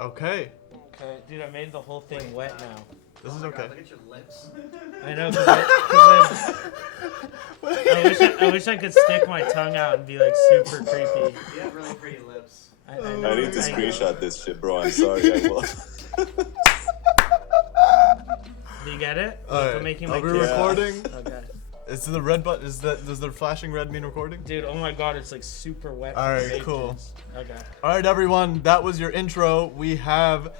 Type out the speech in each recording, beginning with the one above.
Okay. Okay, dude, I made the whole thing wet now. This is okay. God, look at your lips. I know, I wish I could stick my tongue out and be like super creepy. You have really pretty lips. I need to screenshot this shit, bro. I'm sorry. I will. Do you get it? All right. I'm making Are my we kiss. recording? Okay. Is the red button? Does the flashing red mean recording? Dude, oh my god, it's like super wet. All right, from the cool. pages. Okay. All right, everyone. That was your intro. We have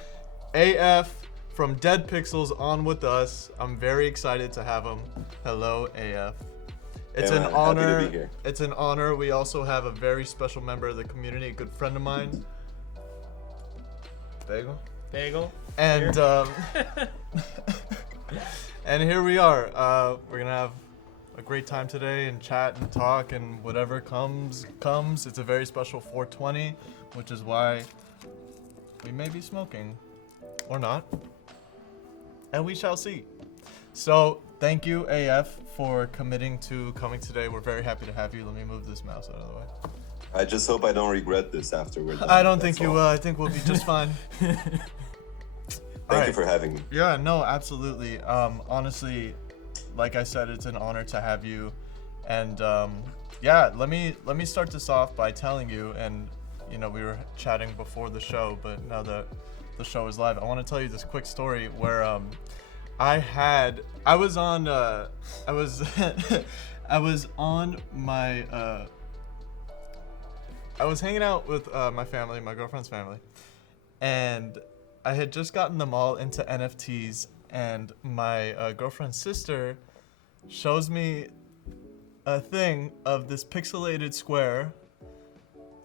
AF from DEADPXLZ on with us. I'm very excited to have him. Hello, AF. It's Hey, an man, honor. happy to be here. It's an honor. We also have a very special member of the community, a good friend of mine, Bagel. Bagel. And and here we are. We're gonna have a great time today and chat and talk and whatever comes. It's a very special 420, which is why we may be smoking or not, and we shall see. So thank you, AF, for committing to coming today. We're very happy to have you. Let me move this mouse out of the way. I just hope I don't regret this afterward. I don't think you will. I think we'll be just fine. Thank you for having me. Yeah, no, absolutely. Honestly, like I said, it's an honor to have you. And yeah, let me start this off by telling you, and you know, we were chatting before the show, but now that the show is live, I want to tell you this quick story where I was on I was on my I was hanging out with my family, my girlfriend's family, and I had just gotten them all into NFTs, and my girlfriend's sister shows me a thing of this pixelated square,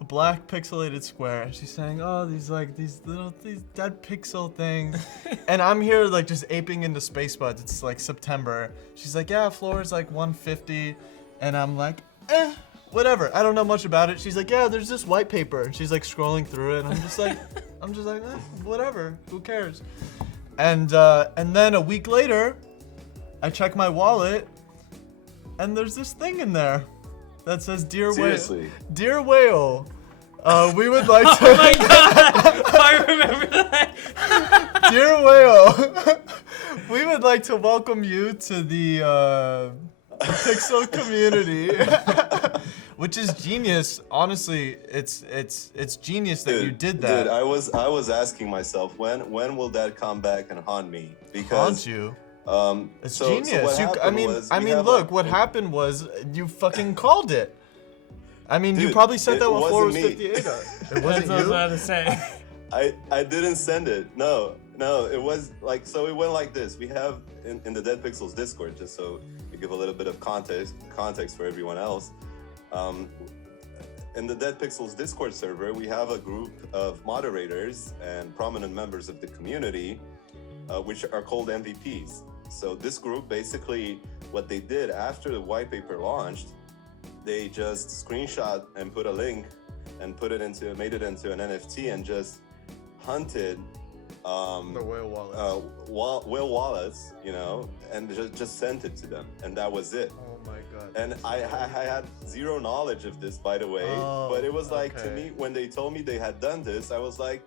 a black pixelated square, and she's saying, "Oh, these dead pixel things," and I'm here like just aping into Space Buds. It's like September. She's like, "Yeah, floor is like 150," and I'm like, whatever. I don't know much about it. She's like, "Yeah, there's this white paper," and she's like scrolling through it, and I'm just like, whatever. Who cares? And then a week later, I check my wallet, and there's this thing in there that says, "Dear Seriously? Dear Whale, we would like to." Oh my god! I remember that. Dear Whale, we would like to welcome you to the Pixel community. Which is genius. Honestly, it's genius that you did that. Dude, I was asking myself, when will that come back and haunt me? Haunt you? It's genius. What happened was you fucking called it. I mean, Dude, you probably said that when floor was wasn't me. 58. It wasn't That's what I was you? about to say. I didn't send it. No, it was like, so it went like this. We have in the DEADPXLZ Discord, just so we give a little bit of context for everyone else. In the DEADPXLZ Discord server, we have a group of moderators and prominent members of the community, which are called MVPs. So this group, basically, what they did after the white paper launched, they just screenshot and put a link and made it into an NFT and just hunted The whale wallet. Will Wallace, you know, and just sent it to them, and that was it. Oh my god. And I had zero knowledge of this, by the way, but it was like, to me, when they told me they had done this, I was like,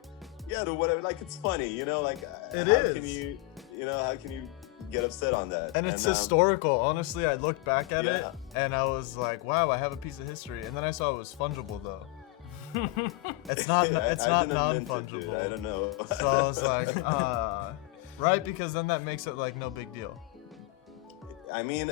yeah, dude, whatever, like, it's funny, you know, like, how can you get upset on that? And it's historical. Honestly, I looked back at it and I was like, wow, I have a piece of history. And then I saw it was fungible though. It's not non-fungible. I don't know. So I was like, right? Because then that makes it like no big deal. I mean,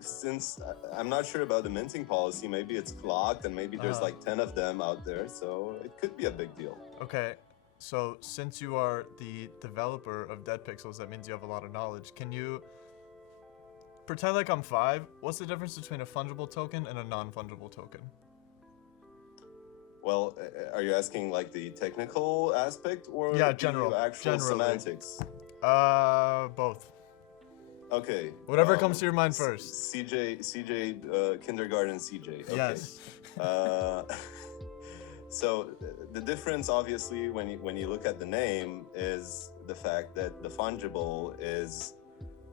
since I'm not sure about the minting policy, maybe it's clocked and maybe there's like 10 of them out there, so it could be a big deal. Okay, so since you are the developer of DEADPXLZ, that means you have a lot of knowledge. Can you pretend like I'm 5? What's the difference between a fungible token and a non-fungible token? Well, are you asking like the technical aspect or generally. Semantics? Both. Okay. Whatever comes to your mind first. CJ, kindergarten CJ. Okay. Yes. So the difference, obviously, when you look at the name, is the fact that the fungible is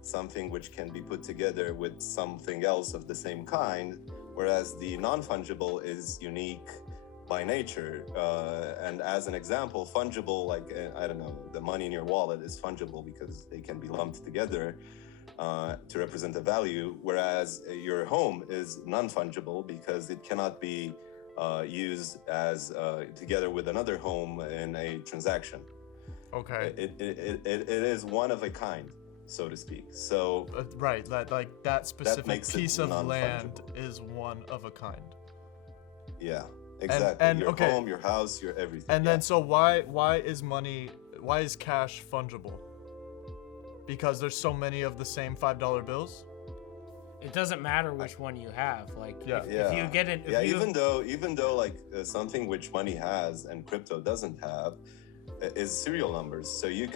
something which can be put together with something else of the same kind, whereas the non-fungible is unique, by nature. And as an example, fungible, like I don't know, the money in your wallet is fungible because they can be lumped together to represent a value, whereas your home is non-fungible because it cannot be used as together with another home in a transaction. Okay. It is one of a kind, so to speak. So right, that specific makes it piece of land non-fungible. is one of a kind. Yeah, exactly. And your okay. home, your house, your everything. And yeah. then so why is cash fungible? Because there's so many of the same $5 bills? It doesn't matter which one you have. Like, Yeah. if you get it, even though like something which money has and crypto doesn't have is serial numbers. So you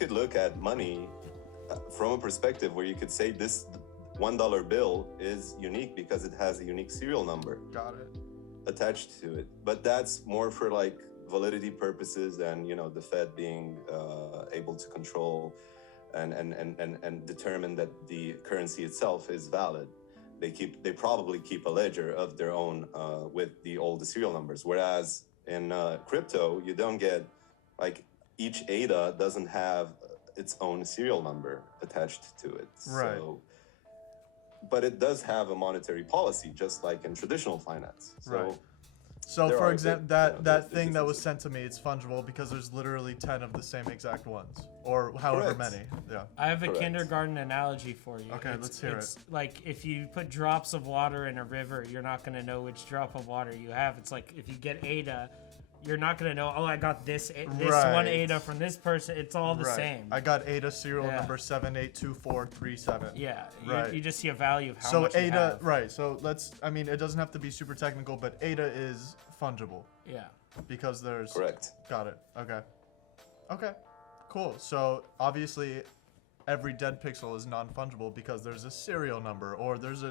could look at money from a perspective where you could say this $1 bill is unique because it has a unique serial number. Got it. Attached to it. But that's more for like validity purposes and the Fed being able to control and determine that the currency itself is valid. They probably keep a ledger of their own with all the serial numbers. Whereas in crypto, you don't get, like, each ADA doesn't have its own serial number attached to it. Right. So, but it does have a monetary policy, just like in traditional finance. So, right. So for example, that thing that was sent to me, it's fungible because there's literally 10 of the same exact ones, or however Correct. many. Yeah. I have a Correct. kindergarten analogy for you. Okay, let's hear it's like if you put drops of water in a river, you're not going to know which drop of water you have. It's like if you get ADA, you're not going to know, oh, I got this Right. one ADA from this person. It's all the Right. same. I got ADA serial Yeah. number 782437. Yeah, Right. you just see a value of how So much you ADA, have. right? So it doesn't have to be super technical, but ADA is fungible Yeah. because there's. correct. Got it. Okay. Okay. Cool. So obviously, every dead pixel is non-fungible because there's a serial number, or there's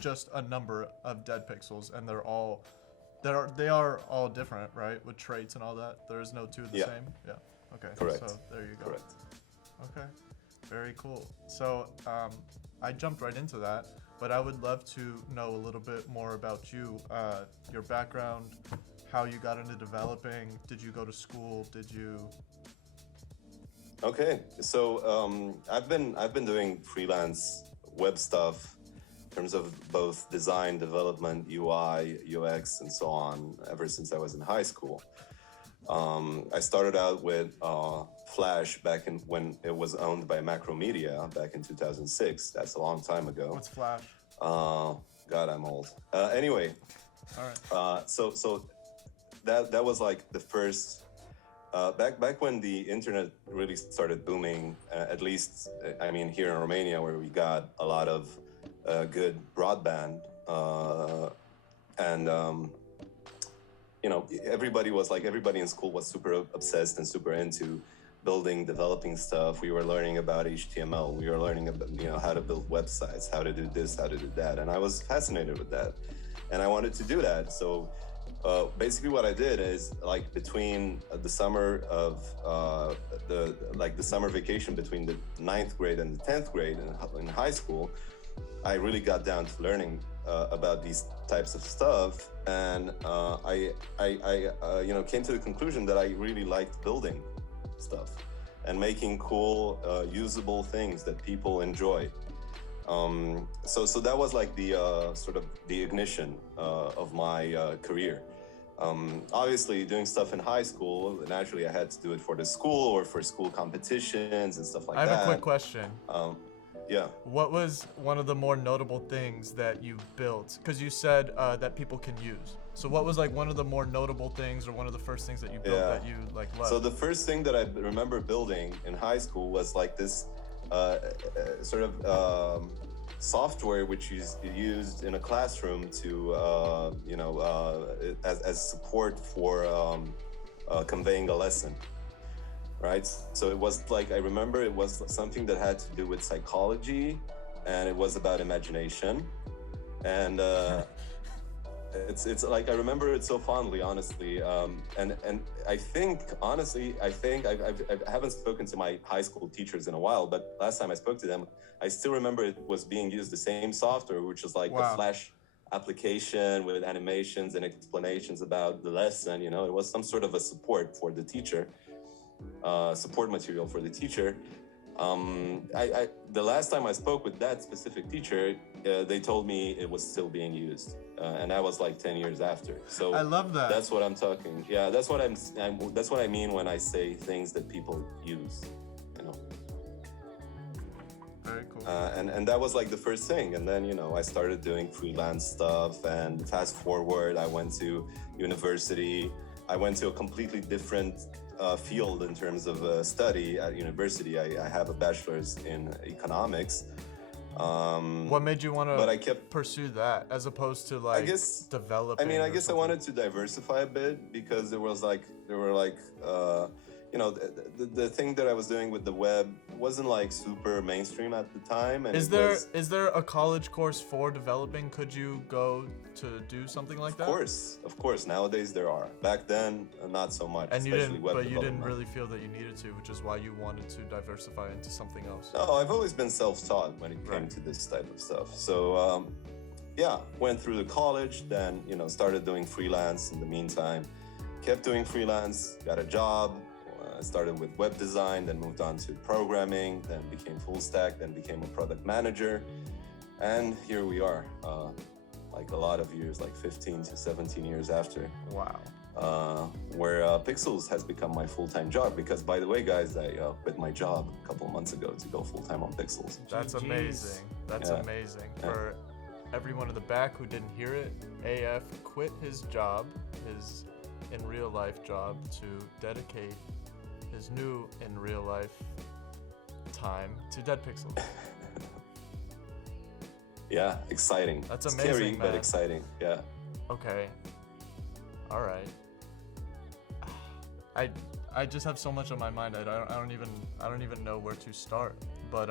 just a number of dead pixels, and they are all different, right? With traits and all that. There is no two the Yeah. same. Yeah. Okay. Correct. So there you go. Correct. Okay, very cool. So I jumped right into that, but I would love to know a little bit more about you, your background, how you got into developing. Did you go to school? Did you? Okay, so I've been doing freelance web stuff in terms of both design, development, UI, UX, and so on ever since I was in high school. I started out with Flash back when it was owned by Macromedia back in 2006. That's a long time ago. What's Flash? God, I'm old. Anyway, All right. so that was like the first back when the internet really started booming. At least, I mean, here in Romania, where we got a lot of good broadband, and everybody in school was super obsessed and super into building, developing stuff. We were learning about HTML. We were learning about how to build websites, how to do this, how to do that, and I was fascinated with that, and I wanted to do that. So basically, what I did is, like, between the summer of the summer vacation between the 9th grade and the 10th grade in high school, I really got down to learning about these types of stuff, and I came to the conclusion that I really liked building stuff and making cool, usable things that people enjoy. So that was like the sort of the ignition of my career. Obviously, doing stuff in high school, naturally I had to do it for the school or for school competitions and stuff like that. I have a quick question. Yeah. What was one of the more notable things that you built? Because you said that people can use. So what was like one of the more notable things, or one of the first things that you built that you like loved? So the first thing that I remember building in high school was like this sort of software which is used in a classroom to as support for conveying a lesson. Right, so it was like, I remember it was something that had to do with psychology, and it was about imagination, and it's like I remember it so fondly, honestly. And I think honestly, I haven't spoken to my high school teachers in a while, but last time I spoke to them, I still remember it was being used the same software, which is like Wow. the Flash application with animations and explanations about the lesson. You know, it was some sort of a support for the teacher, support material for the teacher. The last time I spoke with that specific teacher, they told me it was still being used, and that was like 10 years after. So I love that. That's what I'm talking. Yeah, that's what that's what I mean when I say things that people use. You know. Very cool. And that was like the first thing, and then I started doing freelance stuff, and fast forward, I went to university. I went to a completely different field in terms of study at university. I have a bachelor's in economics. What made you want to but I kept pursue that as opposed to like developing? I mean, I guess I wanted to diversify a bit because there were the thing that I was doing with the web wasn't like super mainstream at the time. And is there a college course for developing? Could you go to do something like that? Of course. Nowadays there are. Back then, not so much. And you especially web didn't development. really feel that you needed to, which is why you wanted to diversify into something else. No, I've always been self-taught when it came to this type of stuff. So went through the college, then started doing freelance in the meantime. Kept doing freelance, got a job. I started with web design, then moved on to programming, then became full stack, then became a product manager. And here we are, like a lot of years, like 15 to 17 years after. Wow. Where Pixels has become my full-time job, because by the way, guys, I quit my job a couple months ago to go full-time on Pixels. That's amazing. That's amazing. For everyone in the back who didn't hear it, AF quit his job, his in real life job, to dedicate his new in real life time to DEADPXLZ. Yeah, exciting. That's amazing, Scary, man. but exciting. Yeah. Okay. All right. I just have so much on my mind. I don't even know where to start. But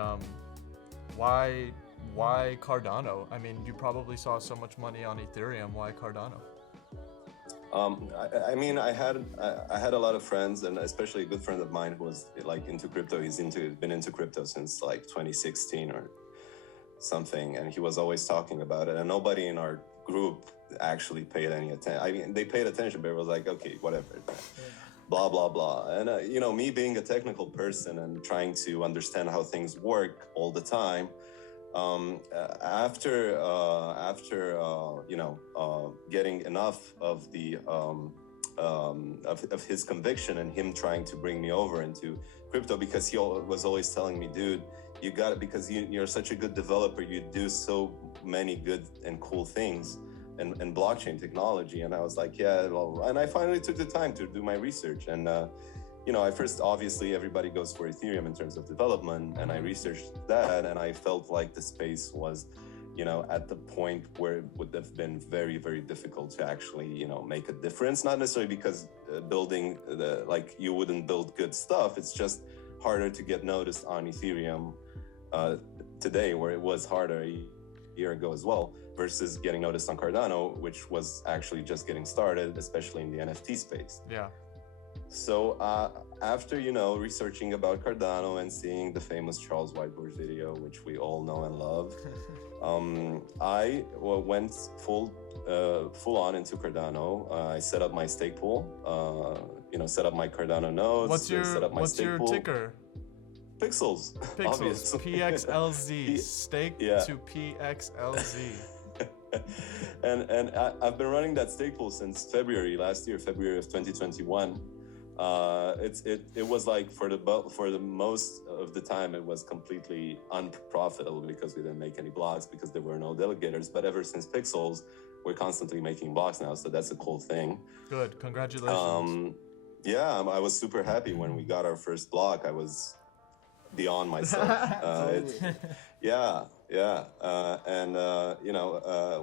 why Cardano? I mean, you probably saw so much money on Ethereum. Why Cardano? I mean, I had a lot of friends, and especially a good friend of mine who was like into crypto. He's been into crypto since like 2016 or something, and he was always talking about it. And nobody in our group actually paid any attention. I mean, they paid attention, but it was like, okay, whatever, blah blah blah. And me being a technical person and trying to understand how things work all the time. After getting enough of the of his conviction and him trying to bring me over into crypto, because he was always telling me, dude, you got it, because you're such a good developer, you do so many good and cool things in blockchain technology. And I was like, yeah, well, and I finally took the time to do my research. And I first, obviously, everybody goes for Ethereum in terms of development, and I researched that, and I felt like the space was, at the point where it would have been very, very difficult to actually, make a difference. Not necessarily because building you wouldn't build good stuff. It's just harder to get noticed on Ethereum today, where it was harder a year ago as well, versus getting noticed on Cardano, which was actually just getting started, especially in the NFT space. Yeah. So after researching about Cardano and seeing the famous Charles Whiteboard video, which we all know and love, I went full on into Cardano. I set up my stake pool. Set up my Cardano nodes. What's your ticker? Pixels. Pixels. PXLZ. Stake to PXLZ. and I've been running that stake pool since February of 2021. It was like for the most of the time it was completely unprofitable because we didn't make any blocks, because there were no delegators. But ever since Pixels, we're constantly making blocks now, so that's a cool thing. Good, congratulations. Yeah, I was super happy when we got our first block. I was beyond myself.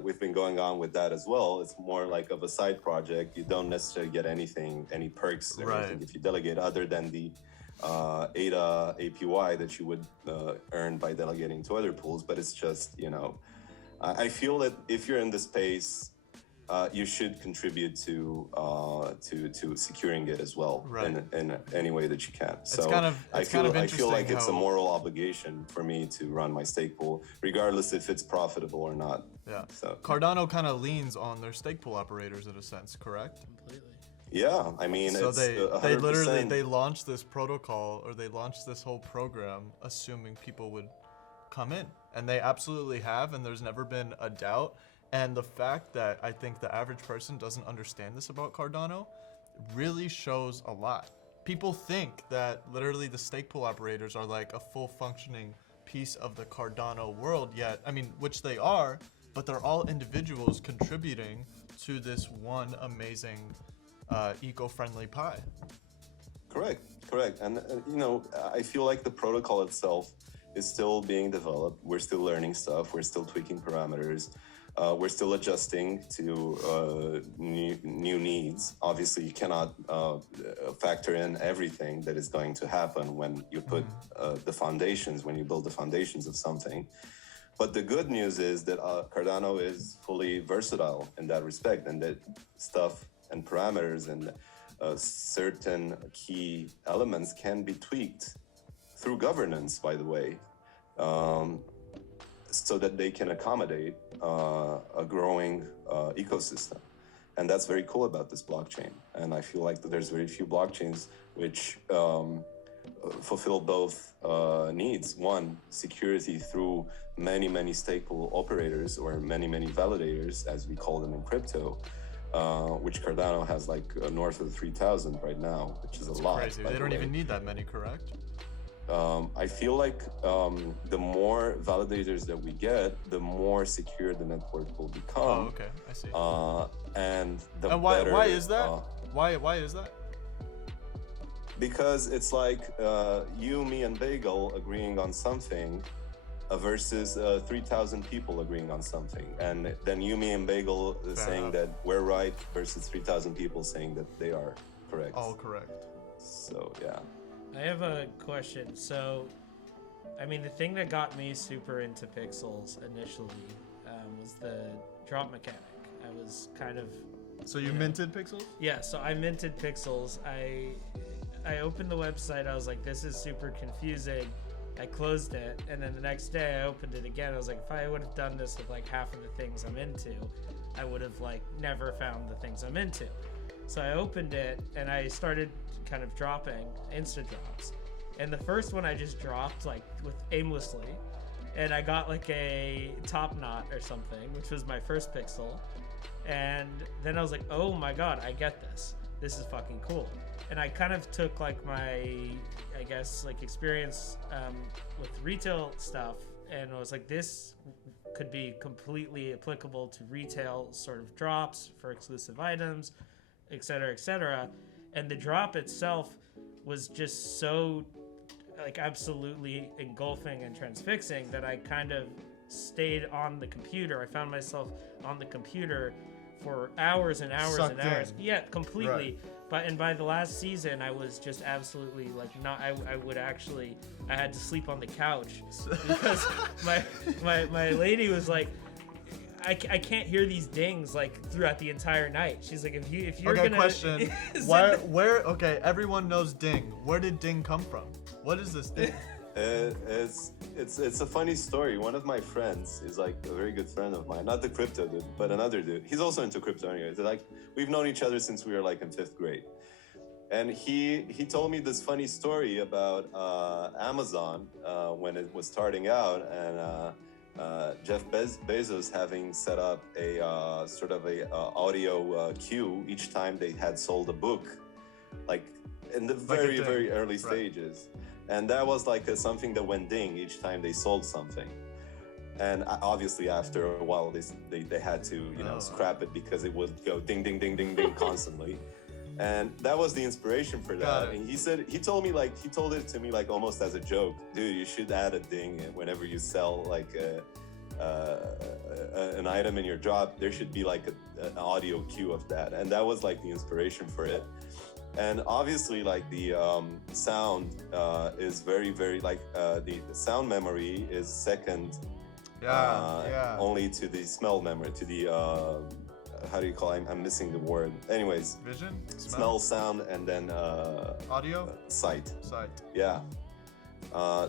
We've been going on with that as well. It's more like of a side project. You don't necessarily get any perks or anything if you delegate, other than the ADA APY that you would earn by delegating to other pools. But it's just, I feel that if you're in the space, you should contribute to securing it as well, Right. in any way that you can. So it's kind of I feel like interesting it's a how- moral obligation for me to run my stake pool, regardless if it's profitable or not. Yeah. So Cardano kind of leans on their stake pool operators in a sense, correct? Completely. yeah, I mean, So it's they 100%. literally they launched this protocol, or they launched this whole program assuming people would come in, and they absolutely have, and there's never been a doubt. And the fact that I think the average person doesn't understand this about Cardano really shows a lot. People think that literally the stake pool operators are like a full functioning piece of the Cardano world, yet I mean, which they are, but they're all individuals contributing to this one amazing eco-friendly pie. Correct. And I feel like the protocol itself is still being developed. We're still learning stuff. We're still tweaking parameters. We're still adjusting to new needs. Obviously, you cannot factor in everything that is going to happen when you put the foundations, when you build the foundations of something. But the good news is that Cardano is fully versatile in that respect, and that stuff and parameters and certain key elements can be tweaked through governance, by the way, so that they can accommodate a growing ecosystem. And that's very cool about this blockchain. And I feel like that there's very few blockchains which fulfill both needs. One, security through many stake pool operators, or many validators, as we call them in crypto, which Cardano has like north of 3,000 right now, which is a lot. Crazy. They don't even need that many, correct? I feel like the more validators that we get, the more secure the network will become. Oh, okay, I see. And why is that? Why is that? Because it's like you, me, and Bagel agreeing on something versus 3,000 people agreeing on something. And then you, me, and Bagel saying that we're right versus 3,000 people saying that they are correct. All correct. So, yeah. I have a question. So, I mean, the thing that got me super into pixels initially was the drop mechanic. I was kind of... So you minted pixels? Yeah, so I minted pixels. I opened the website. I was like, this is super confusing. I closed it, and then the next day I opened it again. I was like, if I would have done this with like half of the things I'm into, I would have like never found the things I'm into. So I opened it and I started kind of dropping insta drops. And the first one I just dropped like with aimlessly, and I got like a top knot or something, which was my first pixel. And then I was like, oh my god, I get this. This is fucking cool. And I kind of took like my, I guess, like experience with retail stuff, and I was like, this could be completely applicable to retail sort of drops for exclusive items, etc., etc. And the drop itself was just so like absolutely engulfing and transfixing that I kind of stayed on the computer. I found myself on the computer for hours and hours Sucked and hours. in. Yeah, completely. Right. But by the last season, I was just absolutely like not. I would actually. I had to sleep on the couch because my lady was like, I can't hear these dings like throughout the entire night. She's like, if you're Okay, gonna question. Where? Okay, everyone knows ding. Where did ding come from? What is this ding? It's a funny story. One of my friends is like a very good friend of mine, not the crypto dude, but another dude. He's also into crypto anyway. They're like, we've known each other since we were like in 5th grade. And he told me this funny story about Amazon when it was starting out, and Jeff Bezos having set up a sort of a audio queue each time they had sold a book, like in the very early stages. And that was like something that went ding each time they sold something. And obviously after a while they had to scrap it because it would go ding ding ding ding ding constantly. And that was the inspiration for that. And he told it to me like almost as a joke. Dude, you should add a ding whenever you sell like an item in your drop. There should be like an audio cue of that. And that was like the inspiration for it. And obviously, like the sound is very like the sound memory is second only to the smell memory, to the how do you call it? I'm missing the word. Anyways, Vision? smell, sound, and then Audio? sight. Sight. Yeah.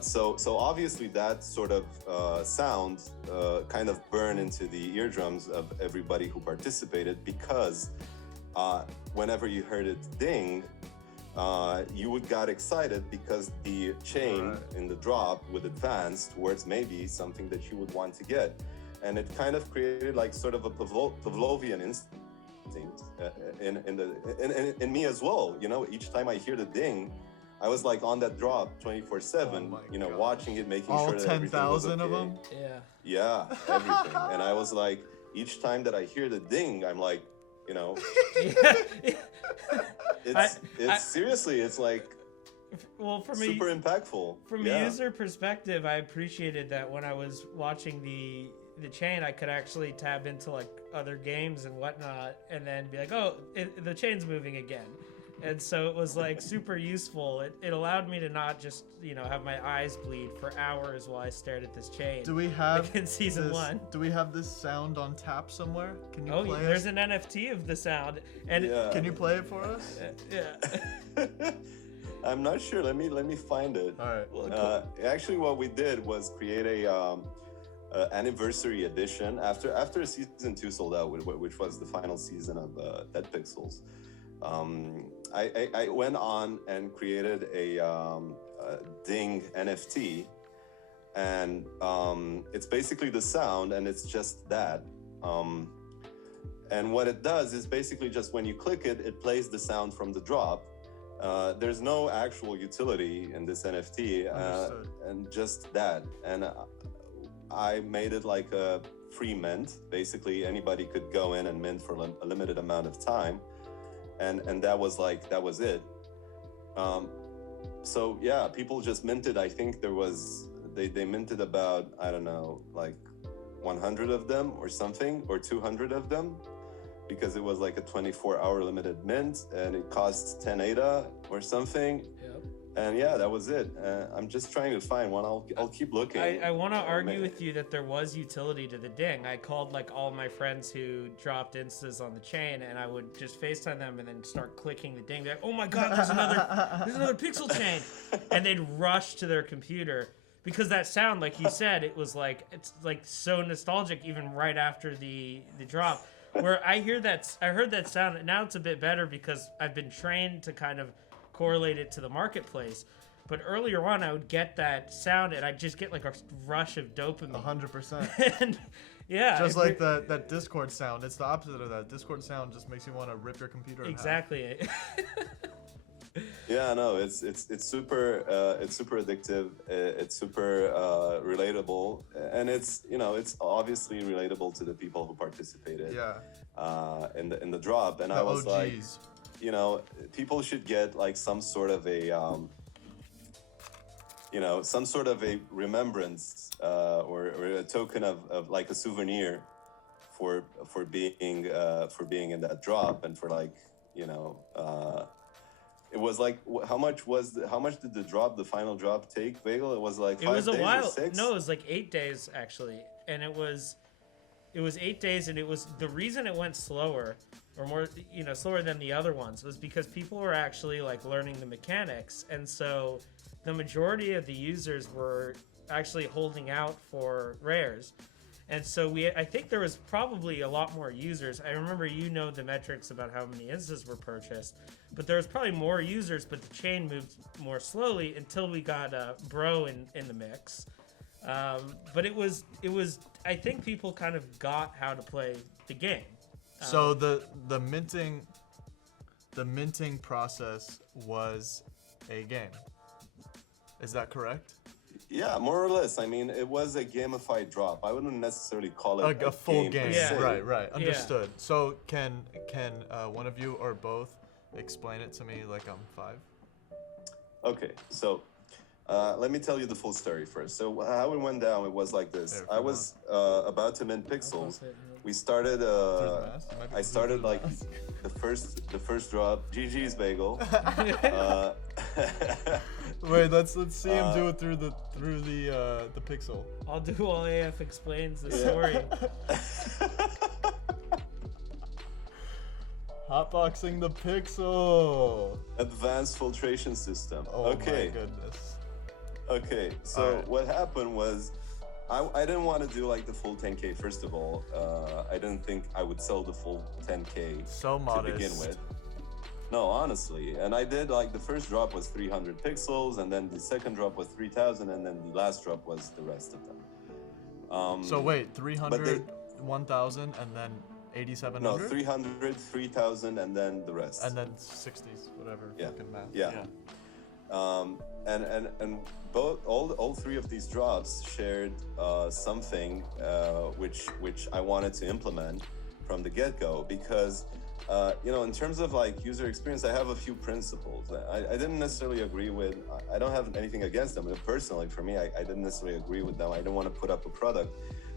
So obviously that sort of sound kind of burned into the eardrums of everybody who participated, because whenever you heard it ding, you would got excited because the chain in the drop would advance towards maybe something that you would want to get. And it kind of created like sort of a Pavlovian instinct in me as well. You know, each time I hear the ding, I was like on that drop 24/7, you know, watching it, making all sure that everything was okay. 10,000 of them? Yeah, everything. And I was like, each time that I hear the ding, I'm like, you know, it's seriously, it's like, well, from super impactful. From a user perspective, I appreciated that when I was watching the chain, I could actually tab into like other games and whatnot, and then be like, oh, the chain's moving again. And so it was like super useful. It allowed me to not just, you know, have my eyes bleed for hours while I stared at this chain. Do we have like in season 1? Do we have this sound on tap somewhere? Can you play it? There's an NFT of the sound. And can you play it for us? Yeah. I'm not sure. Let me find it. All right. Well, cool. Actually, what we did was create a anniversary edition after season 2 sold out, which was the final season of DEADPXLZ. I went on and created a Ding NFT, and it's basically the sound, and it's just that. And what it does is basically just when you click it, it plays the sound from the drop. There's no actual utility in this NFT, and just that. And I made it like a free mint. Basically, anybody could go in and mint for a limited amount of time. And that was it. So yeah, people just minted. I think they minted about, I don't know, like 100 of them or something, or 200 of them, because it was like a 24-hour limited mint, and it cost 10 ADA or something. Yep. And yeah, that was it. I'm just trying to find one. I'll keep looking. I want to argue with you that there was utility to the ding. I called like all my friends who dropped instas on the chain, and I would just FaceTime them and then start clicking the ding. They're like, oh my god, there's another pixel chain, and they'd rush to their computer because that sound, like you said, it's like so nostalgic even right after the drop. Where I heard that sound, and now it's a bit better because I've been trained to kind of correlate it to the marketplace. But earlier on, I would get that sound, and I'd just get like a rush of dopamine. 100%. And yeah, just like that Discord sound. It's the opposite of that. Discord sound just makes you want to rip your computer in half. Exactly. Yeah, no, it's super addictive. It's super relatable, and it's obviously relatable to the people who participated. Yeah. In the drop, and the I was OGs. like, people should get like some sort of a some sort of a remembrance or a token of like a souvenir for being in that drop, and for like it was like how much did the final drop take, Bagel? It was like 5 days. It was a while. Or 6? No, it was like 8 days actually, and it was 8 days, and it was the reason it went slower, or more, slower than the other ones, was because people were actually like learning the mechanics, and so the majority of the users were actually holding out for rares. And so I think there was probably a lot more users. I remember the metrics about how many instas were purchased, but there was probably more users, but the chain moved more slowly until we got Bro in the mix. But it was I think people kind of got how to play the game. So the minting process was a game. Is that correct? Yeah, more or less. I mean, it was a gamified drop. I wouldn't necessarily call it a full game. Yeah. Right. Understood. Yeah. So can one of you or both explain it to me like I'm 5? Okay, so let me tell you the full story first. So how it went down, it was like this. I was about to mint pixels. We started. I started like the first drop. GG's Bagel. Wait, let's see him do it through the pixel. I'll do while AF explains the story. Hotboxing the pixel. Advanced filtration system. Oh Okay. my goodness. Okay, so Alright. what happened was I didn't want to do like the full 10K. First of all, I didn't think I would sell the full 10K So to modest. begin with. No, honestly. And I did like the first drop was 300 pixels, and then the second drop was 3,000, and then the last drop was the rest of them. So wait, 300, they- 1,000, and then No, 8,700? 300, 3,000, and then the rest. And then 60s, whatever. Yeah. Fucking math. Yeah. And both all three of these drops shared something which I wanted to implement from the get-go, because in terms of like user experience, I have a few principles. I didn't necessarily agree with. I don't have anything against them. Personally, for me, I didn't necessarily agree with them. I didn't want to put up a product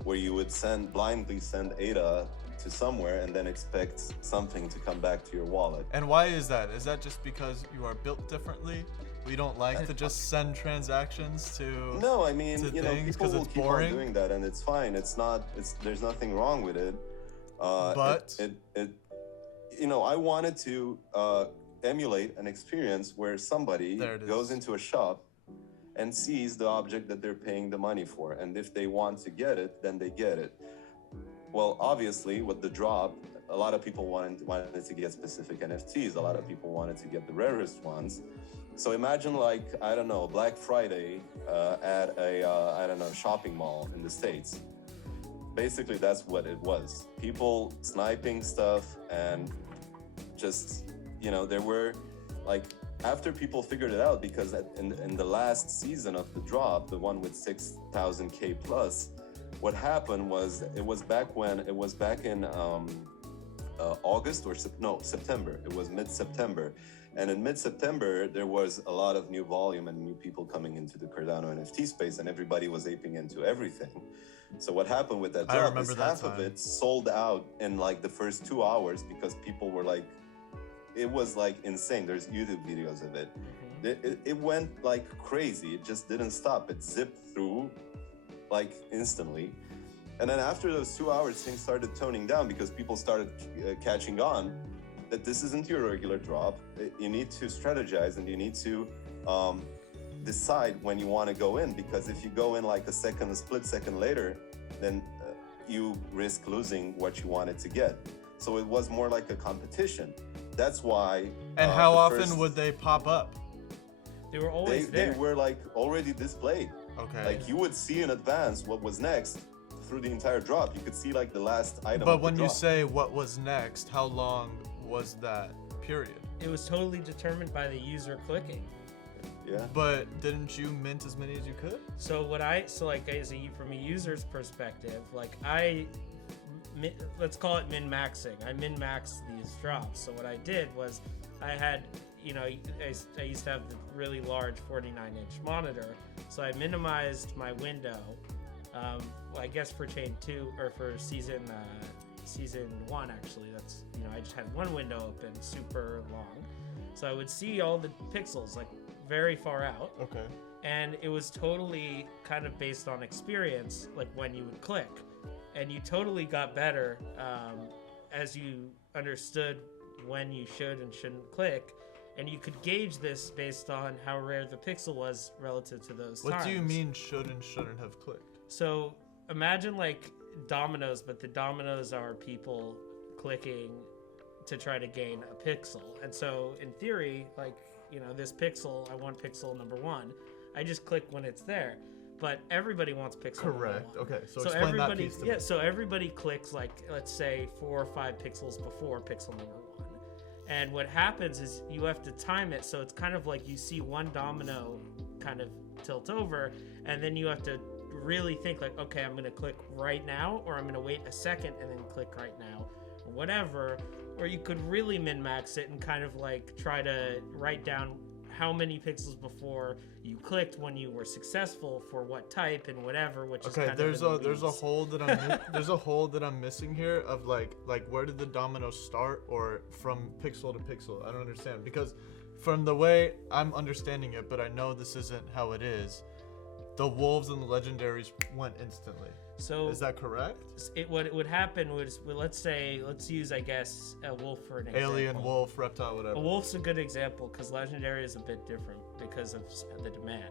where you would blindly send ADA to somewhere and then expect something to come back to your wallet. And why is that? Is that just because you are built differently? We don't like to just send transactions to. No, I mean, to people things 'cause will it's keep boring? on doing that, and it's fine. There's nothing wrong with it. But I wanted to emulate an experience where somebody There it goes is. into a shop and sees the object that they're paying the money for, and if they want to get it, then they get it. Well, obviously, with the drop, a lot of people wanted to get specific NFTs. A lot of people wanted to get the rarest ones. So imagine like, I don't know, Black Friday at a shopping mall in the States. Basically, that's what it was. People sniping stuff, and just, there were like, after people figured it out, because in the last season of the drop, the one with 6,000K plus, what happened was it was back in August or September. It was mid-September. And in mid-September, there was a lot of new volume and new people coming into the Cardano NFT space, and everybody was aping into everything. So what happened with that I drop remember is that half of time. it sold out in like the first 2 hours, because people were like, it was like insane. There's YouTube videos of it. It went like crazy. It just didn't stop. It zipped through like instantly. And then after those 2 hours, things started toning down because people started catching on that this isn't your regular drop. You need to strategize, and you need to decide when you want to go in, because if you go in like a split second later, then you risk losing what you wanted to get. So it was more like a competition. That's why. and how often would they pop up? They were always there. They were like already displayed. Okay. Like you would see in advance what was next through the entire drop. You could see like the last item. But of the when you drop. say what was next, how long was that period? It was totally determined by the user clicking. Yeah. But didn't you mint as many as you could? So from a user's perspective, let's call it min-maxing. I min-maxed these drops. So what I did was I had, I used to have the really large 49-inch monitor. So I minimized my window, I guess for chain 2 or for season 1 actually. That's, I just had one window open, super long. So I would see all the pixels like very far out. Okay. And it was totally kind of based on experience, like when you would click. And you totally got better as you understood when you should and shouldn't click. And you could gauge this based on how rare the pixel was relative to those What times. do you mean should and shouldn't have clicked? So imagine like dominoes, but the dominoes are people clicking to try to gain a pixel. And so in theory, like, this pixel, I want pixel number 1. I just click when it's there. But everybody wants pixel Correct. number 1. Okay, so explain that piece to me. So everybody clicks like, let's say 4 or 5 pixels before pixel number 1. And what happens is you have to time it, so it's kind of like you see one domino kind of tilt over, and then you have to really think like, okay, I'm gonna click right now, or I'm gonna wait a second and then click right now, or whatever. Or you could really min-max it and kind of like try to write down how many pixels before you clicked when you were successful for what type and whatever, which is Okay, kind there's of a hole that I'm missing here of like where did the domino start, or from pixel to pixel? I don't understand, because from the way I'm understanding it, but I know this isn't how it is. The wolves and the legendaries went instantly. So Is that correct? what it would happen was, well, let's use, I guess, a wolf for an example. Alien, wolf, reptile, whatever. A wolf's a good example because legendary is a bit different because of the demand.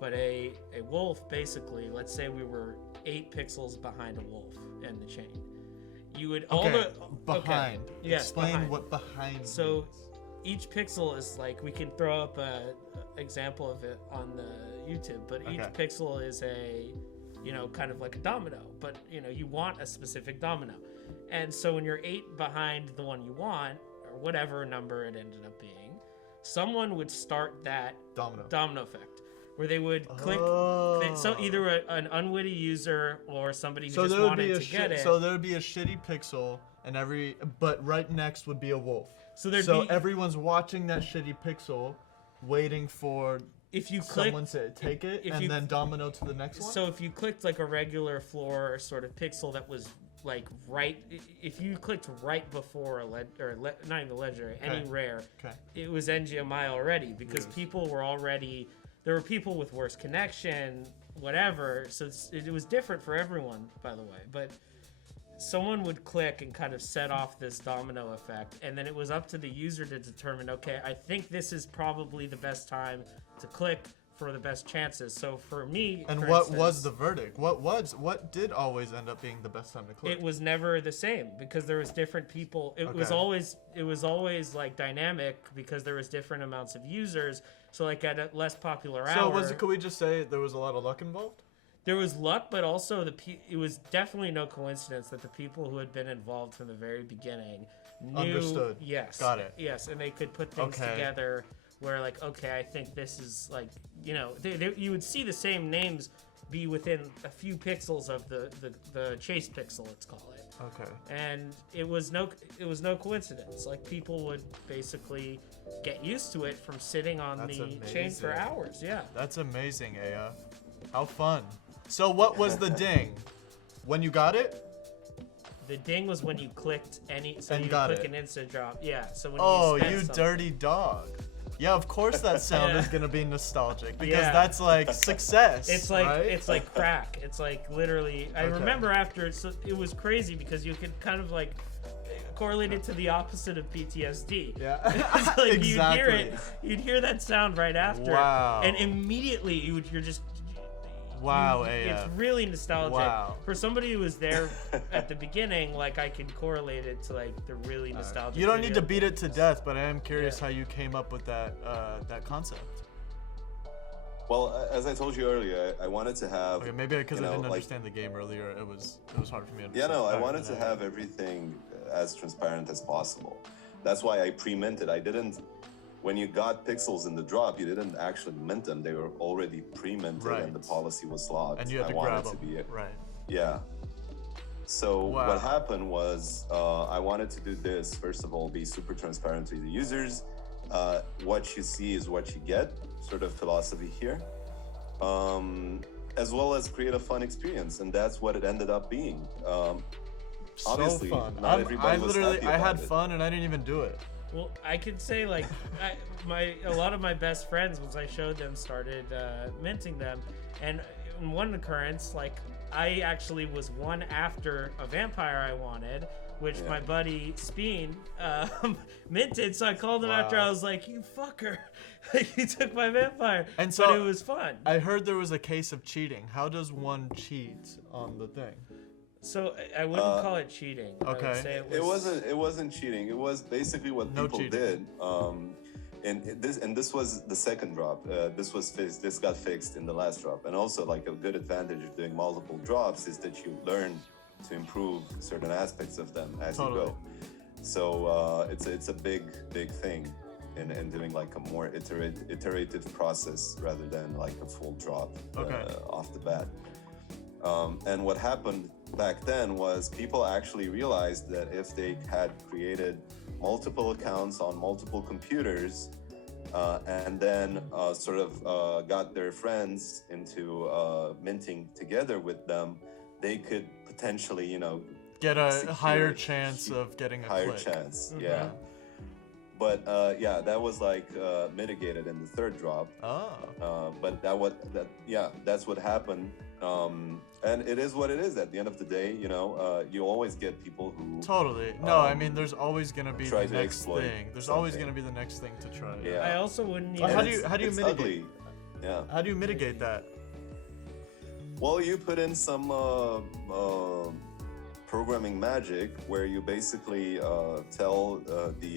But a wolf, basically, let's say we were 8 pixels behind a wolf in the chain. You would behind. Yes, Explain behind. what behind So means. each pixel is like, we can throw up a example of it on the YouTube, but each pixel is a, kind of like a domino, but you want a specific domino. And so when you're 8 behind the one you want, or whatever number it ended up being, someone would start that domino effect, where they would click. So either an unwitty user or somebody who just wanted to get it. So there would be a shitty pixel, but right next would be a wolf. So everyone's watching that shitty pixel, waiting for someone to take it, and then domino to the next one. So if you clicked like a regular floor sort of pixel that was like if you clicked right before not even legendary, any rare, it was NGMI already, because there were people with worse connection, whatever. So it was different for everyone, by the way. But someone would click and kind of set off this domino effect, and then it was up to the user to determine, okay, I think this is probably the best time to click for the best chances. So for me, and what was the verdict? What did always end up being the best time to click? It was never the same, because there was different people. It was always like dynamic, because there was different amounts of users. So like at a less popular hour. So could we just say there was a lot of luck involved? There was luck, but also it was definitely no coincidence that the people who had been involved from the very beginning knew. Understood. Yes. Got it. Yes, and they could put things together where, like, okay, I think this is like, you would see the same names be within a few pixels of the chase pixel, let's call it. Okay. And it was no coincidence. Like, people would basically get used to it from sitting on the chain for hours. Yeah. That's amazing, Aya. How fun. So what was the ding? When you got it? The ding was when you clicked an instant drop. Yeah. So when you dirty dog. Yeah, of course that sound is gonna be nostalgic, because that's like success. It's like crack. It's like literally. I remember after it was crazy, because you could kind of like correlate it to the opposite of PTSD. Yeah. Like exactly. You'd hear that sound right after. Wow. And immediately you're just. Wow, it's really nostalgic. Wow. For somebody who was there at the beginning, like, I can correlate it to like the really nostalgic. You don't need to beat it to death, but I am curious how you came up with that concept. Well, as I told you earlier, I wanted to have. Okay, maybe because I didn't understand the game earlier, it was hard for me to understand. Yeah, no, I wanted to have everything as transparent as possible. That's why I pre-minted. I didn't. When you got pixels in the drop, you didn't actually mint them. They were already pre-minted, and the policy was logged. And you had to grab them. Right. Yeah. So what happened was, I wanted to do this. First of all, be super transparent to the users. What you see is what you get, sort of philosophy here. As well as create a fun experience, and that's what it ended up being. Obviously, so fun. not everybody was happy about I had it. fun, and I didn't even do it. Well, I could say, like, a lot of my best friends, once I showed them, started minting them, and in one occurrence, like, I actually was one after a vampire I wanted, which my buddy Speen minted. So I called him after. I was like, "You fucker, you took my vampire," but it was fun. I heard there was a case of cheating. How does one cheat on the thing? So I wouldn't call it cheating. Okay. I would say It wasn't cheating. It was basically what people did. And this was the second drop. This was fixed. This got fixed in the last drop. And also, like, a good advantage of doing multiple drops is that you learn to improve certain aspects of them as you go. So it's a big thing in doing like a more iterative process rather than like a full drop off the bat. And what happened back then was people actually realized that if they had created multiple accounts on multiple computers and then got their friends into minting together with them, they could potentially, get a higher chance of getting a higher click. chance. Yeah. but yeah, that was like mitigated in the third drop. But that's what happened. And it is what it is. At the end of the day, you know, you always get people who Totally. No, I mean, there's always gonna be try the to next exploit thing. There's always something. gonna be the next thing to try. Yeah. I also wouldn't But even. how do you it's mitigate? ugly. Yeah. How do you mitigate that? Well, you put in some programming magic where you basically tell the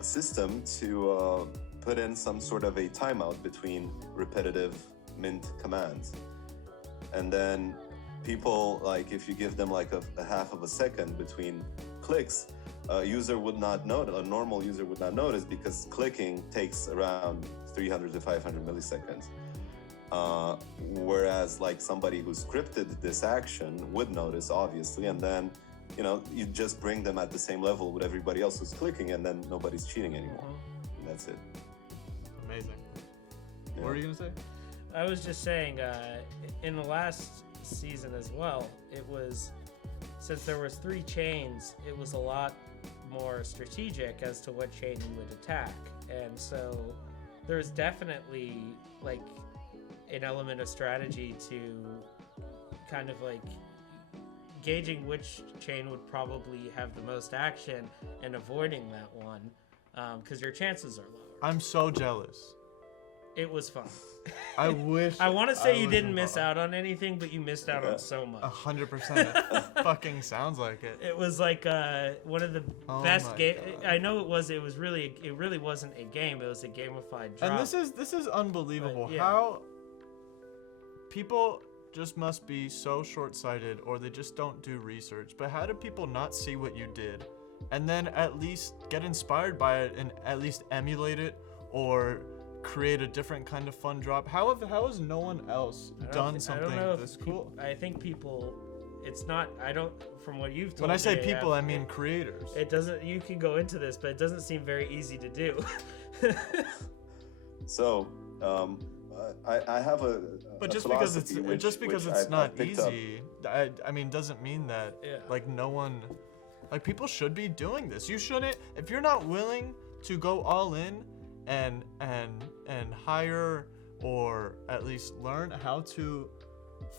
system to put in some sort of a timeout between repetitive mint commands. And then people, like, if you give them like a half of a second between clicks, a normal user would not notice, because clicking takes around 300 to 500 milliseconds. Whereas like somebody who scripted this action would notice, obviously, and then, you know, you just bring them at the same level with everybody else who's clicking, and then nobody's cheating anymore. And that's it. Amazing. Yeah. What were you gonna say? I was just saying, in the last season as well, it was, since there was 3 chains, it was a lot more strategic as to what chain you would attack. And so there's definitely like an element of strategy to kind of like gauging which chain would probably have the most action and avoiding that one, because your chances are lower. I'm so jealous. It was fun. I wish. I want to say you was didn't miss involved. out on anything, but you missed out on so much. 100%. Fucking sounds like it. It was like one of the Oh best my game. God. I know it really wasn't a game. It was a gamified drop. And this is unbelievable. But, yeah. How people just must be so short-sighted, or they just don't do research. But how do people not see what you did, and then at least get inspired by it and at least emulate it, or create a different kind of fun drop? How has no one else done something this cool? I think people. It's not. I don't. From what you've told When I say me, people, I mean creators. It doesn't. You can go into this, but it doesn't seem very easy to do. So, I have a. But a just because it's philosophy which it's not picked up. easy, I mean, doesn't mean that like no one, like, people should be doing this. You shouldn't, if you're not willing to go all in and hire, or at least learn how to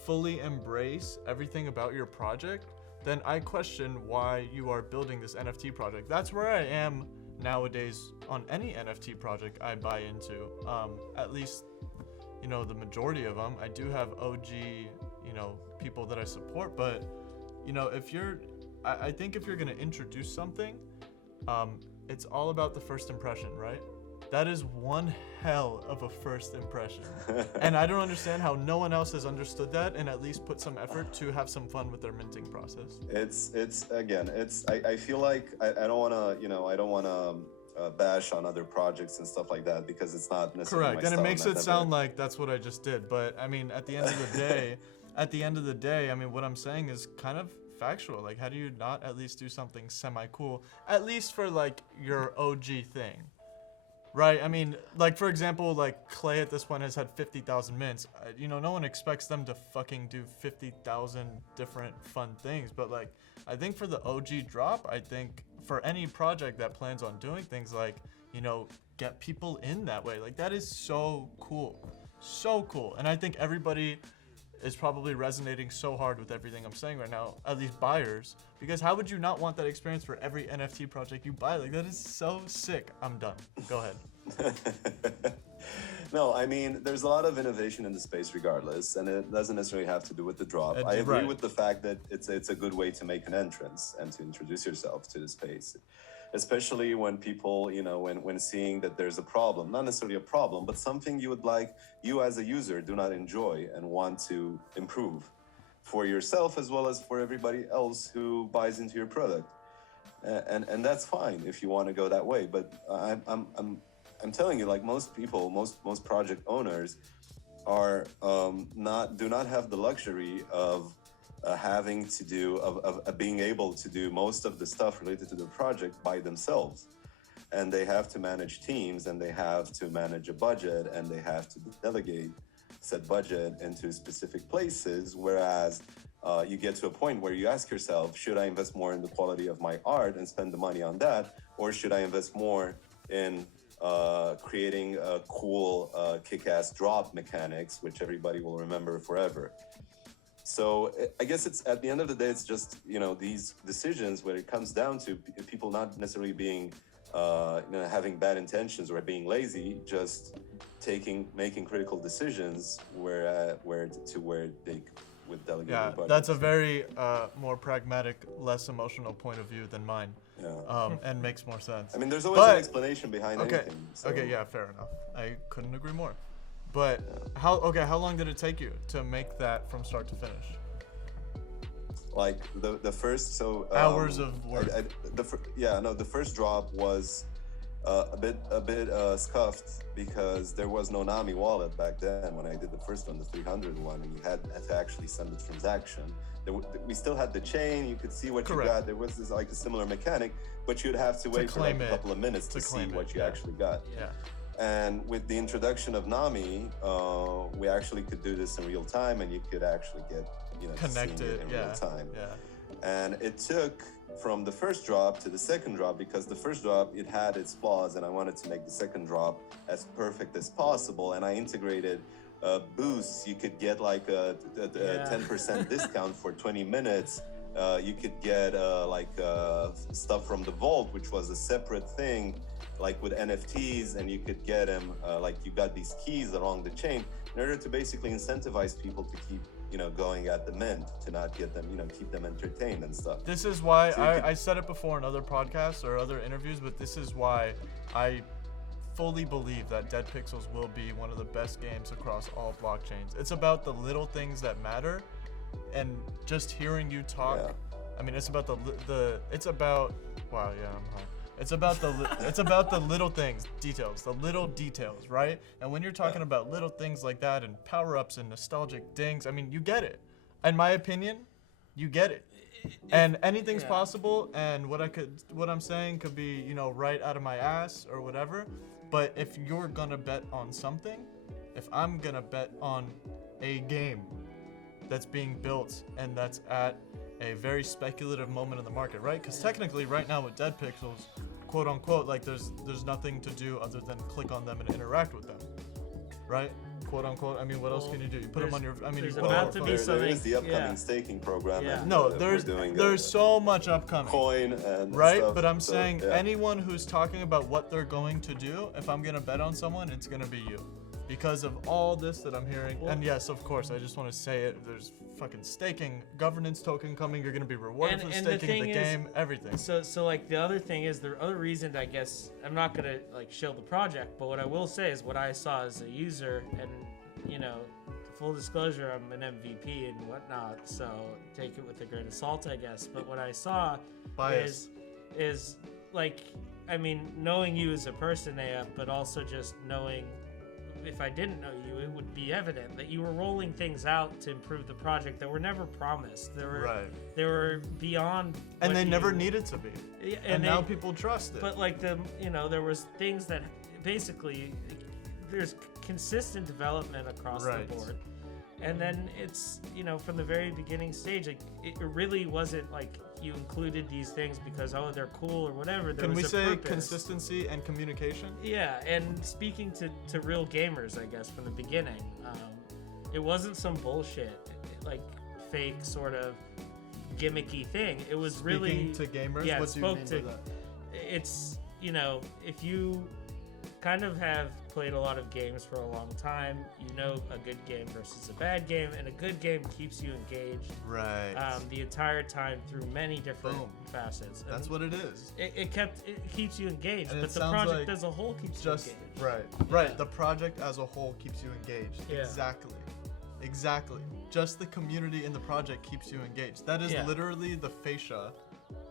fully embrace everything about your project, then I question why you are building this NFT project. That's where I am nowadays on any NFT project I buy into. At least, you know, the majority of them. I do have OG, you know, people that I support, but, you know, I think if you're gonna introduce something, it's all about the first impression, right? That is one hell of a first impression. And I don't understand how no one else has understood that and at least put some effort to have some fun with their minting process. I feel like I don't want to bash on other projects and stuff like that, because it's not necessarily Correct. my And it style, makes and it that's sound like that's what I just did. But I mean, at the end of the day, I mean, what I'm saying is kind of factual. Like, how do you not at least do something semi-cool, at least for like your OG thing? Right, I mean, like, for example, like Clay at this point has had 50,000 mints. You know, no one expects them to fucking do 50,000 different fun things. But like, I think for the OG drop, I think for any project that plans on doing things like, you know, get people in that way, like, that is so cool, so cool. And I think everybody is probably resonating so hard with everything I'm saying right now, at least buyers, because how would you not want that experience for every NFT project you buy? Like, that is so sick. I'm done. Go ahead. No, I mean, there's a lot of innovation in the space regardless, and it doesn't necessarily have to do with the drop. I agree right. with the fact that it's a good way to make an entrance and to introduce yourself to the space. Especially when people, you know, when seeing that there's a problem, not necessarily a problem, but something you would like, you as a user do not enjoy and want to improve for yourself as well as for everybody else who buys into your product. And that's fine if you want to go that way. But I'm telling you, like, most people, most project owners are do not have the luxury of being able to do most of the stuff related to the project by themselves. And they have to manage teams, and they have to manage a budget, and they have to delegate said budget into specific places. Whereas you get to a point where you ask yourself, should I invest more in the quality of my art and spend the money on that? or should I invest more in creating a cool kick-ass drop mechanics, which everybody will remember forever? So I guess it's, at the end of the day, it's just, you know, these decisions where it comes down to people not necessarily being, having bad intentions or being lazy, just making critical decisions where they would delegate their budgets. That's a very more pragmatic, less emotional point of view than mine. And makes more sense. I mean, there's always an explanation behind anything. So. Okay, yeah, fair enough. I couldn't agree more. But how long did it take you to make that from start to finish? Like the first hours of work. The first drop was a bit scuffed because there was no Nami wallet back then when I did the first one, the 300 one, and you had to actually send the transaction. We still had the chain. You could see what you got. There was this like a similar mechanic, but you'd have to wait for like a couple of minutes to see what you actually got. Yeah. And with the introduction of Nami, we actually could do this in real time, and you could actually get connected in real time. Yeah. And it took from the first drop to the second drop, because the first drop, it had its flaws, and I wanted to make the second drop as perfect as possible. And I integrated boosts. You could get like a 10% discount for 20 minutes. You could get stuff from the vault, which was a separate thing, like with NFTs, and you could get them, you got these keys along the chain in order to basically incentivize people to keep, going at the mint, to not get them, keep them entertained and stuff. This is why I said it before in other podcasts or other interviews, but this is why I fully believe that DEADPXLZ will be one of the best games across all blockchains. It's about the little things that matter, and just hearing you talk. Yeah. I mean, it's about it's about the little things, the little details, right? And when you're talking about little things like that and power-ups and nostalgic dings, I mean, you get it. In my opinion, you get it. And anything's possible, and what I'm saying could be, right out of my ass or whatever. But if you're gonna bet on something, if I'm gonna bet on a game that's being built and that's at a very speculative moment in the market, right? Because technically right now with DEADPXLZ, quote unquote, like there's nothing to do other than click on them and interact with them, right? Quote unquote. I mean, what else can you do? You put them on your. I mean, you put about to be there is the upcoming staking program. Yeah. And, no, we're doing there's so much upcoming. Coin and right, stuff, but I'm so, saying anyone who's talking about what they're going to do, if I'm gonna bet on someone, it's gonna be you, because of all this that I'm hearing. And yes, of course, I just want to say it. There's fucking staking, governance token coming. You're gonna be rewarded for staking the game, everything. So like the other thing is, the other reason, I guess, I'm not gonna like show the project, but what I will say is what I saw as a user, and full disclosure, I'm an MVP and whatnot, so take it with a grain of salt, I guess. But what I saw is like, I mean, knowing you as a person, AF, but also just knowing, if I didn't know you, it would be evident that you were rolling things out to improve the project that were never promised. They were beyond, and they never needed to be. And now people trust it. But like there was things that basically, there's consistent development across the board. And then it's, from the very beginning stage, like it really wasn't like you included these things because, they're cool or whatever. Can we say consistency and communication? Yeah, and speaking to real gamers, I guess, from the beginning, it wasn't some bullshit, like fake sort of gimmicky thing. It was Speaking to gamers? Yeah, what do you mean by that? It's, if you kind of have played a lot of games for a long time, a good game versus a bad game, and a good game keeps you engaged the entire time through many different facets. And that's what it is. It keeps you engaged, and but the project as a whole keeps you engaged. Right. The project as a whole keeps you engaged. Yeah. Exactly. Just the community in the project keeps you engaged. That is literally the fascia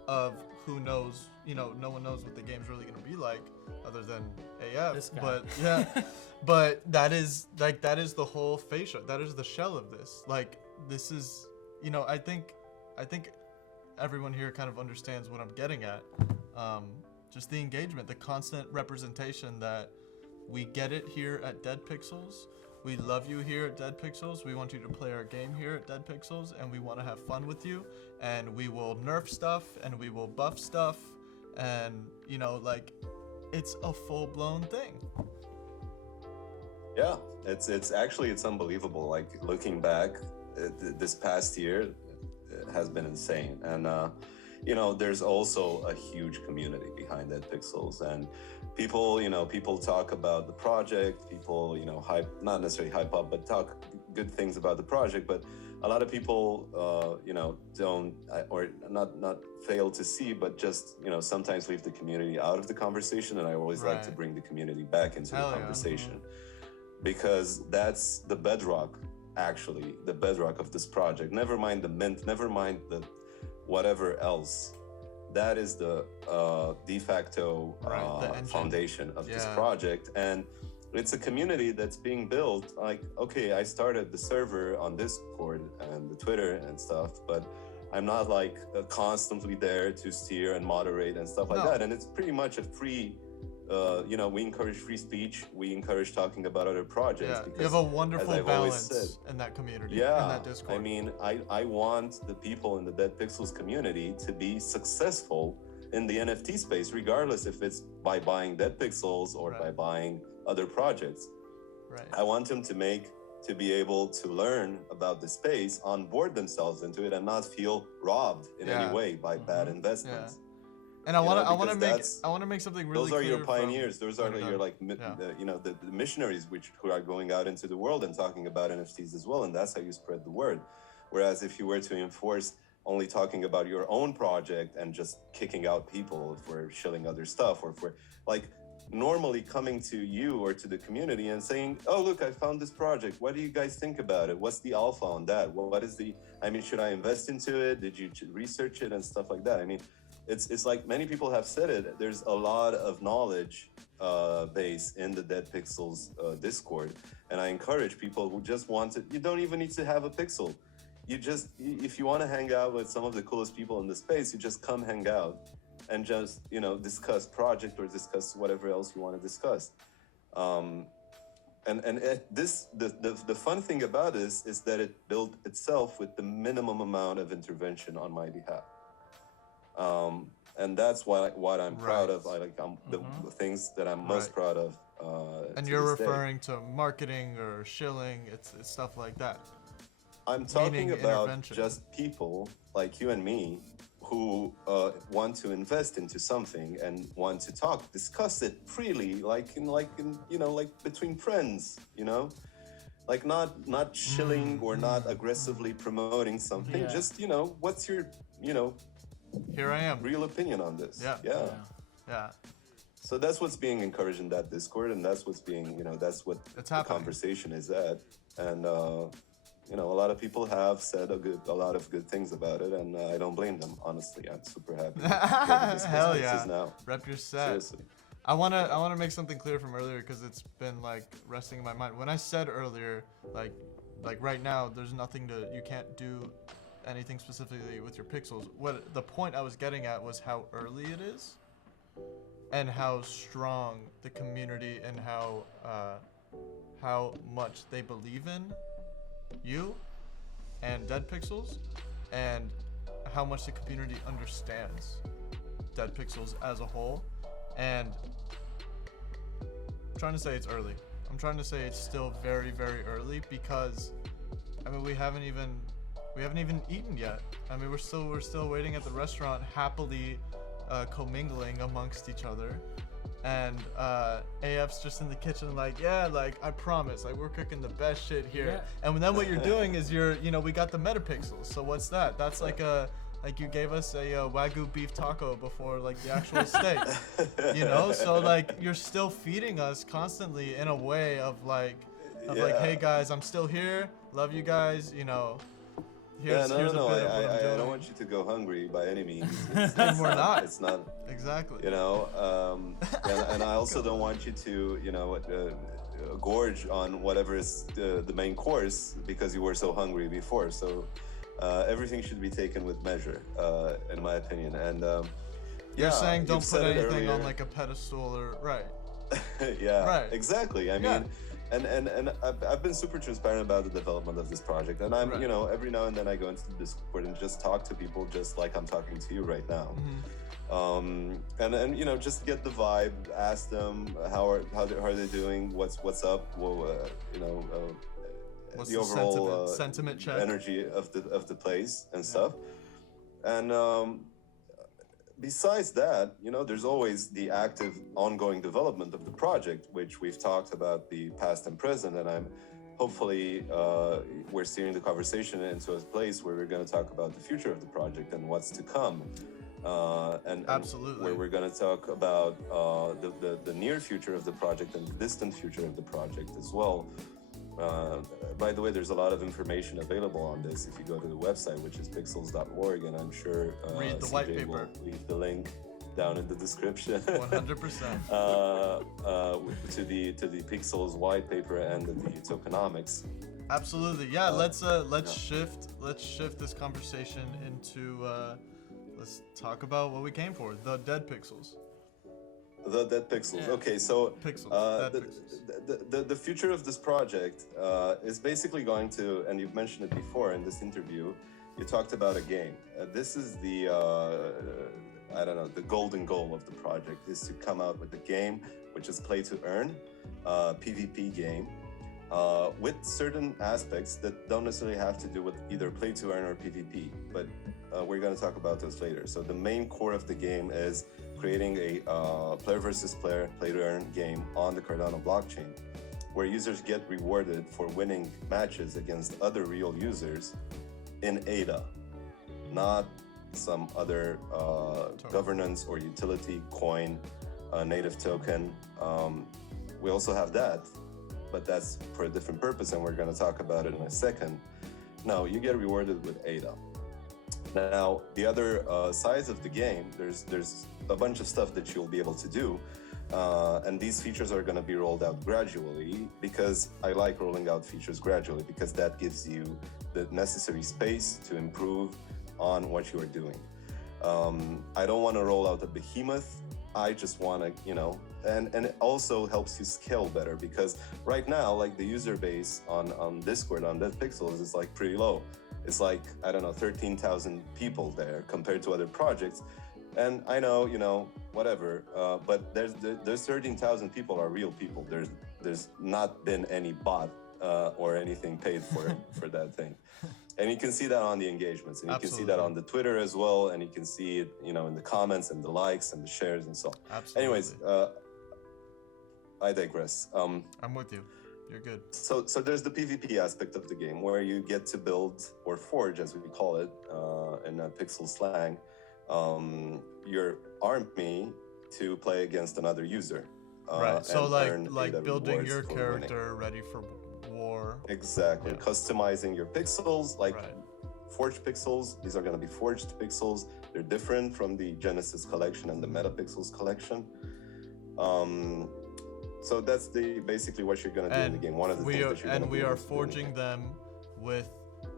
of who knows. No one knows what the game's really gonna be like, other than AF. This guy. But yeah, but that is the whole fascia. That is the shell of this. Like, this is, I think everyone here kind of understands what I'm getting at. Just the engagement, the constant representation that we get it here at DEADPXLZ. We love you here at DEADPXLZ. We want you to play our game here at DEADPXLZ, and we want to have fun with you. And we will nerf stuff, and we will buff stuff, and like it's a full-blown thing. Yeah, it's actually it's unbelievable. Like looking back, this past year has been insane, and there's also a huge community behind DEADPXLZ, and people talk about the project, people hype, not necessarily hype up, but talk good things about the project, but a lot of people don't or not fail to see, but just sometimes leave the community out of the conversation, and I always like to bring the community back into the conversation. Because that's the bedrock, actually, the bedrock of this project. Never mind the mint, never mind the whatever else. That is the de facto foundation of this project. And it's a community that's being built. Like, okay, I started the server on Discord and the Twitter and stuff, but I'm not like constantly there to steer and moderate and stuff like that. And it's pretty much a free, we encourage free speech. We encourage talking about other projects. Yeah, you have a wonderful balance in that community, in that Discord. I mean, I want the people in the DEADPXLZ community to be successful in the NFT space, regardless if it's by buying DEADPXLZ or by buying other projects. Right. I want them to be able to learn about the space, onboard themselves into it, and not feel robbed in any way by bad investments. And I want to make something really clear. Those are your pioneers. Those are your the missionaries who are going out into the world and talking about NFTs as well, and that's how you spread the word. Whereas if you were to enforce only talking about your own project and just kicking out people for shilling other stuff, or for normally coming to you or to the community and saying, oh, look, I found this project. What do you guys think about it? What's the alpha on that? Should I invest into it? Did you research it and stuff like that? I mean, it's like many people have said it. There's a lot of knowledge base in the DEADPXLZ Discord. And I encourage people who just want to, you don't even need to have a pixel. If you want to hang out with some of the coolest people in the space, you just come hang out and just discuss project or discuss whatever else you want to discuss. The fun thing about this is that it built itself with the minimum amount of intervention on my behalf. And that's what I'm proud of. The things that I'm most proud of. And you're referring to marketing or shilling, it's stuff like that. I'm talking about just people like you and me who want to invest into something and want to discuss it freely, like between friends, like not shilling or not aggressively promoting something. Yeah. Just what's your here I am real opinion on this. Yeah. So that's what's being encouraged in that Discord, and that's what's being that's what the conversation is at. And a lot of people have said a lot of good things about it, and I don't blame them. Honestly, I'm super happy. Hell yeah! Now. Rep your set. Seriously. I wanna make something clear from earlier, because it's been resting in my mind. When I said earlier, like right now, there's nothing you can't do anything specifically with your pixels. What the point I was getting at was how early it is, and how strong the community and how much they believe in you and DEADPXLZ, and how much the community understands DEADPXLZ as a whole. And I'm trying to say it's early. I'm trying to say it's still very, very early, because we haven't even eaten yet. We're still waiting at the restaurant, happily commingling amongst each other. And AF's just in the kitchen I promise, we're cooking the best shit here. Yeah. And then what you're doing is we got the metapixels. So what's that? That's you gave us a Wagyu beef taco before the actual steak. So you're still feeding us constantly in a way of hey guys, I'm still here, love you guys, Here's I don't want you to go hungry by any means. And we're not. It's not exactly. And I also don't want you to gorge on whatever is the main course, because you were so hungry before. So everything should be taken with measure, in my opinion. And you're saying don't put anything on a pedestal or right. Right. Exactly. I mean, and I've been super transparent about the development of this project, and I'm, Right. you know, every now and then I go into the Discord and just talk to people just like I'm talking to you right now. And you know, just get the vibe, ask them how are they doing, what's up, well, you know, What's the the overall sentiment check? energy of the place and stuff. And besides that, you know, there's always the active ongoing development of the project, which we've talked about the past and present, and I'm hopefully we're steering the conversation into a place where we're going to talk about the future of the project and what's to come. And Absolutely. where we're going to talk about the near future of the project and the distant future of the project as well. By the way, there's a lot of information available on this if you go to the website, which is pixels.org, and I'm sure Read the CJ white paper. will leave the link down in the description. 100%. To the Pixels white paper and the tokenomics. Absolutely. Yeah, let's shift this conversation into let's talk about what we came for, the dead pixels. The dead pixels. Yeah. Okay, so Pixels. Dead pixels. the future of this project is basically going to, and you've mentioned it before in this interview, you talked about a game. This is the, I don't know, the golden goal of the project is to come out with a game which is play to earn, PvP game, with certain aspects that don't necessarily have to do with either play to earn or PvP, but we're going to talk about those later. So the main core of the game is creating a player versus player play to earn game on the Cardano blockchain, where users get rewarded for winning matches against other real users in ADA, not some other governance or utility coin, native token. We also have that, but that's for a different purpose, and we're going to talk about it in a second. Now, you get rewarded with ADA. Now, the other sides of the game, there's a bunch of stuff that you'll be able to do, and these features are going to be rolled out gradually, because I like rolling out features gradually, because that gives you the necessary space to improve on what you are doing. I don't want to roll out a behemoth. I just want to, you know, and it also helps you scale better, because right now, like, the user base on Discord, on DEADPXLZ, is like pretty low. It's like, I don't know, 13,000 people there compared to other projects. And I know, you know, whatever, but there's 13,000 people are real people. There's not been any bot or anything paid for that thing. And you can see that on the engagements, and you can see that on the Twitter as well, and you can see it, you know, in the comments and the likes and the shares and so on. Absolutely. Anyways, I digress. I'm with you. You're good. So there's the PvP aspect of the game, where you get to build, or forge as we call it in pixel slang, your army to play against another user. Right. So and like building your for character ready for war. Exactly. Yeah. Customizing your pixels, like Right. forged pixels. These are going to be forged pixels. They're different from the Genesis collection and the Metapixels collection. So that's basically what you're going to do in the game. One of the things that you're going to do. We are forging them with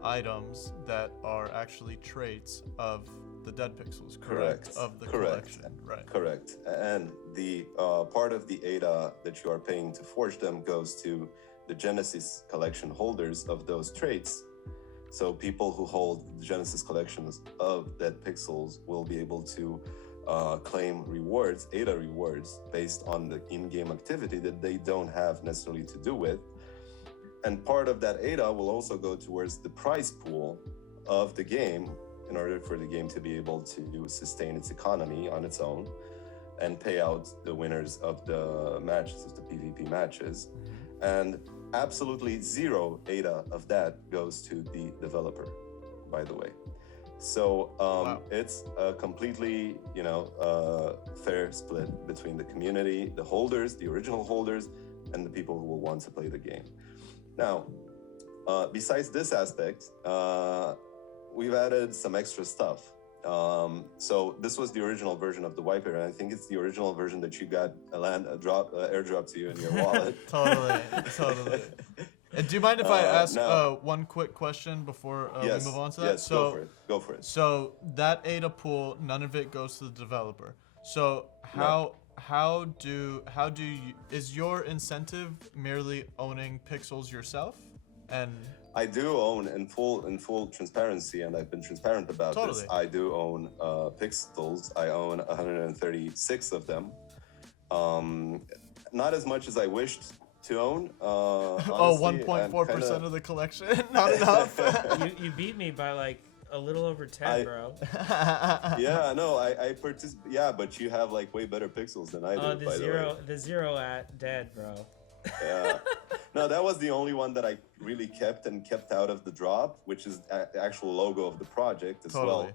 items that are actually traits of the dead pixels, correct? Of the collection, right? Correct. And the part of the ADA that you are paying to forge them goes to the Genesis collection holders of those traits. So people who hold the Genesis collections of dead pixels will be able to claim rewards, ADA rewards, based on the in-game activity that they don't have necessarily to do with. And part of that ADA will also go towards the prize pool of the game, in order for the game to be able to sustain its economy on its own and pay out the winners of the matches, of the PvP matches. And absolutely zero ADA of that goes to the developer, by the way. So Wow. It's a completely, you know, fair split between the community, the holders, the original holders, and the people who will want to play the game. Now, besides this aspect, we've added some extra stuff. So this was the original version of the white paper, and I think it's the original version that you got airdrop to you in your wallet. Totally. And do you mind if I ask now, one quick question before yes, we move on to that? Yes, go for it. So that ADA pool, none of it goes to the developer. So how how do you, is your incentive merely owning pixels yourself? And I do own in full transparency, and I've been transparent about Totally. this. I do own pixels. I own 136 of them. Not as much as I wished to own. oh, Honestly, 1.4% of the collection, not enough. You beat me by like a little over 10, bro. Yeah, no, I participate. Yeah, but you have like way better pixels than I do. The by zero, the way. the zero at dead, bro. Yeah. No, that was the only one that I really kept out of the drop, which is actual logo of the project as Totally.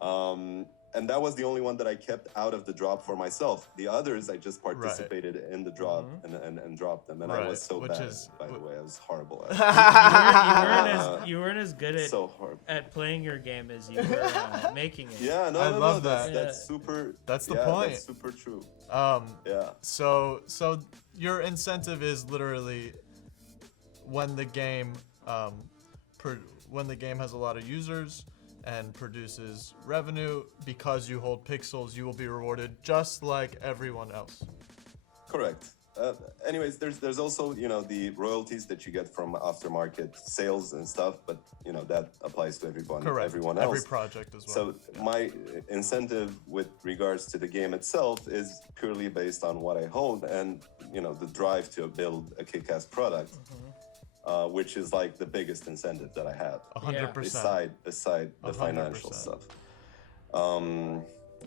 well. And that was the only one that I kept out of the drop for myself. The others, I just participated in the drop and dropped them. And I was so Which bad, is- by the way. I was horrible at it. You weren't as good at So horrible. at playing your game as you were making it. Yeah, no, I no, love no. that. That's super. That's the yeah, point. That's super true. Yeah. So your incentive is literally when the game when the game has a lot of users and produces revenue, because you hold pixels, you will be rewarded just like everyone else. Correct. Anyways, there's also the royalties that you get from aftermarket sales and stuff, but that applies to everyone. Correct. Everyone else. Every project as well. So my incentive with regards to the game itself is purely based on what I hold and the drive to build a kick-ass product, which is like the biggest incentive that I have. 100%. Aside the financial 100%. stuff.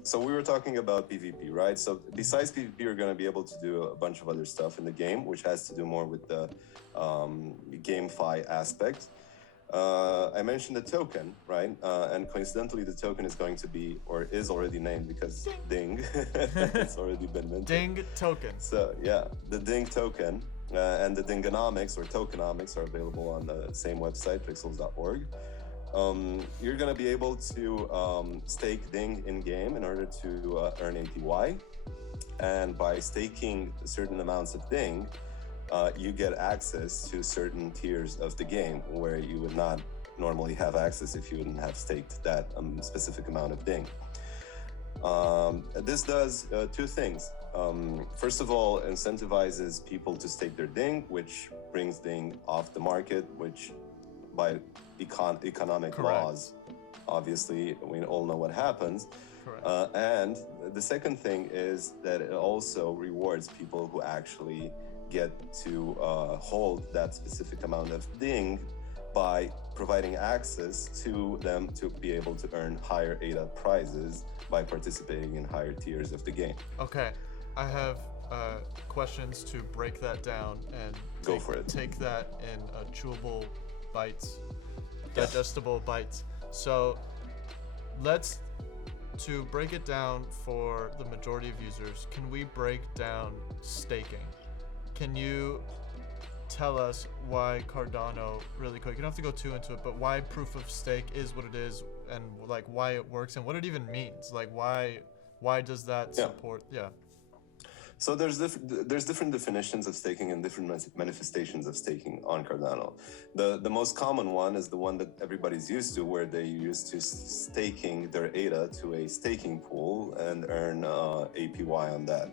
So we were talking about PvP, right? So besides PvP, you're going to be able to do a bunch of other stuff in the game, which has to do more with the GameFi aspect. I mentioned the token, right? And coincidentally, the token is going to be, or is already named because Ding, it's already been minted. Ding token. So yeah, the Ding token and the Dingonomics or tokenomics are available on the same website, pixels.org. You're going to be able to stake Ding in game in order to earn APY. And by staking certain amounts of Ding, you get access to certain tiers of the game where you would not normally have access if you wouldn't have staked that specific amount of Ding. This does two things. First of all, incentivizes people to stake their Ding, which brings Ding off the market, which by economic Correct. laws, obviously, we all know what happens. Correct. And the second thing is that it also rewards people who actually get to hold that specific amount of Ding by providing access to them to be able to earn higher ADA prizes by participating in higher tiers of the game. Okay, I have questions to break that down and Go for it. Take that in chewable bites, digestible bites. So to break it down for the majority of users, can we break down staking? Can you tell us why Cardano, really quick, you don't have to go too into it, but why proof of stake is what it is and like why it works and what it even means? Like why does that support? So there's different definitions of staking and different manifestations of staking on Cardano. The most common one is the one that everybody's used to, where they used to staking their ADA to a staking pool and earn APY on that.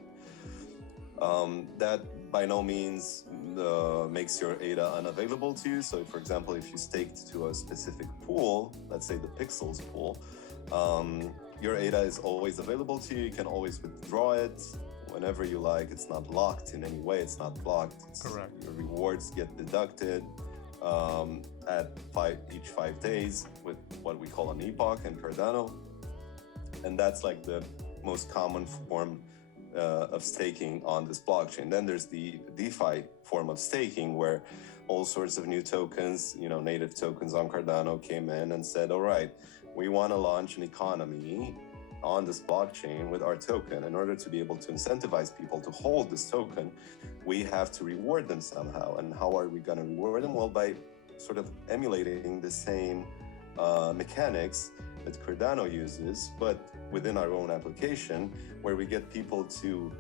That by no means makes your ADA unavailable to you. So for example, if you staked to a specific pool, let's say the Pixels pool, your ADA is always available to you. You can always withdraw it whenever you like. It's not locked in any way. It's not blocked. Correct. Your rewards get deducted at each 5 days with what we call an epoch in Cardano. And that's like the most common form of staking on this blockchain. Then there's the DeFi form of staking, where all sorts of new tokens, native tokens on Cardano came in and said, all right, we want to launch an economy on this blockchain with our token. In order to be able to incentivize people to hold this token, we have to reward them somehow. And how are we going to reward them? Well, by sort of emulating the same mechanics that Cardano uses, but within our own application, where we get people to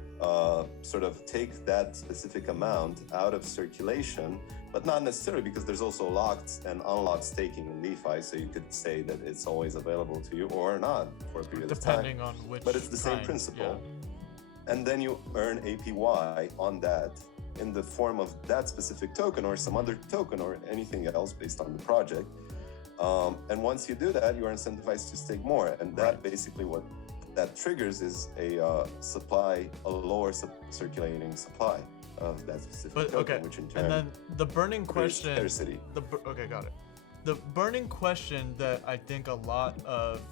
sort of take that specific amount out of circulation, but not necessarily, because there's also locked and unlocked staking in DeFi, so you could say that it's always available to you or not for a period of time. Depending on which But it's the same kind, principle. and then you earn APY on that in the form of that specific token or some other token or anything else based on the project. And once you do that, you are incentivized to stake more. And that basically what that triggers is a lower circulating supply of that specific token, which in turn and then the burning question, scarcity. Okay, got it. The burning question that I think a lot of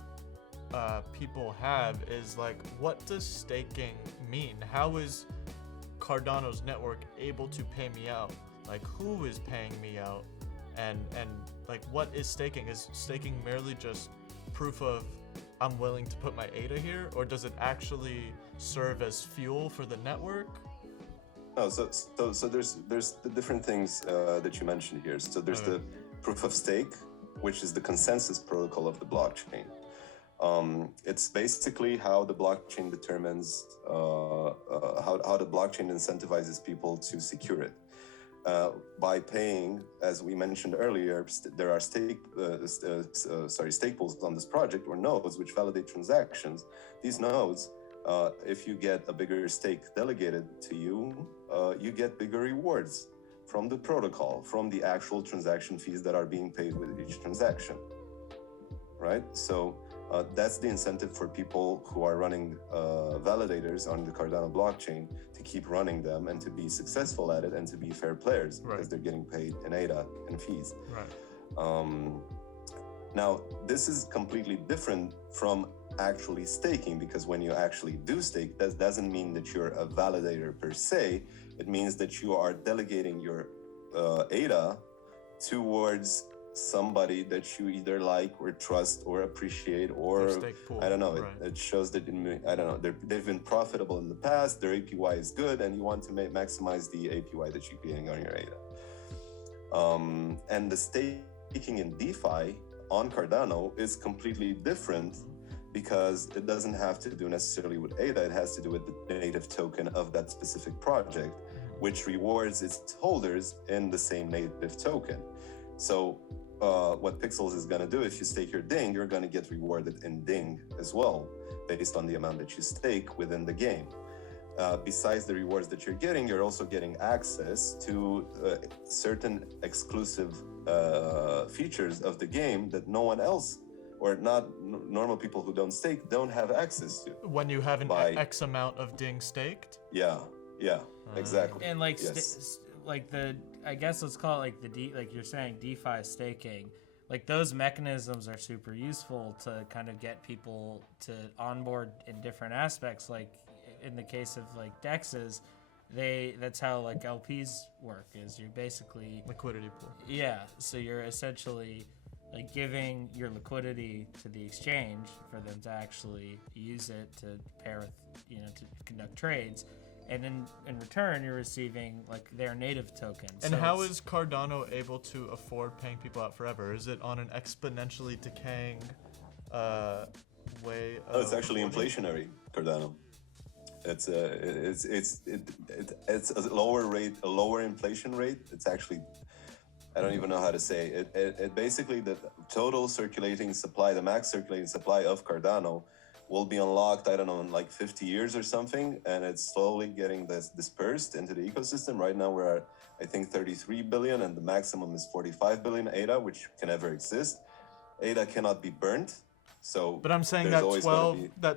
people have is like, what does staking mean? How is Cardano's network able to pay me out? Like, who is paying me out? And like, what is staking? Is staking merely just proof of I'm willing to put my ADA here, or does it actually serve as fuel for the network? No, so there's the different things that you mentioned here. So there's the proof of stake, which is the consensus protocol of the blockchain. It's basically how the blockchain determines how the blockchain incentivizes people to secure it. By paying, as we mentioned earlier, there are stake pools on this project, or nodes, which validate transactions. These nodes, if you get a bigger stake delegated to you, you get bigger rewards from the protocol, from the actual transaction fees that are being paid with each transaction, right? So that's the incentive for people who are running validators on the Cardano blockchain to keep running them and to be successful at it and to be fair players, because they're getting paid in ADA and fees. Now, this is completely different from actually staking, because when you actually do stake, that doesn't mean that you're a validator per se. It means that you are delegating your ADA towards somebody that you either like or trust or appreciate, or I don't know, it shows that, I don't know, they've been profitable in the past, their APY is good, and you want to maximize the APY that you're getting on your ADA. And the staking in DeFi on Cardano is completely different, because it doesn't have to do necessarily with ADA, it has to do with the native token of that specific project, which rewards its holders in the same native token. So what Pixels is going to do, if you stake your DING, you're going to get rewarded in DING as well, based on the amount that you stake within the game. Besides the rewards that you're getting, you're also getting access to certain exclusive features of the game that no one else, or not normal people who don't stake, don't have access to. When you have an X amount of DING staked? Yeah, exactly. And like, like the, I guess let's call it like like you're saying, DeFi staking, like those mechanisms are super useful to kind of get people to onboard in different aspects. Like in the case of like DEXs, that's how like LPs work, is you're basically liquidity pool. Yeah, so you're essentially like giving your liquidity to the exchange for them to actually use it to pair with, to conduct trades. And in return, you're receiving like their native tokens. And so how is Cardano able to afford paying people out forever? Is it on an exponentially decaying way? It's actually inflationary, Cardano. It's a lower rate, a lower inflation rate. It's actually, I don't even know how to say it. It basically, the total circulating supply, the max circulating supply of Cardano will be unlocked, I don't know, in like 50 years or something, and it's slowly getting dispersed into the ecosystem. Right now we're at, I think, 33 billion, and the maximum is 45 billion ADA, which can never exist. ADA cannot be burnt, so. But I'm saying that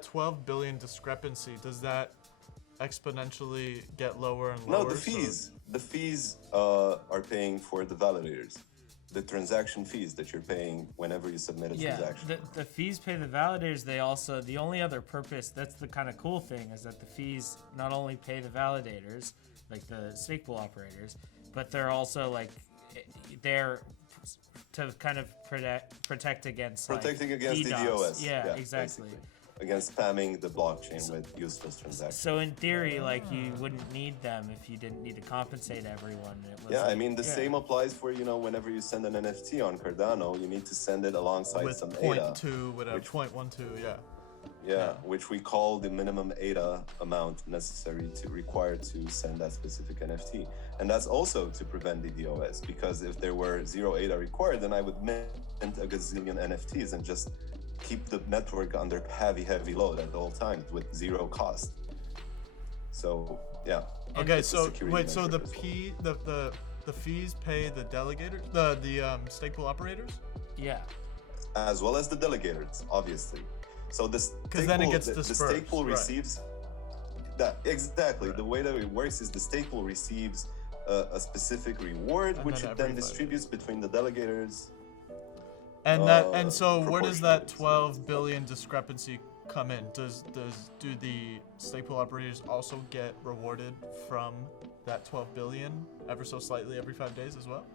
12 billion discrepancy, does that exponentially get lower and lower? No, the fees are paying for the validators. The transaction fees that you're paying whenever you submit a transaction. The fees pay the validators. They also, the only other purpose, that's the kind of cool thing, is that the fees not only pay the validators, like the stake pool operators, but they're also like, they're to kind of protect against protecting like, against DDoS. DDoS. Yeah, exactly. Basically. Against spamming the blockchain with useless transactions. So in theory, like, you wouldn't need them if you didn't need to compensate everyone. I mean, the same applies for, whenever you send an NFT on Cardano, you need to send it alongside with some ADA. Which 0.12, which we call the minimum ADA amount required to send that specific NFT. And that's also to prevent DDoS, because if there were zero ADA required, then I would mint a gazillion NFTs and just keep the network under heavy load at all times with zero cost. So yeah. Okay, it's a so security wait, so measure the as well. the fees pay the delegator, the stake pool operators? Yeah. As well as the delegators, obviously. So the Because stake then it pool, gets the dispersed. stake pool right. receives that exactly. Right. The way that it works is the stake pool receives a specific reward, And which then it then every 5 distributes between the delegators. And so where does that proportionally. 12 billion discrepancy come in? Do the stake pool operators also get rewarded from that 12 billion ever so slightly every 5 days as well?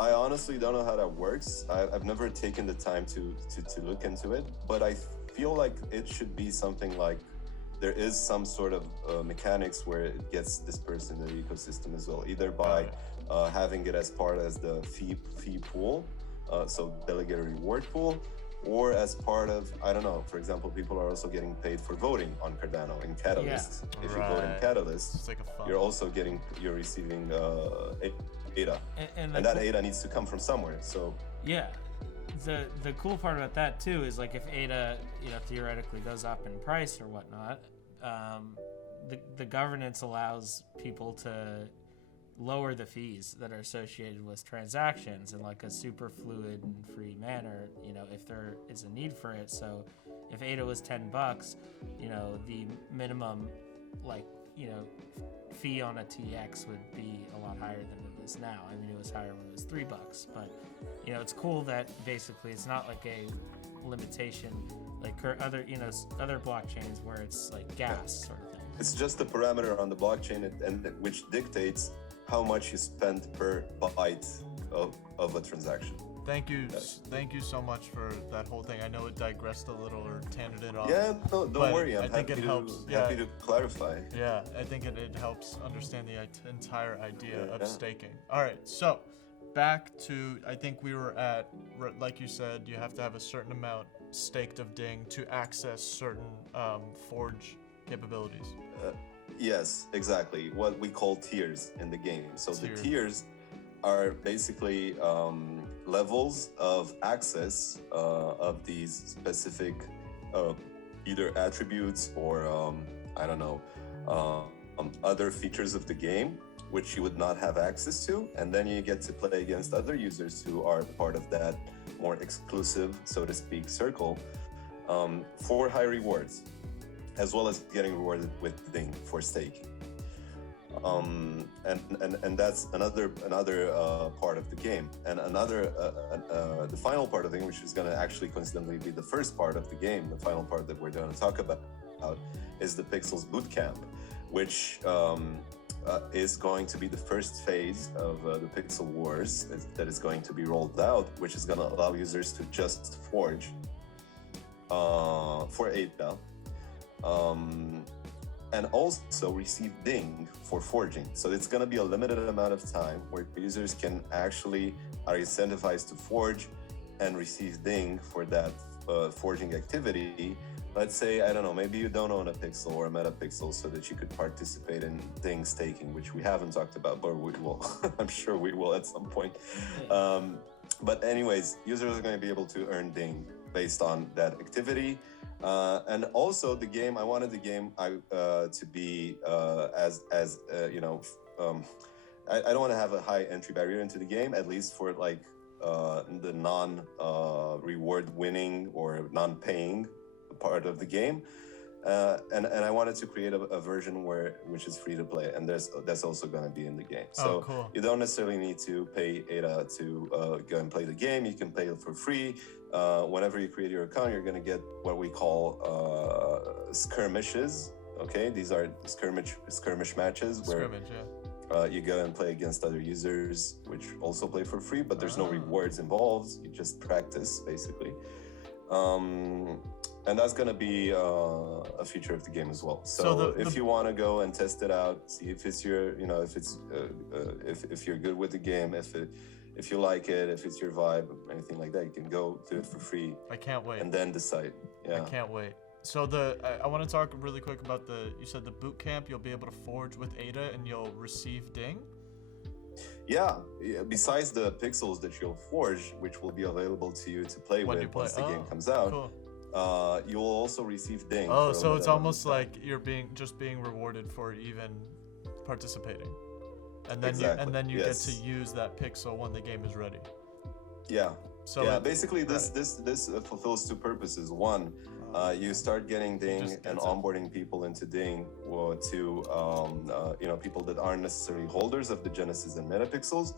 I honestly don't know how that works. I've never taken the time to look into it, but I feel like it should be something like there is some sort of mechanics where it gets dispersed in the ecosystem as well, either by having it as part as the fee pool, so delegated reward pool, or as part of, I don't know, for example, people are also getting paid for voting on Cardano in Catalyst. If you vote in Catalyst, It's like a fund. you're receiving ADA. And And that ADA needs to come from somewhere. So yeah, the cool part about that too is like if ADA, theoretically goes up in price or whatnot, the governance allows people to lower the fees that are associated with transactions in like a super fluid and free manner, if there is a need for it. So if ADA was $10, the minimum fee on a TX would be a lot higher than it is now. I mean, it was higher when it was $3, but it's cool that basically it's not like a limitation like other other blockchains where it's like gas sort of thing. it's just a parameter on the blockchain and which dictates how much you spend per byte of a transaction. Thank you so much for that whole thing. I know it digressed a little or tangented off. Yeah, no, don't but worry. I'm I think happy it to helps. happy to clarify. Yeah, I think it helps understand the entire idea of Yeah. staking. All right, so back to, I think we were at, like you said, you have to have a certain amount staked of Ding to access certain forge capabilities. Yes, exactly. What we call tiers in the game. So the Tier. tiers are basically levels of access of these specific either attributes or I don't know other features of the game which you would not have access to, and then you get to play against other users who are part of that more exclusive, so to speak, circle for high rewards, as well as getting rewarded with Ding for staking. And that's another part of the game, and the final part of the game, which is going to actually coincidentally be the first part of the game, the final part that we're going to talk about, is the Pixels Bootcamp, which is going to be the first phase of the Pixel Wars that is going to be rolled out, which is going to allow users to just forge for ADA. And also receive Ding for forging. So it's going to be a limited amount of time where users can actually are incentivized to forge and receive Ding for that forging activity. Let's say, I don't know, maybe you don't own a Pixel or a Metapixel so that you could participate in Ding staking, which we haven't talked about, but we will. I'm sure we will at some point. But anyways, users are going to be able to earn Ding based on that activity. And also the game, I wanted the game to be I don't want to have a high entry barrier into the game, at least for like the non-reward winning or non-paying part of the game. And I wanted to create a version which is free to play, and that's also going to be in the game. So cool. You don't necessarily need to pay ADA to go and play the game. You can play it for free. Whenever you create your account, you're going to get what we call skirmishes. Okay, these are skirmish matches where you go and play against other users, which also play for free, but there's no rewards involved. You just practice basically. And that's going to be a feature of the game as well. So if you want to go and test it out, see if it's your, if you're good with the game, if you like it, if it's your vibe, anything like that, you can go do it for free. I can't wait. And then decide. Yeah. I can't wait. So I want to talk really quick about you said the boot camp, you'll be able to forge with ADA and you'll receive Ding? Yeah, besides the pixels that you'll forge, which will be available to you to play When with you play. once the game comes out. Cool. you will also receive ding. Oh, for a so it's limited almost amount of like you're being rewarded for even participating, and then Exactly, you yes. get to use that pixel when the game is ready. Yeah. So yeah, it- basically this right. this fulfills two purposes. One, you start getting Ding just and gets it. onboarding people into Ding to people that aren't necessarily holders of the Genesis and Metapixels.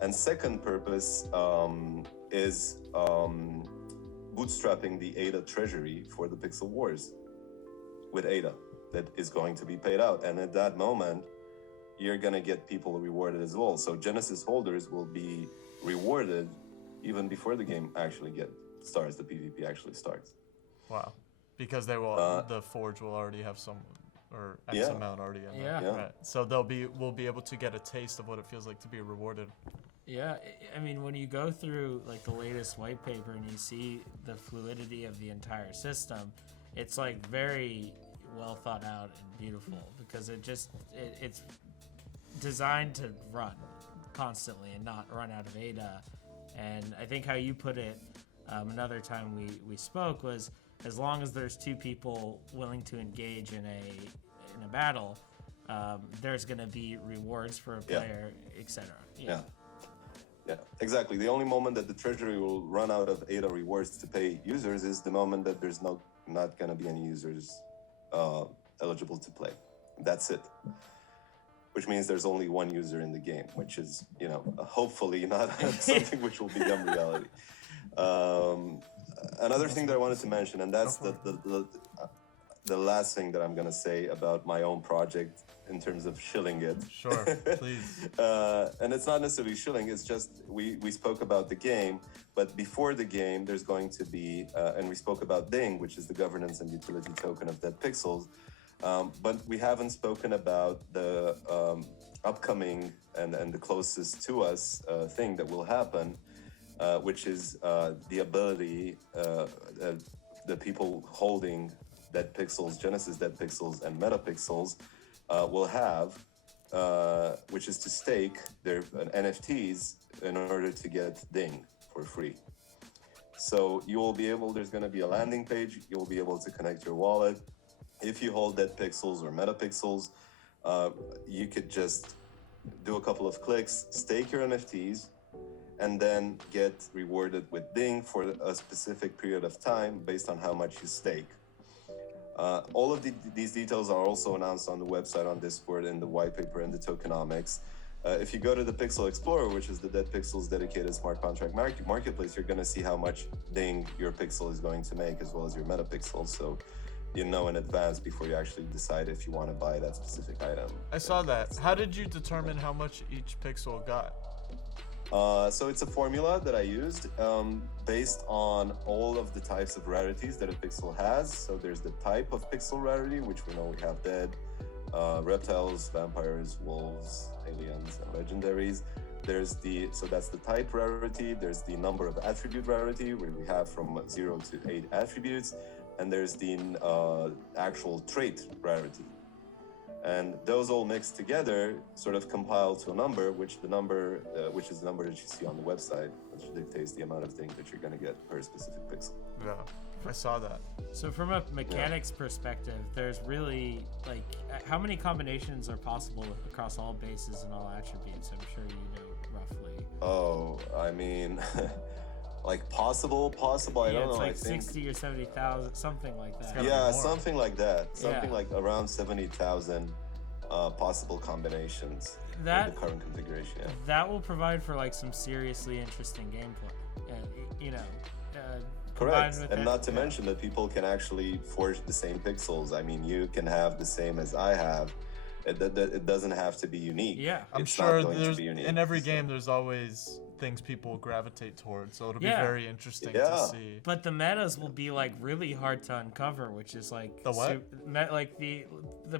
And second purpose is bootstrapping the ADA treasury for the Pixel Wars with ADA that is going to be paid out. And at that moment, you're gonna get people rewarded as well. So Genesis holders will be rewarded even before the game actually starts, the PvP actually starts. Wow, because they will the forge will already have some or X Yeah. amount already in Yeah. there. Yeah. Right. So we'll be able to get a taste of what it feels like to be rewarded. Yeah, I mean, when you go through like the latest white paper and you see the fluidity of the entire system, it's like very well thought out and beautiful because it's designed to run constantly and not run out of ADA. And I think how you put it another time we spoke was as long as there's two people willing to engage in a battle, there's going to be rewards for a player, etc. Yeah, exactly. The only moment that the treasury will run out of ADA rewards to pay users is the moment that there's not going to be any users eligible to play. That's it. Which means there's only one user in the game, which is, hopefully not something which will become reality. Another thing that I wanted to mention, and that's the last thing that I'm going to say about my own project in terms of shilling it. Sure, please. And it's not necessarily shilling, it's just we spoke about the game, but before the game, there's going to be, and we spoke about Ding, which is the governance and utility token of DEADPXLZ, but we haven't spoken about the upcoming and the closest to us thing that will happen, which is the ability the people holding DEADPXLZ, Genesis DEADPXLZ, and Metapixels will have, which is to stake their NFTs in order to get Ding for free. So you will be able, there's going to be a landing page, you'll be able to connect your wallet. If you hold DEADPXLZ or Metapixels, you could just do a couple of clicks, stake your NFTs, and then get rewarded with Ding for a specific period of time based on how much you stake. All of these details are also announced on the website, on Discord, in the white paper and the tokenomics. If you go to the Pixel Explorer, which is the DEADPXLZ's dedicated smart contract marketplace, you're going to see how much Ding your pixel is going to make, as well as your Metapixel. So you know in advance before you actually decide if you want to buy that specific item. I saw that. How did you determine how much each pixel got? So it's a formula that I used based on all of the types of rarities that a pixel has. So there's the type of pixel rarity, which we know we have dead, reptiles, vampires, wolves, aliens, and legendaries. So that's the type rarity. There's the number of attribute rarity, where we have from 0 to 8 attributes. And there's the actual trait rarity. And those all mixed together sort of compile to a number, which is the number that you see on the website, which dictates the amount of things that you're going to get per specific pixel. Yeah, I saw that. So from a mechanics perspective, there's really like how many combinations are possible across all bases and all attributes? I'm sure you know roughly. Oh, I mean, like possible. I don't know. It's like I think 60 or 70,000, something like that. gotta be more. something like that. Something Yeah. like around 70,000 possible combinations in That the current configuration. Yeah. that will provide for like some seriously interesting gameplay. Correct, combined with and it- not to mention that people can actually forge the same pixels. I mean, you can have the same as I have. It doesn't have to be unique. Yeah. I'm It's sure not going to there's be unique, in every so- game there's always things people gravitate towards, so it'll be Yeah. very interesting Yeah. to see. But the metas will be like really hard to uncover, which is like The what? like the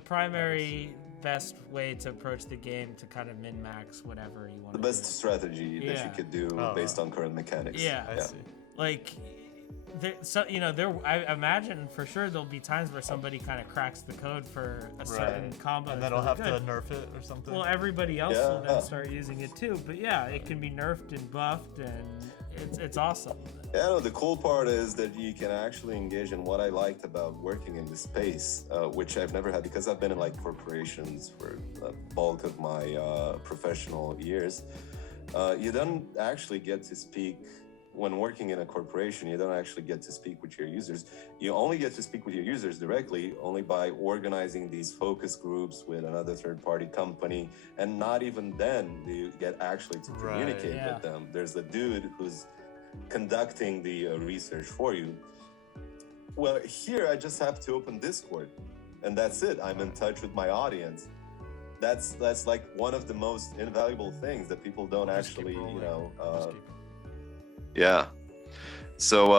primary best way to approach the game to kind of min max whatever you want. The best strategy that Yeah. you could do Oh, based on current mechanics. Yeah. I see. Like I imagine for sure there'll be times where somebody kind of cracks the code for a certain combo. And that's then I'll really have good. to nerf it or something. Well, everybody else will Yeah. then start using it too. But yeah, it can be nerfed and buffed, and it's awesome. Yeah, no, the cool part is that you can actually engage in what I liked about working in this space, which I've never had because I've been in like corporations for the bulk of my professional years. You don't actually get to speak when working in a corporation. You don't actually get to speak with your users. You only get to speak with your users directly only by organizing these focus groups with another third-party company, and not even then do you get actually to communicate with them. There's a dude who's conducting the research for you. Well, here I just have to open Discord, and that's it. I'm in touch with my audience. That's like one of the most invaluable things that people don't actually, Yeah. So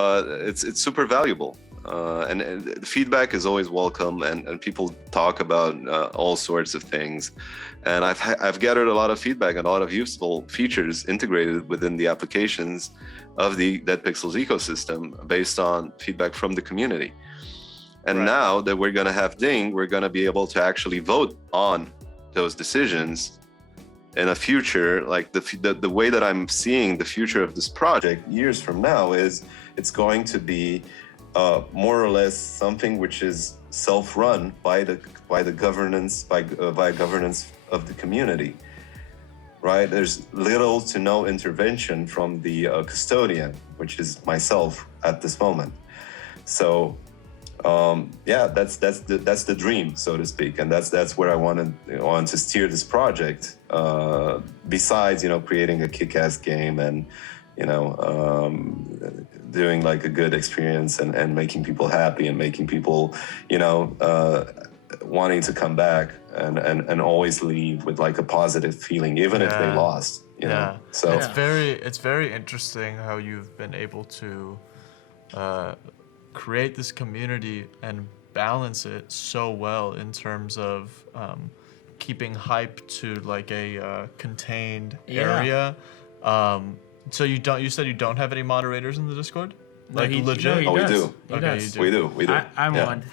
it's super valuable, and feedback is always welcome, and people talk about all sorts of things, and I've gathered a lot of feedback and a lot of useful features integrated within the applications of the DEADPXLZ ecosystem based on feedback from the community. And now that we're going to have Ding, we're going to be able to actually vote on those decisions in a future. Like the way that I'm seeing the future of this project years from now is it's going to be more or less something which is self-run by the governance by governance of the community. Right? There's little to no intervention from the custodian, which is myself at this moment. So that's the dream, so to speak, and that's where I want to steer this project. Besides, creating a kick-ass game and doing like a good experience and making people happy and making people wanting to come back and always leave with like a positive feeling, even if they lost. You know? So it's very interesting how you've been able to create this community and balance it so well in terms of keeping hype to like a contained area. So you said you don't have any moderators in the Discord? Like legit? We do. Okay, We do. I'm one.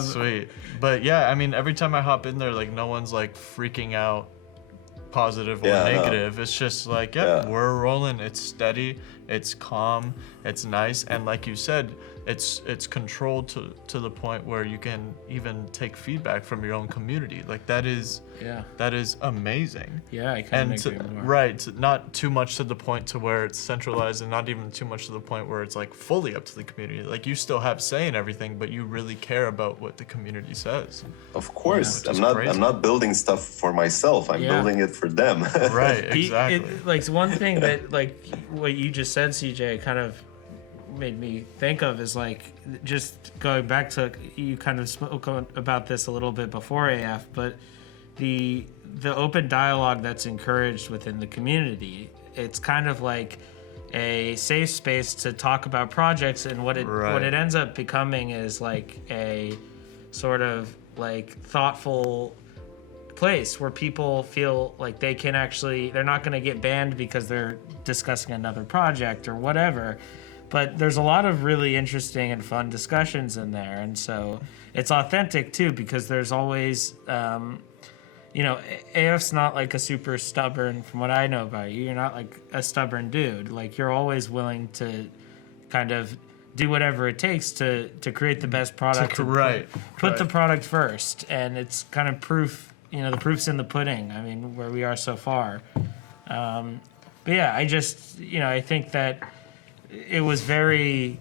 Sweet. But yeah, I mean, every time I hop in there, like no one's like freaking out, positive or negative. It's just like, we're rolling. It's steady. It's calm. It's nice. And like you said, it's controlled to the point where you can even take feedback from your own community. Like that is amazing. Yeah, I couldn't agree more. Right, not too much to the point to where it's centralized, and not even too much to the point where it's like fully up to the community. Like you still have say in everything, but you really care about what the community says. Of course, I'm not building stuff for myself. I'm building it for them. Right, exactly. Like one thing that like what you just said, CJ, kind of made me think of is like just going back to, you kind of spoke about this a little bit before AF, but the open dialogue that's encouraged within the community. It's kind of like a safe space to talk about projects, and what it ends up becoming is like a sort of like thoughtful place where people feel like they can actually, they're not going to get banned because they're discussing another project or whatever. But there's a lot of really interesting and fun discussions in there, and so it's authentic too, because there's always AF's not like a super stubborn, from what I know about you. You're not like a stubborn dude. Like you're always willing to kind of do whatever it takes to create the best product. Put the product first, and it's kind of proof. The proof's in the pudding. I mean, where we are so far. But yeah, I just I think that it was very.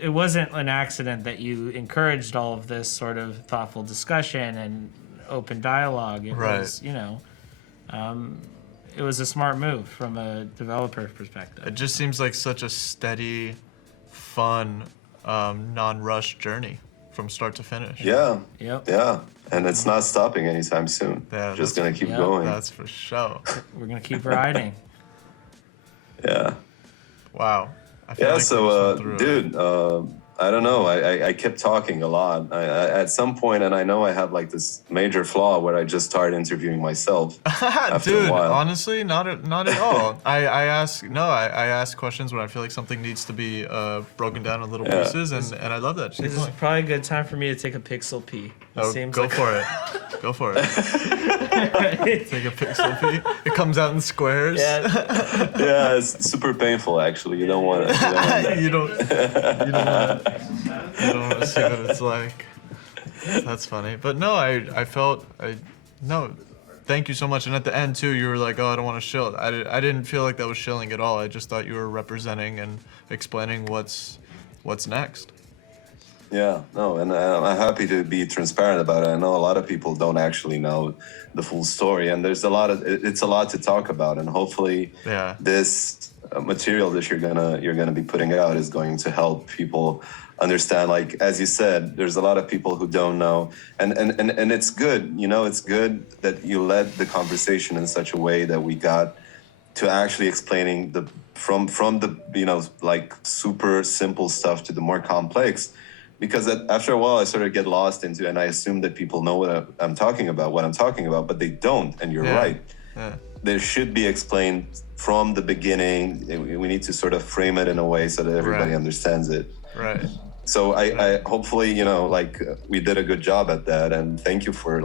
It wasn't an accident that you encouraged all of this sort of thoughtful discussion and open dialogue. It was, it was a smart move from a developer perspective. It just seems like such a steady, fun, non-rush journey from start to finish. Yeah. Yep. Yeah. And it's not stopping anytime soon. Yeah, just gonna keep going. That's for sure. We're gonna keep riding. Yeah. Wow. Yeah, so dude, I don't know. I kept talking a lot. At some point, and I know I have like this major flaw where I just started interviewing myself after Dude, a while. honestly, not at all. I ask questions when I feel like something needs to be broken down in little pieces, and I love that. Just This keep is going. probably a good time for me to take a pixel pee. Oh, Seems go like for it. Go for it. Take a pixel pee. It comes out in squares. Yeah. Yeah, it's super painful actually. You don't want it. You don't want to see what it's like. That's funny. But no, no, thank you so much. And at the end too, you were like, oh, I don't want to shill. I didn't feel like that was shilling at all. I just thought you were representing and explaining what's next. Yeah, no, and I'm happy to be transparent about it. I know a lot of people don't actually know the full story, and it's a lot to talk about, and hopefully this material that you're gonna be putting out is going to help people understand. Like as you said, there's a lot of people who don't know, and it's good, it's good that you led the conversation in such a way that we got to actually explaining from the like super simple stuff to the more complex. Because after a while, I sort of get lost into, and I assume that people know what I'm talking about, but they don't. And you're right. Yeah. They should be explained from the beginning. We need to sort of frame it in a way so that everybody understands it. Right. So I hopefully, we did a good job at that. And thank you for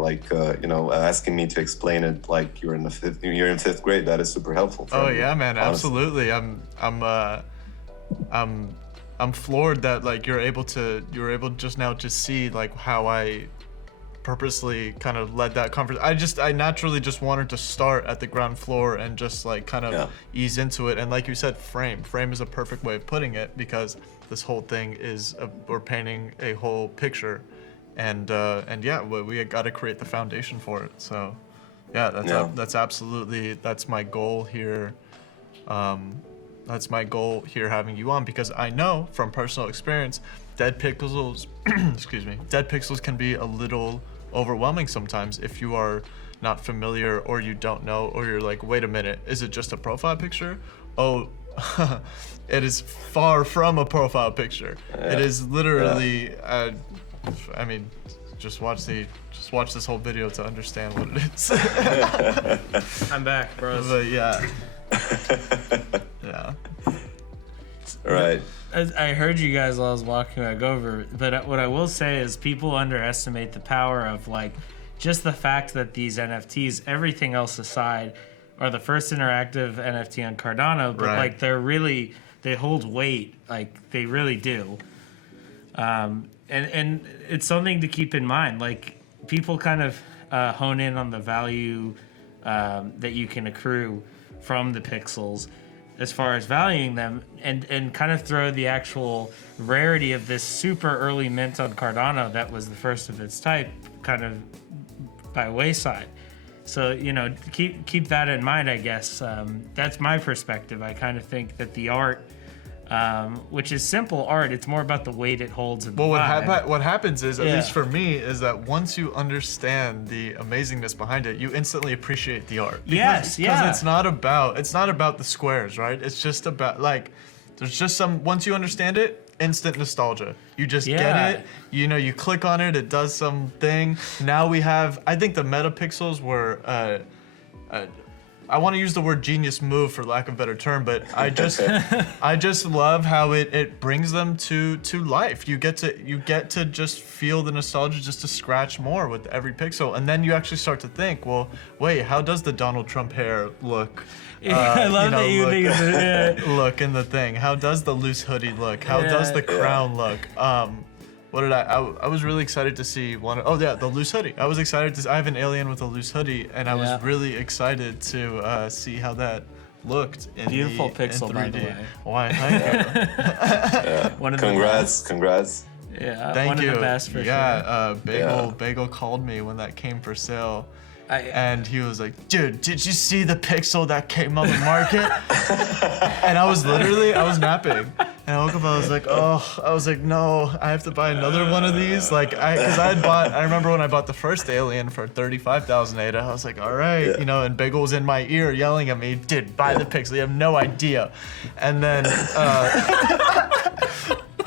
asking me to explain it like you're in fifth grade. That is super helpful. Oh yeah, man, honestly. absolutely. I'm floored that like you're able just now to see like how I purposely kind of led that conversation. I naturally just wanted to start at the ground floor and just like kind of ease into it. And like you said, frame is a perfect way of putting it, because this whole thing is we're painting a whole picture, and yeah, we got to create the foundation for it. So yeah, that's absolutely, that's my goal here. That's my goal here having you on, because I know from personal experience, dead pixels, excuse me, dead pixels can be a little overwhelming sometimes if you are not familiar, or you don't know, or you're like, wait a minute, is it just a profile picture? Oh, it is far from a profile picture. Yeah. It is literally, I mean, just watch this whole video to understand what it is. I'm back, bros. But yeah. Yeah. Right. I heard you guys while I was walking back over, but what I will say is people underestimate the power of like just the fact that these NFTs, everything else aside, are the first interactive NFT on Cardano, but like they hold weight, like they really do. And it's something to keep in mind. Like people kind of hone in on the value that you can accrue from the pixels as far as valuing them, and kind of throw the actual rarity of this super early mint on Cardano that was the first of its type kind of by wayside. So, keep that in mind, I guess. That's my perspective. I kind of think that the art, which is simple art, it's more about the weight it holds in the vibe. What happens is, at least for me, is that once you understand the amazingness behind it, you instantly appreciate the art. Because it's not about the squares, right? It's just about like, there's just some, once you understand it, instant nostalgia. You just get it, you click on it, it does something. Now we have, I think the metapixels were, I want to use the word genius move for lack of a better term, but I just love how it brings them to life. You get to just feel the nostalgia, just to scratch more with every pixel, and then you actually start to think, well, wait, how does the Donald Trump hair look? I love that you think of it. Look in the thing. How does the loose hoodie look? How does the crown look? What did I was really excited to see the loose hoodie. I was excited I have an alien with a loose hoodie, and I was really excited to see how that looked in beautiful pixel, in 3D. by the way. Why, thank you. Congrats. Yeah, thank one you. Of the best for sure. Bagel called me when that came for sale. And he was like, dude, did you see the pixel that came on the market? And I was napping. And I woke up, I was like, no, I have to buy another one of these. Like, I remember when I bought the first alien for 35,000 ADA, I was like, all right, and Bagel was in my ear yelling at me, dude, buy the pixel, you have no idea. And then,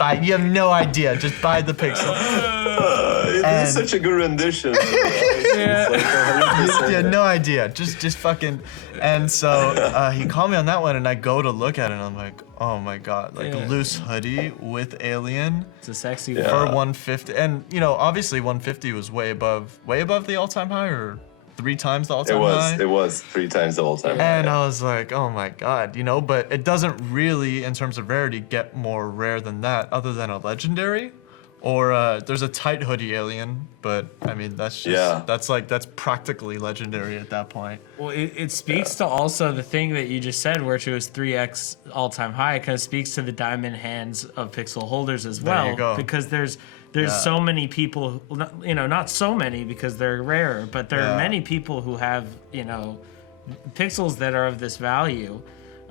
buy it. You have no idea. Just buy the pixel. This is such a good rendition. It's like 100%. You have no idea. Just fucking. And so he called me on that one, and I go to look at it, and I'm like, oh my god, like loose hoodie with alien. It's a sexy for 150, and you know, obviously 150 was way above the all-time high, or 3 times the all-time high. It was 3 times the all-time high. And I was like, oh my god, you know, but it doesn't really, in terms of rarity, get more rare than that, other than a legendary, or there's a tight hoodie alien, but I mean that's just that's practically legendary at that point. Well, it speaks to also the thing that you just said, which was 3x all-time high. It kind of speaks to the diamond hands of pixel holders as well. There you go. Because there's so many people, you know, not so many because they're rare, but there are many people who have, you know, pixels that are of this value,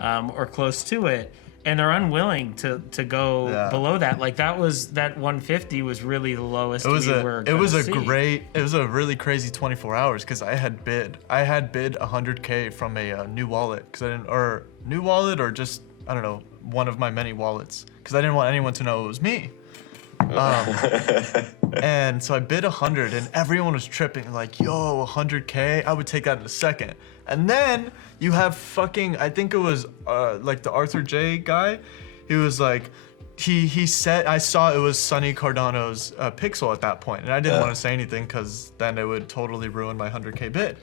or close to it, and they're unwilling to go below that. Like that 150 was really the lowest. It was a really crazy 24 hours because I had bid 100K from a new wallet or just, I don't know, one of my many wallets, because I didn't want anyone to know it was me. And so I bid 100, and everyone was tripping like, yo, 100K, I would take that in a second. And then you have fucking, I think it was like the Arthur J guy. He was like, he said, I saw it was Sonny Cardano's pixel at that point, and I didn't want to say anything because then it would totally ruin my 100K bid.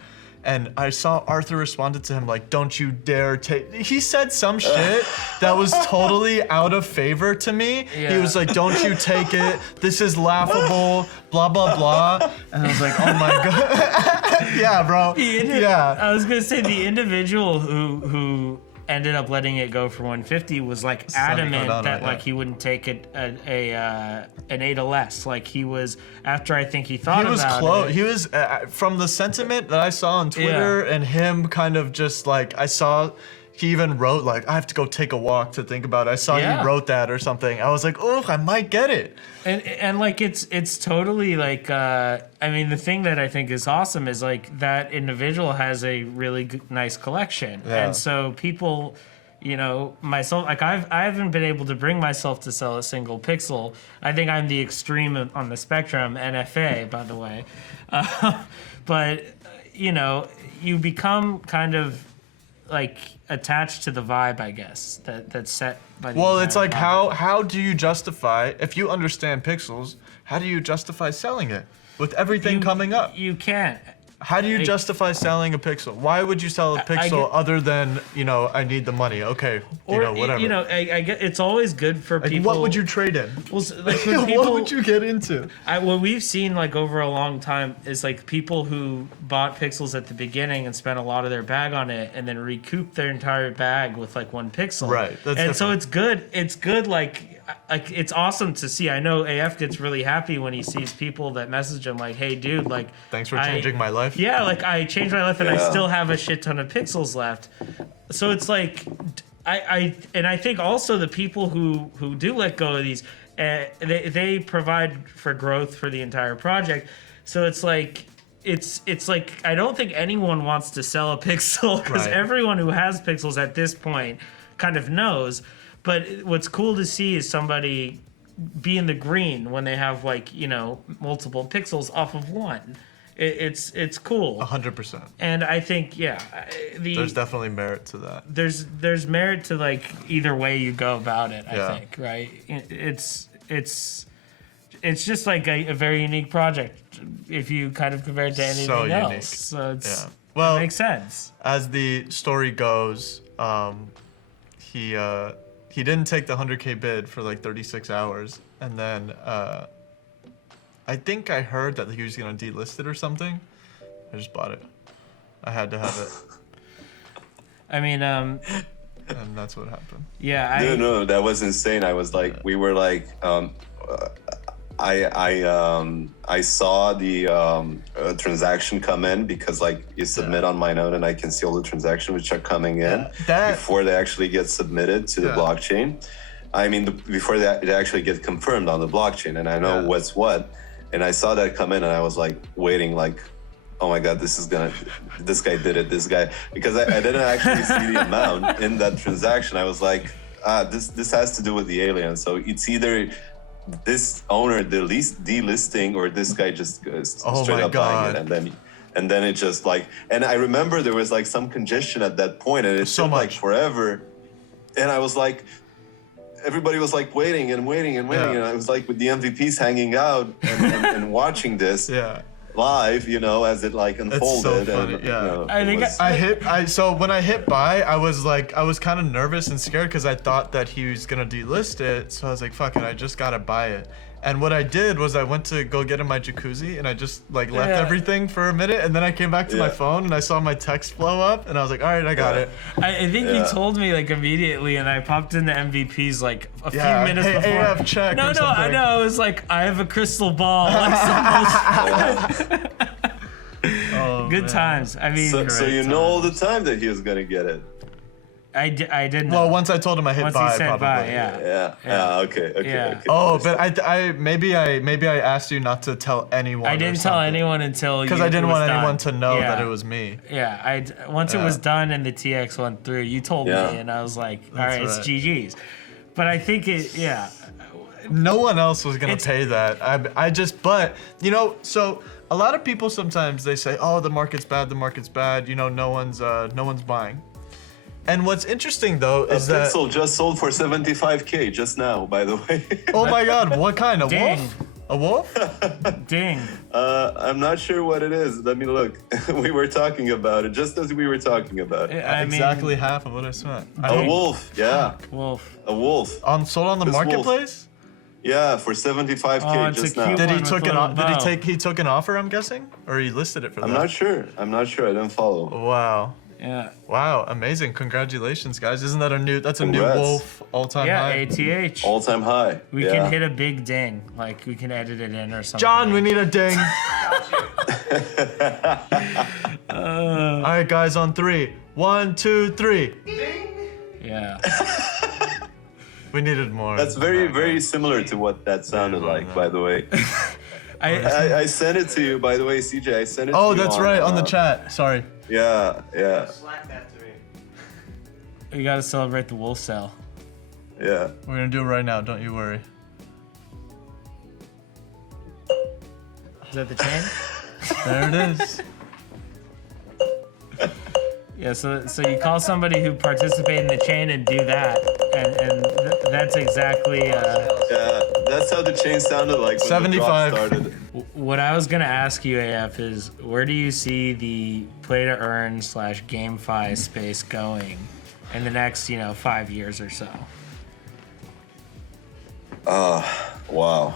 And I saw Arthur responded to him like, don't you dare take, he said some shit that was totally out of favor to me. He was like, don't you take it, this is laughable, blah, blah, blah. And I was like, oh my God. Yeah, bro. I was gonna say the individual who ended up letting it go for 150 was like adamant that like he wouldn't take it an A to less. Like he was, after I think he thought about it. He was close. He was from the sentiment that I saw on Twitter and him kind of just like, I saw he even wrote like, I have to go take a walk to think about it. I saw he wrote that or something. I was like, oh, I might get it. And like it's totally like I mean, the thing that I think is awesome is like that individual has a really nice collection, and so people, you know, myself, like I haven't been able to bring myself to sell a single pixel. I think I'm the extreme on the spectrum, NFA, by the way, but you know, you become kind of like attached to the vibe, I guess, that's set by the it's like how do you justify, if you understand pixels, how do you justify selling it with everything coming up? You can't. How do you justify selling a pixel? Why would you sell a pixel other than, you know, I need the money? Okay, you know, whatever. You know, I get, it's always good for like, people. What would you trade in? Well, like when people, what would you get into? What we've seen like over a long time is like people who bought pixels at the beginning and spent a lot of their bag on it, and then recouped their entire bag with like 1 pixel. Right. That's different. So it's good. It's good. Like it's awesome to see. I know AF gets really happy when he sees people that message him like, "Hey, dude, like, thanks for changing my life." Yeah, like I changed my life and I still have a shit ton of pixels left. So it's like, I think also the people who do let go of these, they provide for growth for the entire project. So it's like. It's like I don't think anyone wants to sell a pixel because everyone who has pixels at this point kind of knows. But what's cool to see is somebody be in the green when they have like, you know, multiple pixels off of 1. It's cool. 100%. And I think there's definitely merit to that. There's merit to like either way you go about it. I think right. It's just like a very unique project if you kind of compare it to anything else. So it's it makes sense. As the story goes, he didn't take the 100K bid for like 36 hours, and then I think I heard that he was gonna delist it or something. I just bought it. I had to have it. I mean, and that's what happened. Yeah. No, that was insane. I was like, we were like, I saw the transaction come in because like you submit on my node and I can see all the transactions which are coming in before they actually get submitted to the blockchain. I mean, before they actually get confirmed on the blockchain, and I know what's what. And I saw that come in and I was like waiting like, oh my God, this guy did it, this guy, because I didn't actually see the amount in that transaction. I was like, this has to do with the alien. So it's either this owner delisting or this guy just straight up buying it, and then it just like, and I remember there was like some congestion at that point, and it seemed like forever, and I was like, everybody was like waiting and waiting and waiting, and I was like with the MVPs hanging out and watching this live, you know, as it like unfolded. It's so funny. And, you know, so when I hit buy, I was kind of nervous and scared because I thought that he was gonna delist it. So I was like, fuck it, I just gotta buy it. And what I did was I went to go get in my jacuzzi and I just like left everything for a minute, and then I came back to my phone and I saw my text flow up and I was like, all right, I got it. I think you told me like immediately, and I popped into MVPs like a few minutes before. AF check. No, I know. I was like, I have a crystal ball. Good times. I mean, so you know all the time that he was gonna get it. I didn't. Well, once I told him I hit buy, once he said probably. buy, Okay. Oh, but I maybe I asked you not to tell anyone. I didn't tell anyone until because I didn't want anyone to know that it was me. Yeah, once it was done and the TX went through, you told me, and I was like, all right, it's GG's. But I think no one else was gonna pay that. But you know, so a lot of people sometimes they say, oh, the market's bad. You know, no one's buying. And what's interesting though is that Pixel just sold for 75K just now, by the way. Oh my God, what kind? A wolf? A wolf? Ding. I'm not sure what it is. Let me look. We were talking about it just as we were talking about it. Exactly half of what I spent. A wolf, yeah. Wolf. A wolf. Sold on the marketplace? Yeah, for 75K just now. Did he took an offer, I'm guessing? Or he listed it for that? I'm not sure. I didn't follow. Wow. Yeah. Wow, amazing. Congratulations, guys. Isn't that new wolf all-time high? Yeah, ATH. All-time high. We can hit a big ding. Like, we can edit it in or something. John, we need a ding. All right, guys, on 3. 1, 2, 3. Ding. Yeah. We needed more. That's very similar to what that sounded like, by the way. I sent it to you, by the way, CJ. I sent it to you. Oh, that's right, on the chat. Sorry. Yeah. Slack that to me. We gotta celebrate the wolf sale. Yeah. We're gonna do it right now, don't you worry. Is that the chain? There it is. Yeah, so you call somebody who participated in the chain and do that, and that's exactly. Yeah, that's how the chain sounded like when 75. the drop started. What I was gonna ask you, AF, is where do you see the play to earn / GameFi space going in the next 5 years or so? Wow.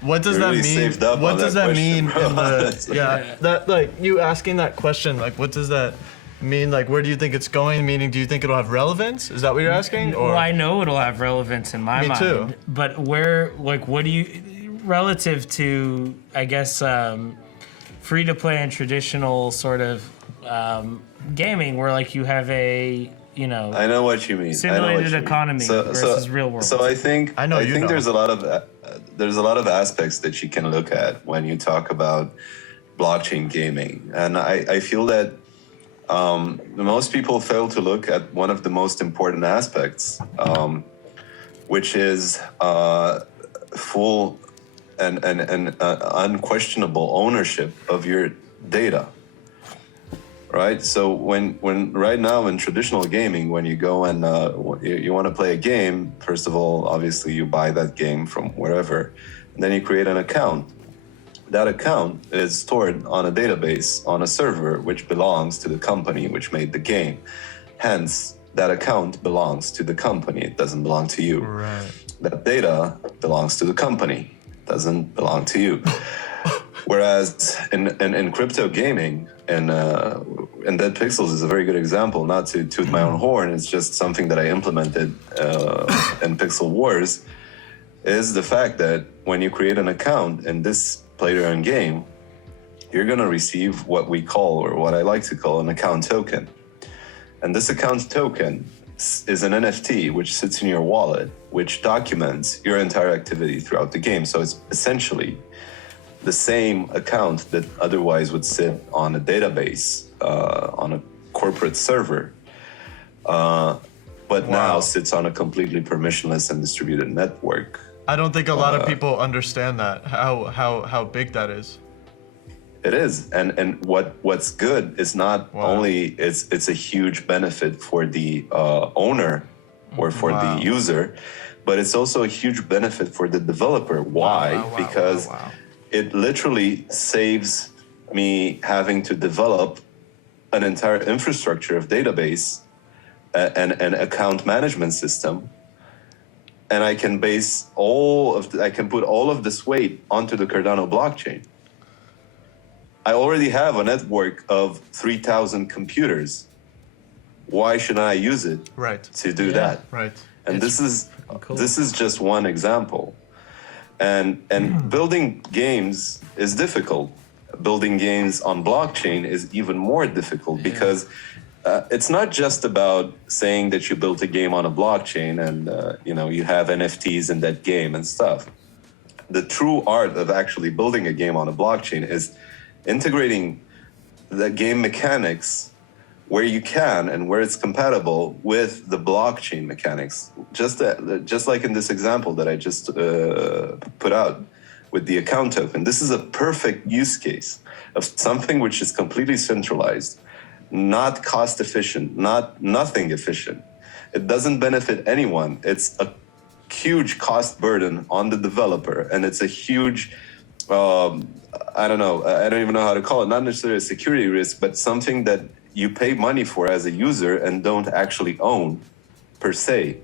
What does that mean? What does that mean in the that like you asking that question, like what does that mean? Like where do you think it's going? Meaning do you think it'll have relevance? Is that what you're asking? Or Well, I know it'll have relevance in my mind. Me too. But where what do you relative to I guess free to play and traditional sort of gaming where like you have a I know what you mean. Simulated economy versus real world. So I think know. there's a lot of aspects that you can look at when you talk about blockchain gaming, and I feel that most people fail to look at one of the most important aspects, which is full and unquestionable ownership of your data. Right. So when right now in traditional gaming, when you go and you want to play a game, first of all, obviously you buy that game from wherever, and then you create an account. That account is stored on a database on a server, which belongs to the company which made the game. Hence, that account belongs to the company. It doesn't belong to you. Right. That data belongs to the company. It doesn't belong to you. Whereas in crypto gaming, and DEADPXLZ is a very good example, not to toot my own horn, it's just something that I implemented in Pixel Wars, is the fact that when you create an account in this play-to-earn game, you're going to receive what we call, or what I like to call, an account token. And this account token is an NFT which sits in your wallet, which documents your entire activity throughout the game. So it's essentially the same account that otherwise would sit on a database, on a corporate server. but Wow. now sits on a completely permissionless and distributed network. I don't think a lot of people understand that, how big that is. It is, and what's good is not Wow. only it's a huge benefit for the owner or for Wow. the user, but it's also a huge benefit for the developer. Why? Wow, wow, Because wow. it literally saves me having to develop an entire infrastructure of database and an account management system, and I can I can put all of this weight onto the Cardano blockchain. I already have a network of 3,000 computers. Why should I use it Right. to do Yeah. that? Right. And It's cool. this is just one example. And building games is difficult. Building games on blockchain is even more difficult because it's not just about saying that you built a game on a blockchain and you have NFTs in that game and stuff. The true art of actually building a game on a blockchain is integrating the game mechanics where you can and where it's compatible with the blockchain mechanics. Just like in this example that I just put out with the account token. This is a perfect use case of something which is completely centralized, not cost efficient, nothing efficient. It doesn't benefit anyone. It's a huge cost burden on the developer, and it's a huge I don't know. I don't even know how to call it. Not necessarily a security risk, but something that you pay money for as a user and don't actually own, per se.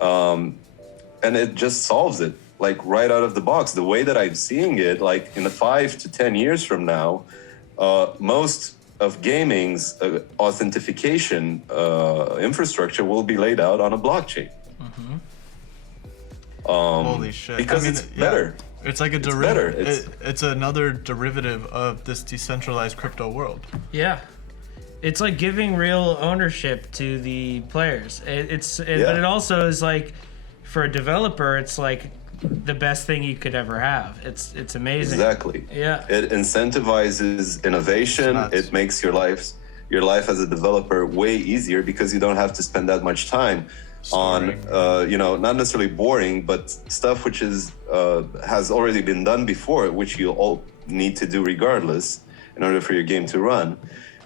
And it just solves it, like right out of the box. The way that I'm seeing it, like in 5 to 10 years from now, most of gaming's authentication infrastructure will be laid out on a blockchain. Holy shit. Because it's better. It's like a It's better. derivative. It's another derivative of this decentralized crypto world. Yeah. It's like giving real ownership to the players. But it also is like, for a developer, it's like the best thing you could ever have. It's amazing. Exactly. Yeah. It incentivizes innovation. It makes your life as a developer way easier because you don't have to spend that much time on not necessarily boring, but stuff which is has already been done before, which you all need to do regardless in order for your game to run.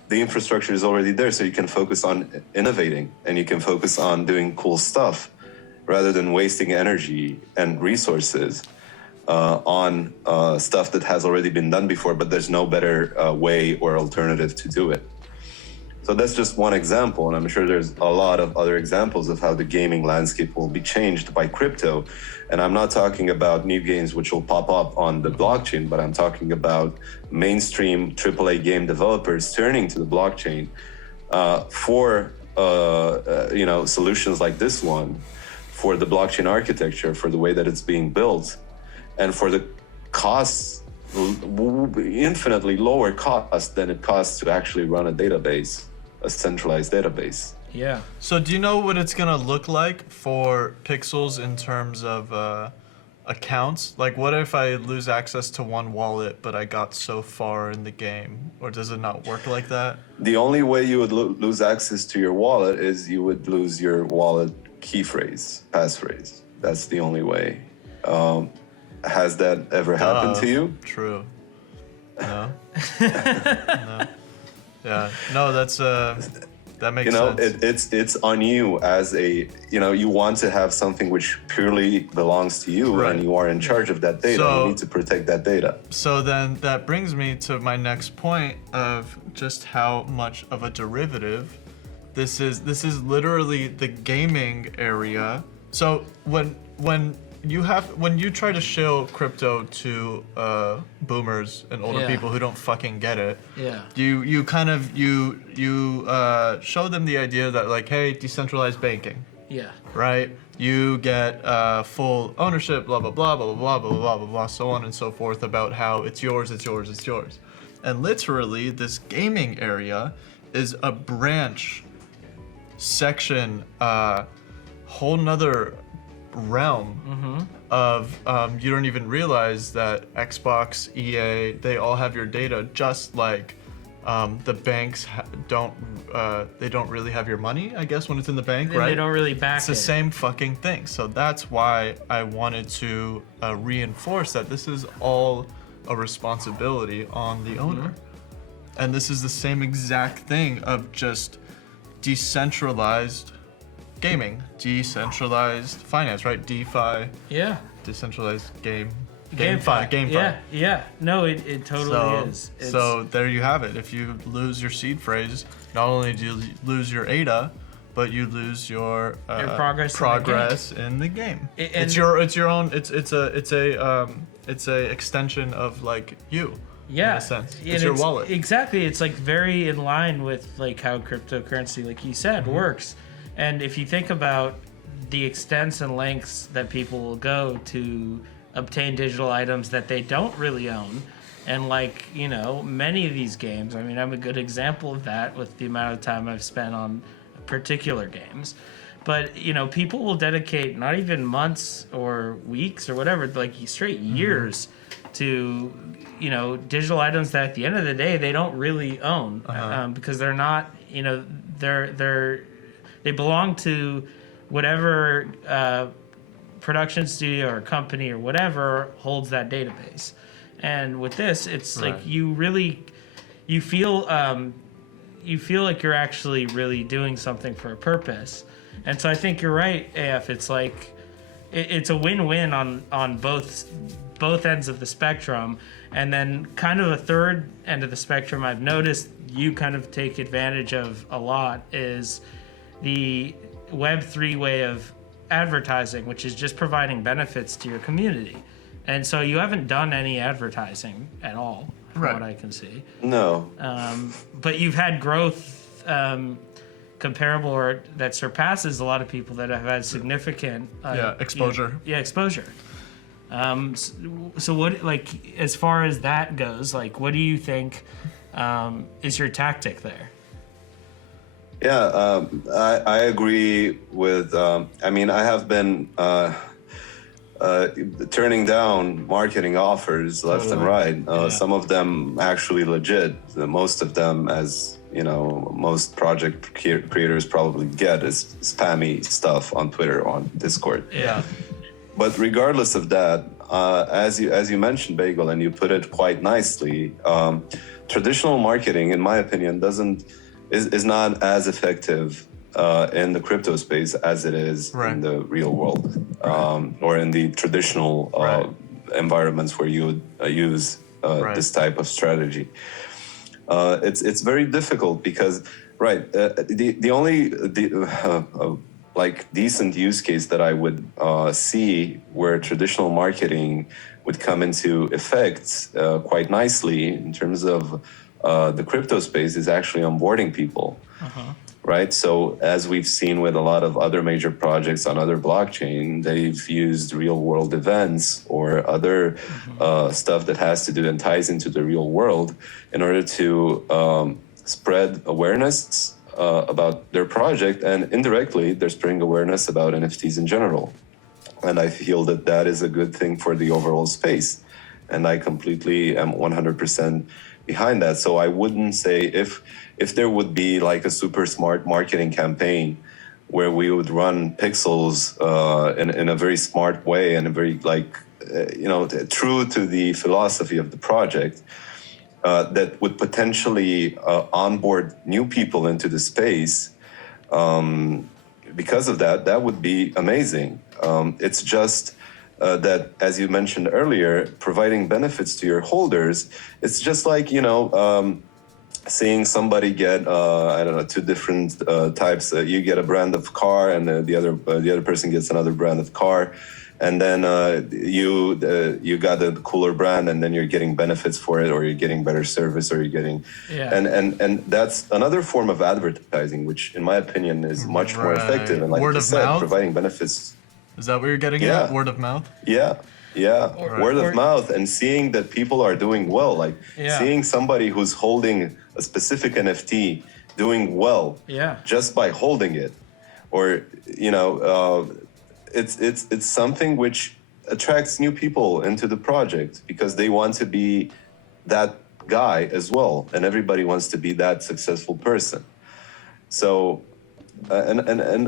The infrastructure is already there, so you can focus on innovating and you can focus on doing cool stuff rather than wasting energy and resources on stuff that has already been done before, but there's no better way or alternative to do it. So that's just one example, and I'm sure there's a lot of other examples of how the gaming landscape will be changed by crypto. And I'm not talking about new games which will pop up on the blockchain, but I'm talking about mainstream AAA game developers turning to the blockchain for solutions like this one, for the blockchain architecture, for the way that it's being built, and for the costs, infinitely lower cost than it costs to actually run a database, a centralized database. Yeah. So do you know what it's gonna look like for Pixels in terms of accounts? Like, what if I lose access to one wallet, but I got so far in the game? Or does it not work like that? The only way you would lose access to your wallet is you would lose your wallet key phrase, passphrase. That's the only way. Has that ever happened to you? True. No. No. Yeah. No, that's that makes sense. It's on you as a, you want to have something which purely belongs to you, Right. and you are in charge of that data. So- You need to protect that data. So then that brings me to my next point of just how much of a derivative this is. This is literally the gaming area. So when you try to show crypto to boomers and older Yeah. people who don't fucking get it, Yeah. you kind of show them the idea that, like, hey, decentralized banking, Yeah. right? You get full ownership, blah blah blah blah blah blah blah blah blah, so on and so forth, about how it's yours, it's yours, it's yours. And literally, this gaming area is a branch, section, whole nother realm of you don't even realize that Xbox, EA, they all have your data, just like The banks don't really have your money, I guess, when it's in the bank, right? They don't really back It's the same fucking thing. So that's why I wanted to reinforce that this is all a responsibility on the owner. And this is the same exact thing of just decentralized gaming, decentralized finance, right? DeFi, Yeah. decentralized GameFi. Yeah. No, it totally is. So there you have it. If you lose your seed phrase, not only do you lose your ADA, but you lose your progress in the game. And It's your own. It's a extension of like you. Yeah, in a sense. It's your wallet. Exactly. It's like very in line with like how cryptocurrency, like you said, works. And if you think about the extents and lengths that people will go to obtain digital items that they don't really own, and like, you know, many of these games, I mean, I'm a good example of that with the amount of time I've spent on particular games. But, you know, people will dedicate not even months or weeks or whatever, like straight years to, you know, digital items that at the end of the day they don't really own, because they're not, you know, they belong to whatever production studio or company or whatever holds that database. And with this, it's like you feel like you're actually really doing something for a purpose. And so I think you're right, AF. It's like it's a win-win on both ends of the spectrum. And then kind of a third end of the spectrum I've noticed you kind of take advantage of a lot is the Web3 way of advertising, which is just providing benefits to your community. And so you haven't done any advertising at all, from what I can see. No. But you've had growth comparable or that surpasses a lot of people that have had significant exposure. Exposure. So what, like, as far as that goes, like, what do you think is your tactic there? Yeah, I agree with. I mean, I have been turning down marketing offers left and right. Some of them actually legit. Most of them, as you know, most project creators probably get, is spammy stuff on Twitter, on Discord. Yeah. But regardless of that, as you mentioned, Bagel, and you put it quite nicely, traditional marketing, in my opinion, is not as effective in the crypto space as it is in the real world, or in the traditional environments where you would use this type of strategy. It's very difficult because the only like decent use case that I would see where traditional marketing would come into effect quite nicely in terms of the crypto space is actually onboarding people, right? So as we've seen with a lot of other major projects on other blockchain, they've used real world events or other stuff that has to do and ties into the real world in order to spread awareness about their project, and indirectly they're spreading awareness about NFTs in general. And I feel that that is a good thing for the overall space, and I completely am 100% behind that. So I wouldn't say if there would be like a super smart marketing campaign where we would run pixels in a very smart way and a very true to the philosophy of the project, that would potentially onboard new people into the space. Because of that, that would be amazing. It's just that, as you mentioned earlier, providing benefits to your holders, it's just like, seeing somebody get, I don't know, two different types. You get a brand of car and the other person gets another brand of car. And then you got a cooler brand, and then you're getting benefits for it, or you're getting better service, or you're getting, and that's another form of advertising, which in my opinion is much more effective. And like word you of said, mouth? providing benefits. Is that what you're getting at? Word of mouth? Yeah. Word of mouth, and seeing that people are doing well, like seeing somebody who's holding a specific NFT doing well, just by holding it, or it's something which attracts new people into the project because they want to be that guy as well, and everybody wants to be that successful person. So, and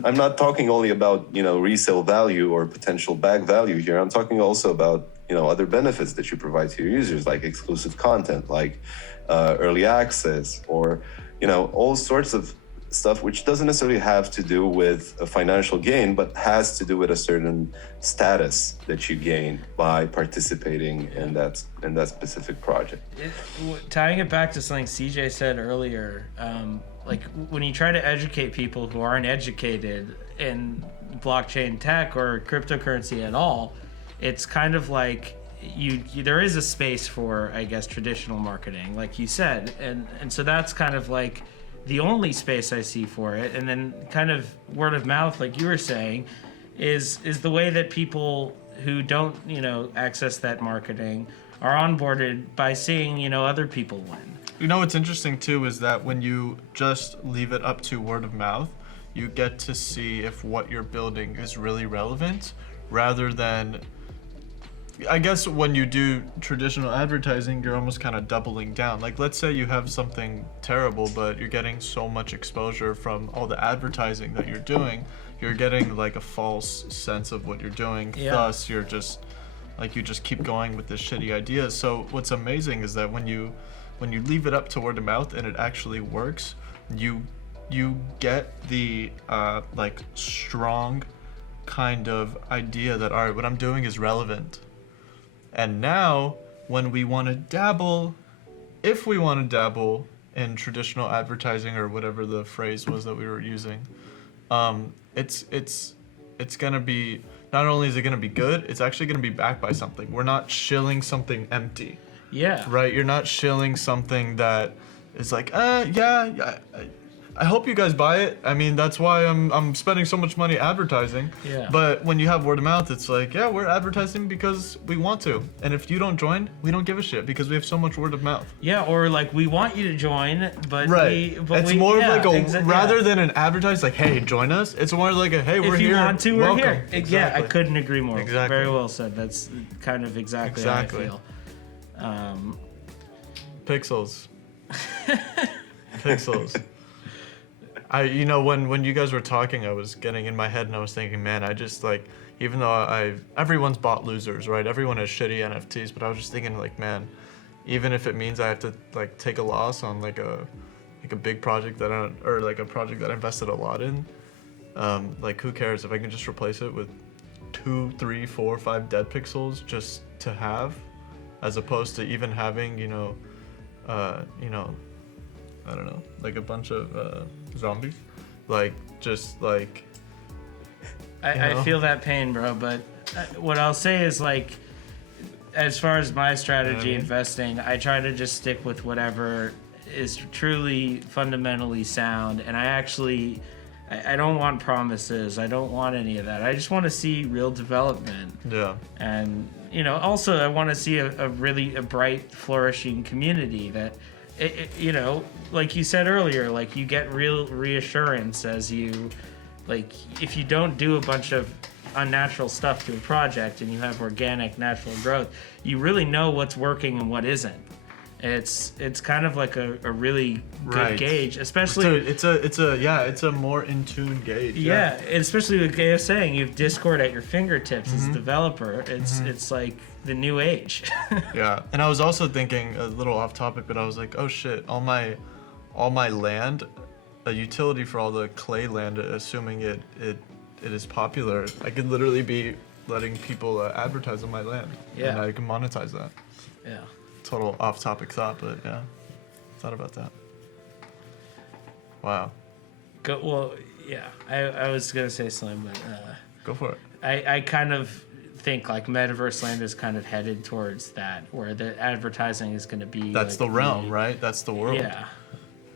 I'm not talking only about, you know, resale value or potential bag value here. I'm talking also about, you know, other benefits that you provide to your users, like exclusive content, like early access, or, you know, all sorts of stuff which doesn't necessarily have to do with a financial gain, but has to do with a certain status that you gain by participating in that specific project. Tying it back to something CJ said earlier, like when you try to educate people who aren't educated in blockchain tech or cryptocurrency at all, it's kind of like there is a space for, I guess, traditional marketing, like you said, and so that's kind of like the only space I see for it. And then kind of word of mouth, like you were saying, is the way that people who don't, you know, access that marketing are onboarded by seeing, you know, other people win. You know what's interesting too is that when you just leave it up to word of mouth, you get to see if what you're building is really relevant, rather than, I guess when you do traditional advertising, you're almost kind of doubling down. Like, let's say you have something terrible, but you're getting so much exposure from all the advertising that you're doing, you're getting like a false sense of what you're doing. Yeah. Thus, you're just like, you just keep going with this shitty idea. So what's amazing is that when you leave it up to word of mouth and it actually works, you get the like strong kind of idea that, all right, what I'm doing is relevant. And now, when we want to dabble, if we want to dabble in traditional advertising or whatever the phrase was that we were using, it's gonna be, not only is it gonna be good, it's actually gonna be backed by something. We're not shilling something empty. Yeah. Right? You're not shilling something that is like, yeah, I hope you guys buy it. I mean, that's why I'm spending so much money advertising. Yeah. But when you have word of mouth, it's like, yeah, we're advertising because we want to. And if you don't join, we don't give a shit because we have so much word of mouth. Yeah, or like, we want you to join, but Right. It's more of like a, rather than an advertise, like, hey, join us, it's more like a, hey, we're here. If you want to, we're welcome. here. Exactly. Yeah, I couldn't agree more. Exactly. Very well said. That's kind of exactly how I feel. Pixels. Pixels. You know, when you guys were talking, I was getting in my head and I was thinking, man, I just like, even though everyone's bought losers, right? Everyone has shitty NFTs, but I was just thinking like, man, even if it means I have to like take a loss on like a big project or like a project that I invested a lot in, like who cares if I can just replace it with 2, 3, 4, 5 dead pixels just to have, as opposed to even having, you know, I don't know, like a bunch of zombies, like just like. I feel that pain, bro. But what I'll say is, like, as far as my strategy investing, I try to just stick with whatever is truly fundamentally sound, and I don't want promises. I don't want any of that. I just want to see real development. Yeah. And, you know, also I want to see a really bright, flourishing community that, you know, like you said earlier, like you get real reassurance as you, like, if you don't do a bunch of unnatural stuff to a project and you have organic, natural growth, you really know what's working and what isn't. It's kind of like a really good gauge, especially. It's a more in tune gauge. Yeah, and especially with KF saying you have Discord at your fingertips as a developer. It's like the new age. Yeah, and I was also thinking a little off topic, but I was like, oh shit, all my land, a utility for all the clay land, assuming it is popular, I could literally be letting people advertise on my land. Yeah. And I can monetize that. Yeah. Total off-topic thought, but yeah, thought about that. Wow. Well, yeah. I was gonna say something, but Go for it. I kind of think like Metaverse land is kind of headed towards that, where the advertising is gonna be. That's like the realm, right? That's the world. Yeah.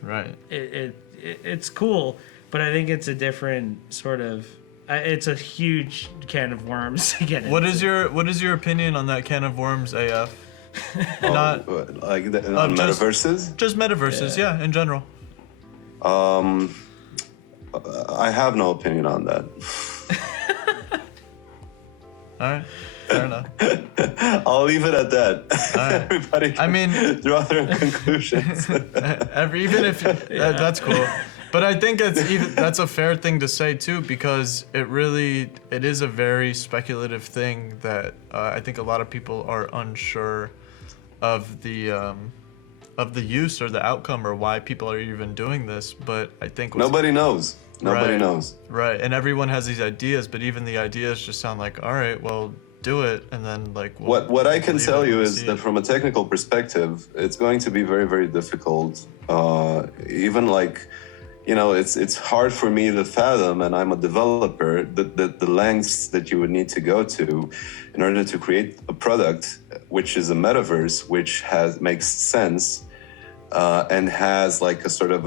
Right. It's cool, but I think it's a different sort of. It's a huge can of worms to get into. What is your opinion on that can of worms, AF? Not like on metaverses. Just metaverses, yeah, in general. I have no opinion on that. All right. Fair enough. I'll leave it at that. Alright. Everybody can I mean- draw their own conclusions. Even if that's cool, but I think that's a fair thing to say too, because it is a very speculative thing that I think a lot of people are unsure of the use or the outcome or why people are even doing this. But I think Nobody knows. Nobody Right. knows. right, and everyone has these ideas, but even the ideas just sound like, all right, well, do it, and then like What I can believe tell it you when we is see that it. from a technical perspective, it's going to be very, very difficult. Even like, it's hard for me to fathom, and I'm a developer, the lengths that you would need to go to in order to create a product which is a metaverse, which makes sense, and has like a sort of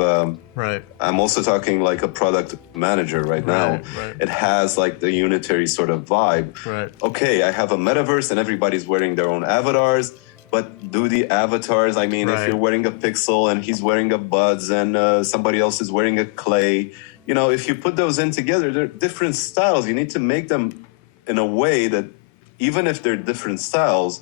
right, I'm also talking like a product manager right now. right. It has like the unitary sort of vibe. right, Okay, I have a metaverse and everybody's wearing their own avatars, but do the avatars, I mean, if Right. you're wearing a pixel and he's wearing a buds and somebody else is wearing a clay, if you put those in together, they're different styles. You need to make them in a way that even if they're different styles,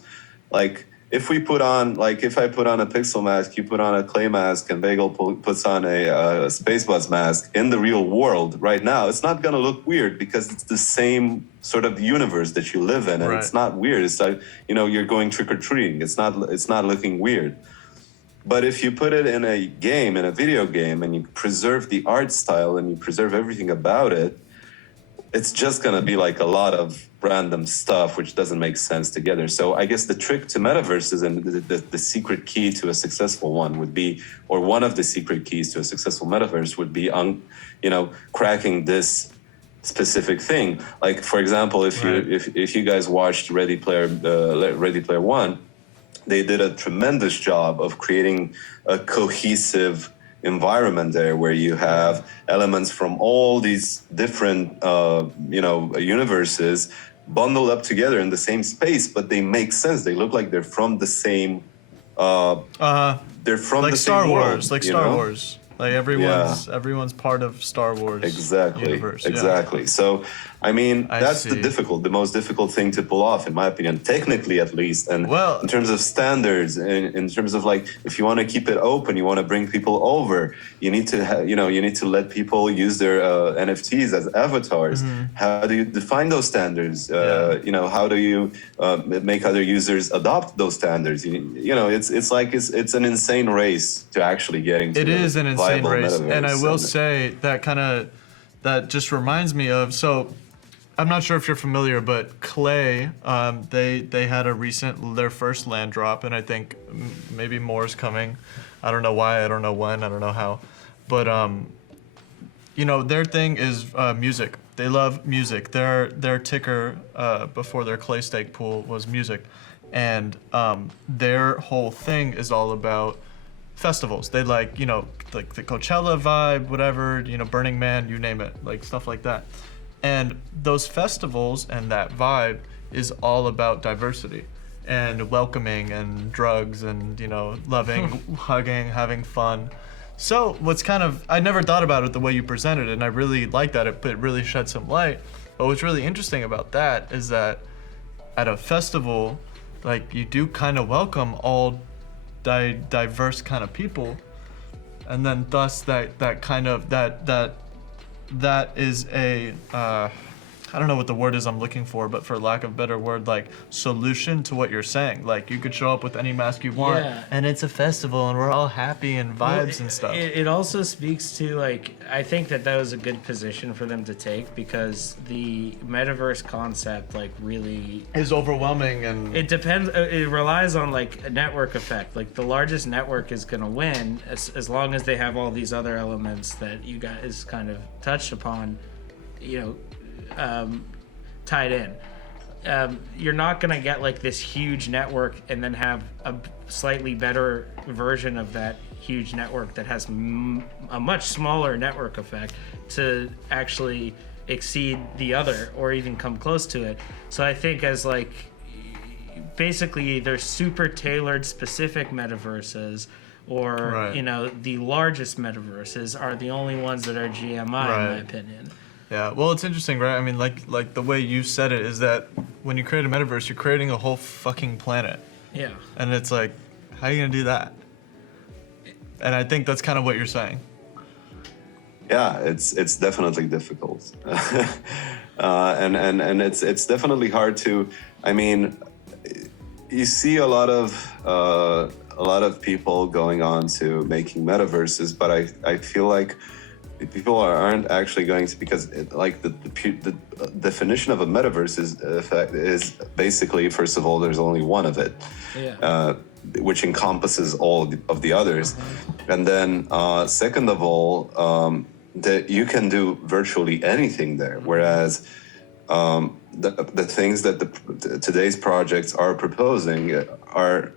like if I put on a pixel mask, you put on a clay mask, and Bagel puts on a Space Buds mask in the real world right now, it's not going to look weird because it's the same sort of universe that you live in, and Right. it's not weird. It's like, you're going trick-or-treating. It's not looking weird. But if you put it in a video game, and you preserve the art style and you preserve everything about it, it's just going to be like a lot of random stuff which doesn't make sense together. So I guess the trick to metaverses and the secret key to a successful one would be, or one of the secret keys to a successful metaverse would be on, cracking this specific thing. Like, for example, if you guys watched Ready Player One, they did a tremendous job of creating a cohesive environment there, where you have elements from all these different universes bundled up together in the same space, but they make sense. They look like they're from the same they're from like the Star same Wars, world, Star Wars. Like everyone's part of Star Wars. Exactly. Universe. Yeah. Exactly. So, I mean, I that's see. the most difficult thing to pull off, in my opinion, technically at least. And Well- in terms of standards, in terms of like, if you want to keep it open, you want to bring people over, you need to, you need to let people use their NFTs as avatars. Mm-hmm. How do you define those standards? How do you make other users adopt those standards? It's an insane race to actually getting to It is an insane viable race, and I metaverse. will say that just reminds me of, so I'm not sure if you're familiar, but Clay, they had their first land drop, and I think maybe more is coming. I don't know why, I don't know when, I don't know how, but their thing is music. They love music. Their ticker before their Clay stake pool was music, and their whole thing is all about festivals. They like the Coachella vibe, whatever, Burning Man, you name it, like stuff like that. And those festivals and that vibe is all about diversity and welcoming and drugs and loving, hugging, having fun. So I never thought about it the way you presented it, and I really like that. It really shed some light. But what's really interesting about that is that at a festival, like, you do kind of welcome all diverse kind of people, and then thus that is a I don't know what the word is I'm looking for, but for lack of a better word, like, solution to what you're saying. Like, you could show up with any mask you want, Yeah. and it's a festival, and we're all happy and vibes and stuff. It also speaks to, like, I think that was a good position for them to take, because the metaverse concept, like, really Is overwhelming, and it depends. It relies on, like, a network effect. Like, the largest network is going to win as long as they have all these other elements that you guys kind of touched upon, tied in. You're not going to get like this huge network and then have a slightly better version of that huge network that has a much smaller network effect to actually exceed the other or even come close to it. So I think as like basically they're super tailored specific metaverses, or Right. the largest metaverses are the only ones that are GMI in my opinion. Yeah, well, it's interesting, right? I mean, like the way you said it is that when you create a metaverse, you're creating a whole fucking planet, Yeah. and it's like, how are you gonna do that? And I think that's kind of what you're saying. Yeah, it's definitely difficult, and it's definitely hard to. I mean, you see a lot of people going on to making metaverses, but I feel like people aren't actually going to, because the definition of a metaverse is basically, first of all, there's only one of it. Yeah. Which encompasses all of the others. And then second of all, that you can do virtually anything there, whereas the things that today's projects are proposing are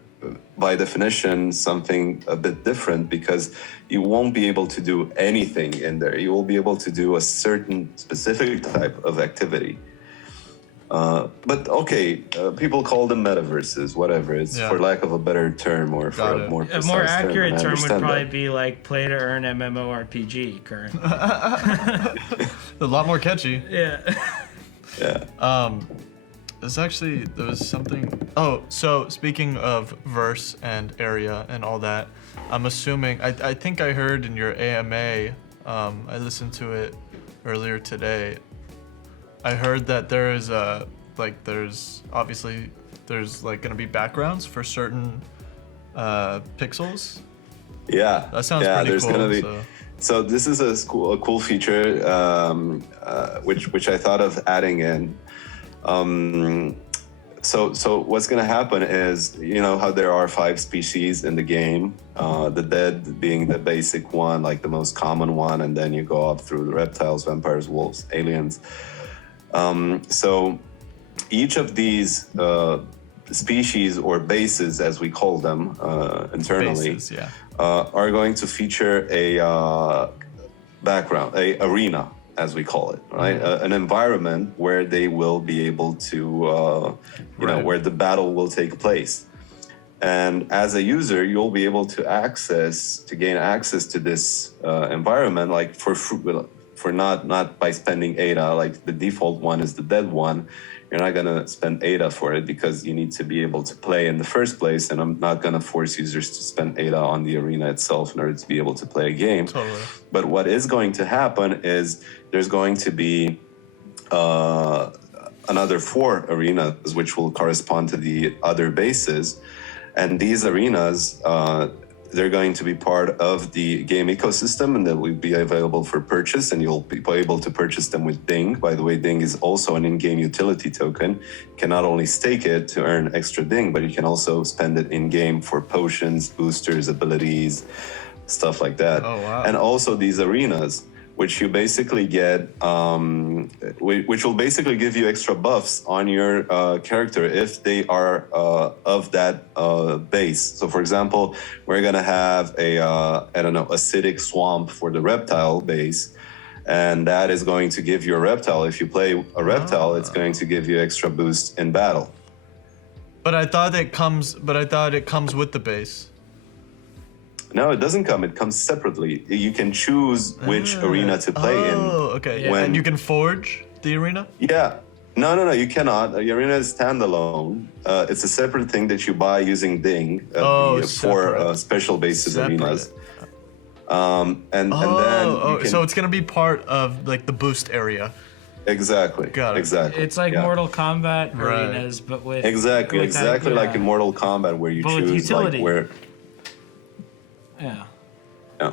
by definition something a bit different, because you won't be able to do anything in there. You will be able to do a certain specific type of activity. But okay, people call them metaverses, whatever. It's for lack of a better term, or for a more precise A more accurate term term would probably that. be like play to earn MMORPG currently. A lot more catchy. Yeah. Yeah. There was something. Oh, so speaking of verse and area and all that, I'm assuming, I think I heard in your AMA, I listened to it earlier today. I heard that there's like gonna be backgrounds for certain pixels. Yeah. That sounds yeah, pretty there's cool. Gonna be, so this is a cool feature, which I thought of adding in. So what's gonna happen is, you know how there are 5 species in the game, the dead being the basic one, like the most common one, and then you go up through the reptiles, vampires, wolves, aliens. So each of these species, or bases as we call them internally, Bases, yeah. are going to feature a background, a arena, as we call it, right? An environment where they will be able to, where the battle will take place. And as a user, you'll be able to gain access to this environment, like for not by spending ADA. Like the default one is the dead one. You're not gonna spend ADA for it, because you need to be able to play in the first place, and I'm not gonna force users to spend ADA on the arena itself in order to be able to play a game. Totally. But what is going to happen is there's going to be another 4 arenas, which will correspond to the other bases. And these arenas, they're going to be part of the game ecosystem, and they will be available for purchase, and you'll be able to purchase them with Ding. By the way, Ding is also an in-game utility token. You can not only stake it to earn extra Ding, but you can also spend it in-game for potions, boosters, abilities, stuff like that. Oh, wow. And also these arenas, which you basically get, which will basically give you extra buffs on your character if they are of that base. So, for example, we're gonna have a acidic swamp for the reptile base, and that is going to give you a reptile. If you play a reptile, it's going to give you extra boost in battle. But I thought it comes with the base. No, it doesn't come. It comes separately. You can choose which arena to play in. Oh, okay. Yeah. And you can forge the arena? Yeah. No, you cannot. The arena is standalone. It's a separate thing that you buy using Ding for separate. special bases Separate. arenas. And then you can, so it's gonna be part of like the boost area. exactly. Got it. Exactly. It's like yeah. Mortal Kombat Right. arenas, but with Exactly with that, like yeah. in Mortal Kombat, where you But with choose like utility. where. Yeah. Yeah.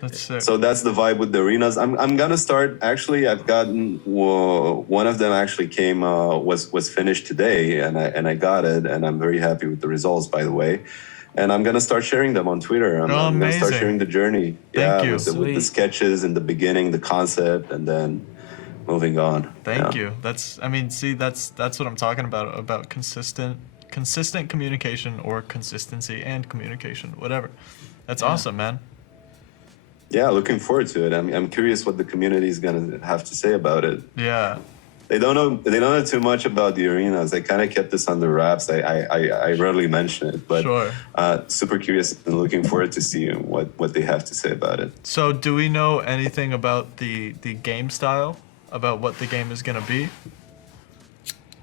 That's sick. So that's the vibe with the arenas. I'm gonna start. Actually, I've gotten one of them. Actually, came was finished today, and I got it, and I'm very happy with the results. By the way, and I'm gonna start sharing them on Twitter. I'm gonna start amazing. sharing the journey. Thank you. With the Sweet. sketches in the beginning, the concept, and then moving on. Thank you. That's what I'm talking about consistent communication, or consistency and communication, whatever. That's awesome, man. Yeah, looking forward to it. I'm curious what the community is gonna have to say about it. Yeah. they don't know too much about the arenas. They kind of kept this under wraps. I rarely mention it, but Sure. Super curious and looking forward to see what they have to say about it. So do we know anything about the game style, about what the game is gonna be?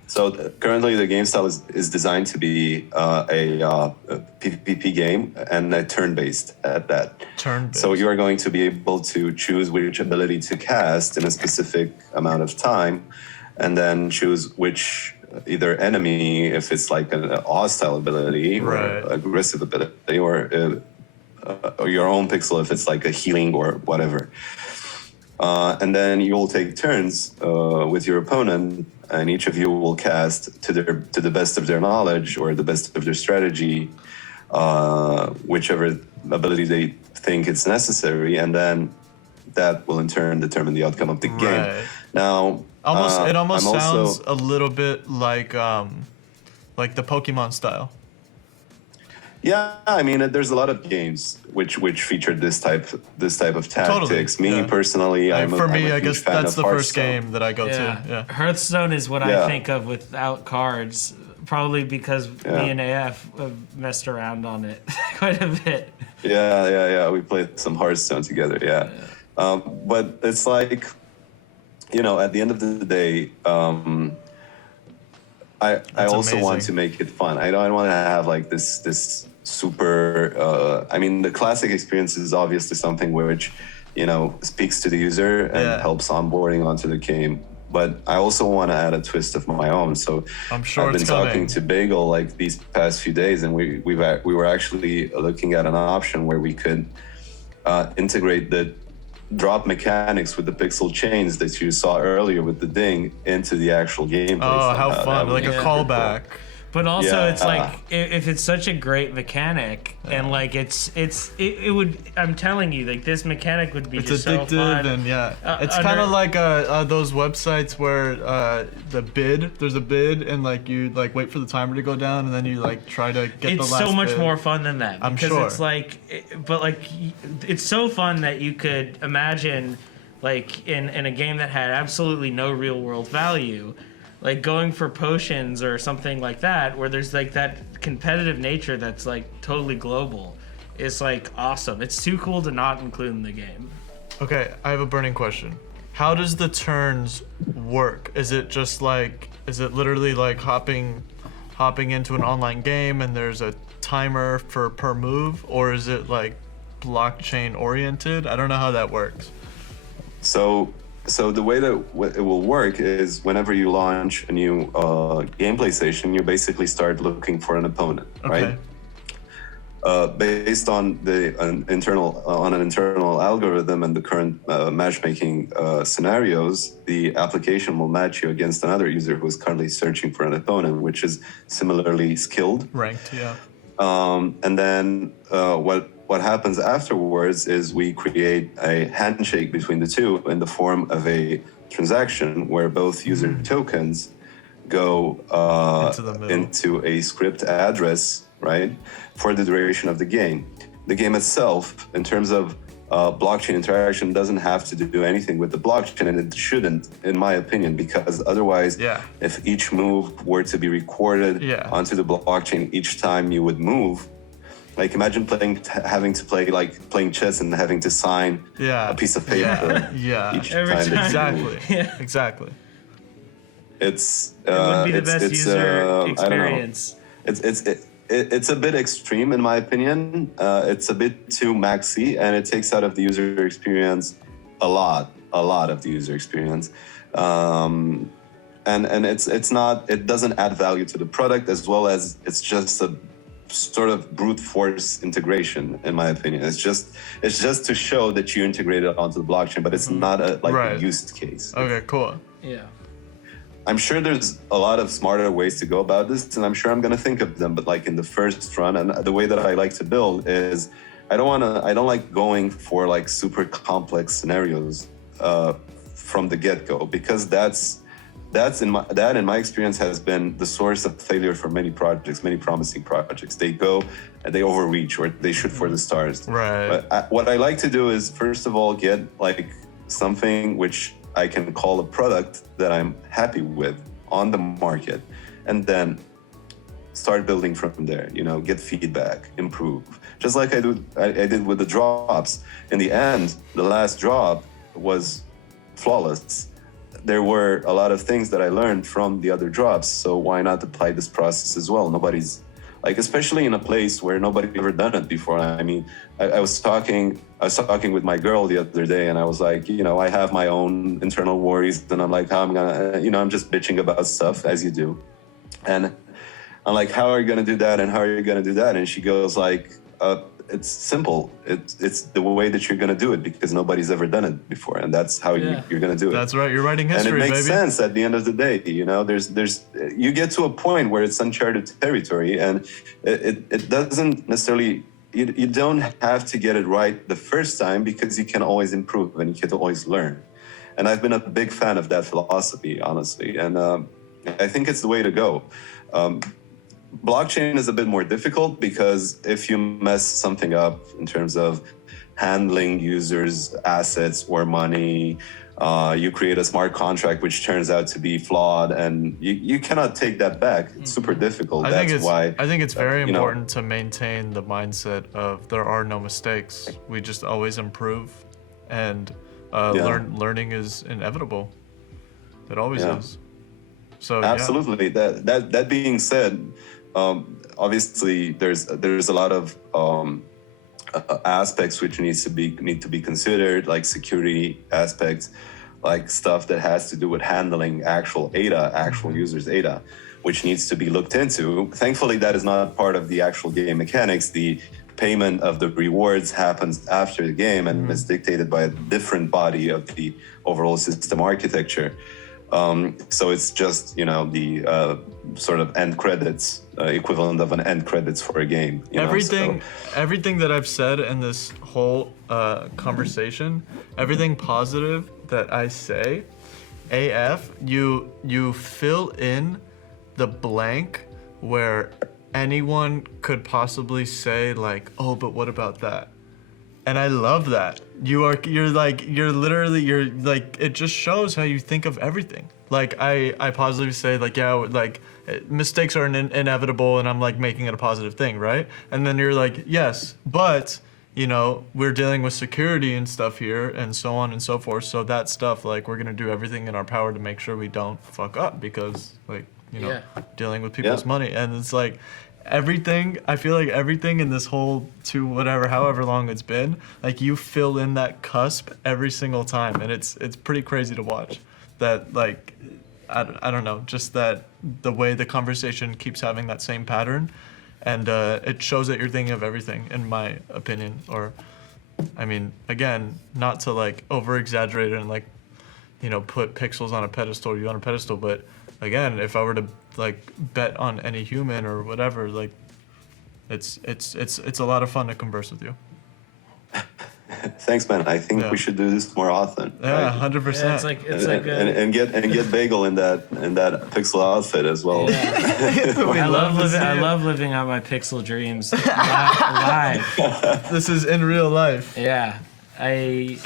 So currently the game style is designed to be a PvP game and a turn-based at that. Turn-based. So you are going to be able to choose which ability to cast in a specific amount of time, and then choose which either enemy, if it's like an hostile ability or aggressive ability, or your own pixel if it's like a healing or whatever. And then you will take turns with your opponent, and each of you will cast to the best of their knowledge or the best of their strategy, whichever ability they think it's necessary, and then that will in turn determine the outcome of the game. Now, it almost I'm sounds also, a little bit like the Pokemon style. yeah, I mean, there's a lot of games which feature this type of tactics. Totally, Me personally, I'm a I huge guess fan that's of the first Hearthstone. game that I go to. Yeah. Hearthstone is what I think of without cards, probably because me and AF have messed around on it quite a bit. Yeah. We played some Hearthstone together. Yeah. But it's like, at the end of the day, I also want to make it fun. I don't want to have like this super. I mean, the classic experience is obviously something which, speaks to the user and helps onboarding onto the game. But I also want to add a twist of my own. So I'm sure I've been it's talking coming to Bagel like these past few days, and we were actually looking at an option where we could integrate the drop mechanics with the pixel chains that you saw earlier with the ding into the actual gameplay. Oh, how fun! Like a callback. But also, it's like if it's such a great mechanic, and like it would. I'm telling you, like this mechanic would be just addictive, so fun. and it's kind of like those websites where there's a bid, and like you like wait for the timer to go down, and then you like try to get the last. It's so much bid. more fun than that. I'm because sure. It's like, it's so fun that you could imagine, like in a game that had absolutely no real world value, like going for potions or something like that, where there's like that competitive nature that's like totally global. It's like awesome. It's too cool to not include in the game. Okay, I have a burning question. How does the turns work? Is it literally like hopping into an online game and there's a timer per move, or is it like blockchain oriented? I don't know how that works. So the way that it will work is whenever you launch a new gameplay station, you basically start looking for an opponent, right? Based on an internal algorithm and the current matchmaking scenarios, the application will match you against another user who is currently searching for an opponent, which is similarly skilled. Ranked, yeah. And then what happens afterwards is we create a handshake between the two in the form of a transaction where both user tokens go into a script address, right, for the duration of the game. The game itself, in terms of blockchain interaction, doesn't have to do anything with the blockchain, and it shouldn't, in my opinion, because otherwise, if each move were to be recorded onto the blockchain each time you would move, like imagine having to play like playing chess and having to sign a piece of paper each time. Exactly. Exactly. It would be the best user experience. It's a bit extreme in my opinion. It's a bit too maxi, and it takes out of the user experience a lot of the user experience. And it doesn't add value to the product, as well as it's just a sort of brute force integration, in my opinion. It's just to show that you integrated it onto the blockchain, but it's not a use case. Okay, cool. Yeah. I'm sure there's a lot of smarter ways to go about this, and I'm sure I'm going to think of them. But like in the first run, and the way that I like to build is, I don't like going for like super complex scenarios from the get-go, because in my experience has been the source of failure for many projects, many promising projects. They go and they overreach, or they shoot for the stars. Right. But what I like to do is, first of all, get like something which I can call a product that I'm happy with on the market, and then start building from there, get feedback, improve. Just like I did with the drops. In the end, the last drop was flawless. There were a lot of things that I learned from the other drops, so why not apply this process as well? Nobody's, especially in a place where nobody ever done it before. I mean, I was talking with my girl the other day, and I was like, I have my own internal worries, and I'm like, how I'm gonna, I'm just bitching about stuff, as you do. And I'm like, how are you gonna do that, and how are you gonna do that? And she goes like, it's simple. It's the way that you're gonna do it, because nobody's ever done it before, and that's how you're gonna do it. That's right. You're writing history, and it makes baby. sense at the end of the day. There's you get to a point where it's uncharted territory, and it doesn't necessarily. You don't have to get it right the first time, because you can always improve and you can always learn. And I've been a big fan of that philosophy, honestly, and I think it's the way to go. Blockchain is a bit more difficult, because if you mess something up in terms of handling users' assets or money, you create a smart contract which turns out to be flawed, and you cannot take that back. It's super difficult. I think it's very important to maintain the mindset of there are no mistakes. We just always improve, and learning is inevitable. It always is. So absolutely. That being said, obviously there's a lot of aspects which need to be considered, like security aspects, like stuff that has to do with handling actual users' ADA, which needs to be looked into. Thankfully, that is not part of the actual game mechanics. The payment of the rewards happens after the game and is dictated by a different body of the overall system architecture. So it's just, the sort of end credits, equivalent of an end credits for a game. Everything that I've said in this whole conversation, everything positive that I say, AF, you fill in the blank where anyone could possibly say like, oh, but what about that? And I love that. You're literally, it just shows how you think of everything. Like I positively say like, yeah, like mistakes are inevitable, and I'm like making it a positive thing, right? And then you're like, yes, but we're dealing with security and stuff here and so on and so forth. So that stuff, like, we're gonna do everything in our power to make sure we don't fuck up, because dealing with people's money. And it's like, I feel like everything in this whole however long it's been, like, you fill in that cusp every single time, and it's pretty crazy to watch. That, like, I don't know, just that the way the conversation keeps having that same pattern, and it shows that you're thinking of everything, in my opinion. Or, I mean, again, not to like over exaggerate it and like, put pixels on a pedestal or you on a pedestal, but again, if I were to like bet on any human or whatever, like, it's a lot of fun to converse with you. Thanks, man. I think we should do this more often. Yeah, 100%. Yeah, and get Bagel in that pixel outfit as well. Yeah. I love living out my pixel dreams live. This is in real life. Yeah, I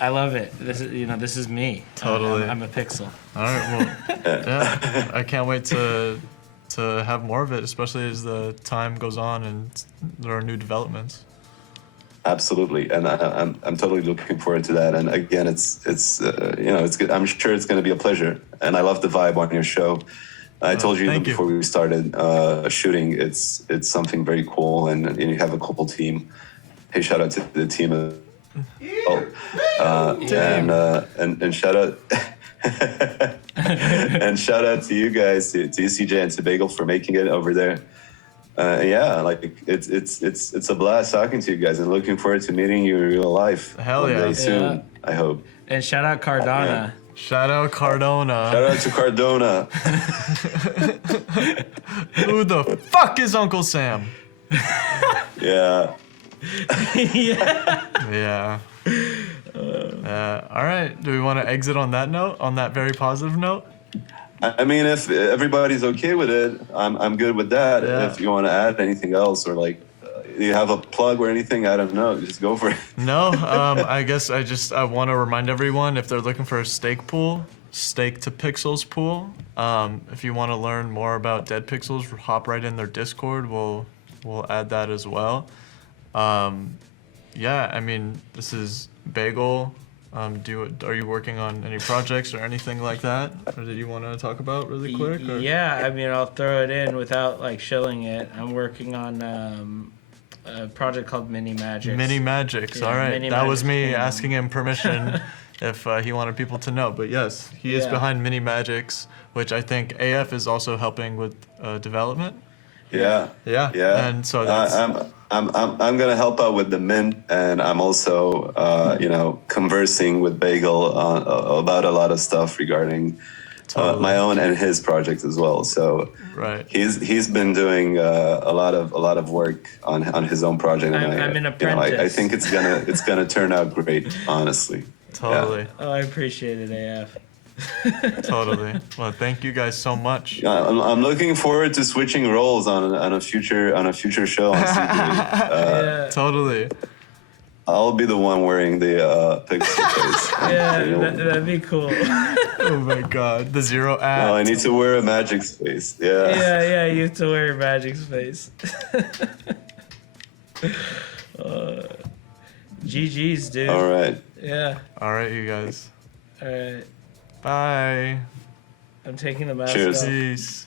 love it. This is me. Totally. I'm a pixel. All right. Well, yeah. I can't wait to have more of it, especially as the time goes on and there are new developments. Absolutely, and I'm totally looking forward to that. And again, it's good. I'm sure it's going to be a pleasure, and I love the vibe on your show. I told you even before we started shooting, it's something very cool, and you have a cool team. Hey, shout out to the team. And shout out. And shout out to you guys, to ECJ and to Bagel for making it over there. It's a blast talking to you guys, and looking forward to meeting you in real life. Hell one yeah. day soon, I hope. And shout out Cardano. Yeah. Shout out Cardano. Shout out to Cardano. Who the fuck is Uncle Sam? Yeah. Yeah. All right. Do we want to exit on that note? On that very positive note? I mean, if everybody's okay with it, I'm good with that. Yeah. If you want to add anything else, or like, you have a plug or anything? I don't know. Just go for it. No, I guess I want to remind everyone, if they're looking for a stake pool, Stake to Pixels pool. If you want to learn more about Dead Pixels, hop right in their Discord. We'll add that as well. Yeah, I mean, this is Bagel. Are you working on any projects or anything like that, or did you want to talk about really quick? Or? Yeah, I mean, I'll throw it in without like shilling it. I'm working on a project called Mini Magics. Mini Magics, Yeah, all right. Mini That was Magics me Kingdom. asking him permission if he wanted people to know. But yes, he is Yeah. behind Mini Magics, which I think AF is also helping with development. Yeah. Yeah. Yeah. And so that's I'm gonna help out with the mint, and I'm also conversing with Bagel about a lot of stuff regarding my own and his project as well. So right. he's been doing a lot of work on his own project, and I'm an I apprentice. think it's gonna turn out great, honestly. Totally. Oh, I appreciate it, AF. Totally. Well, thank you guys so much. Yeah, I'm looking forward to switching roles on a future show on CB. Yeah. Totally. I'll be the one wearing the pixel face. Yeah, that'd be cool. Oh my God. The zero ad. No, I need to wear a magic face. Yeah. Yeah, you have to wear your Magic's face. GG's, dude. All right. Yeah. All right, you guys. All right. Bye. I'm taking the mask Cheers. off. Peace.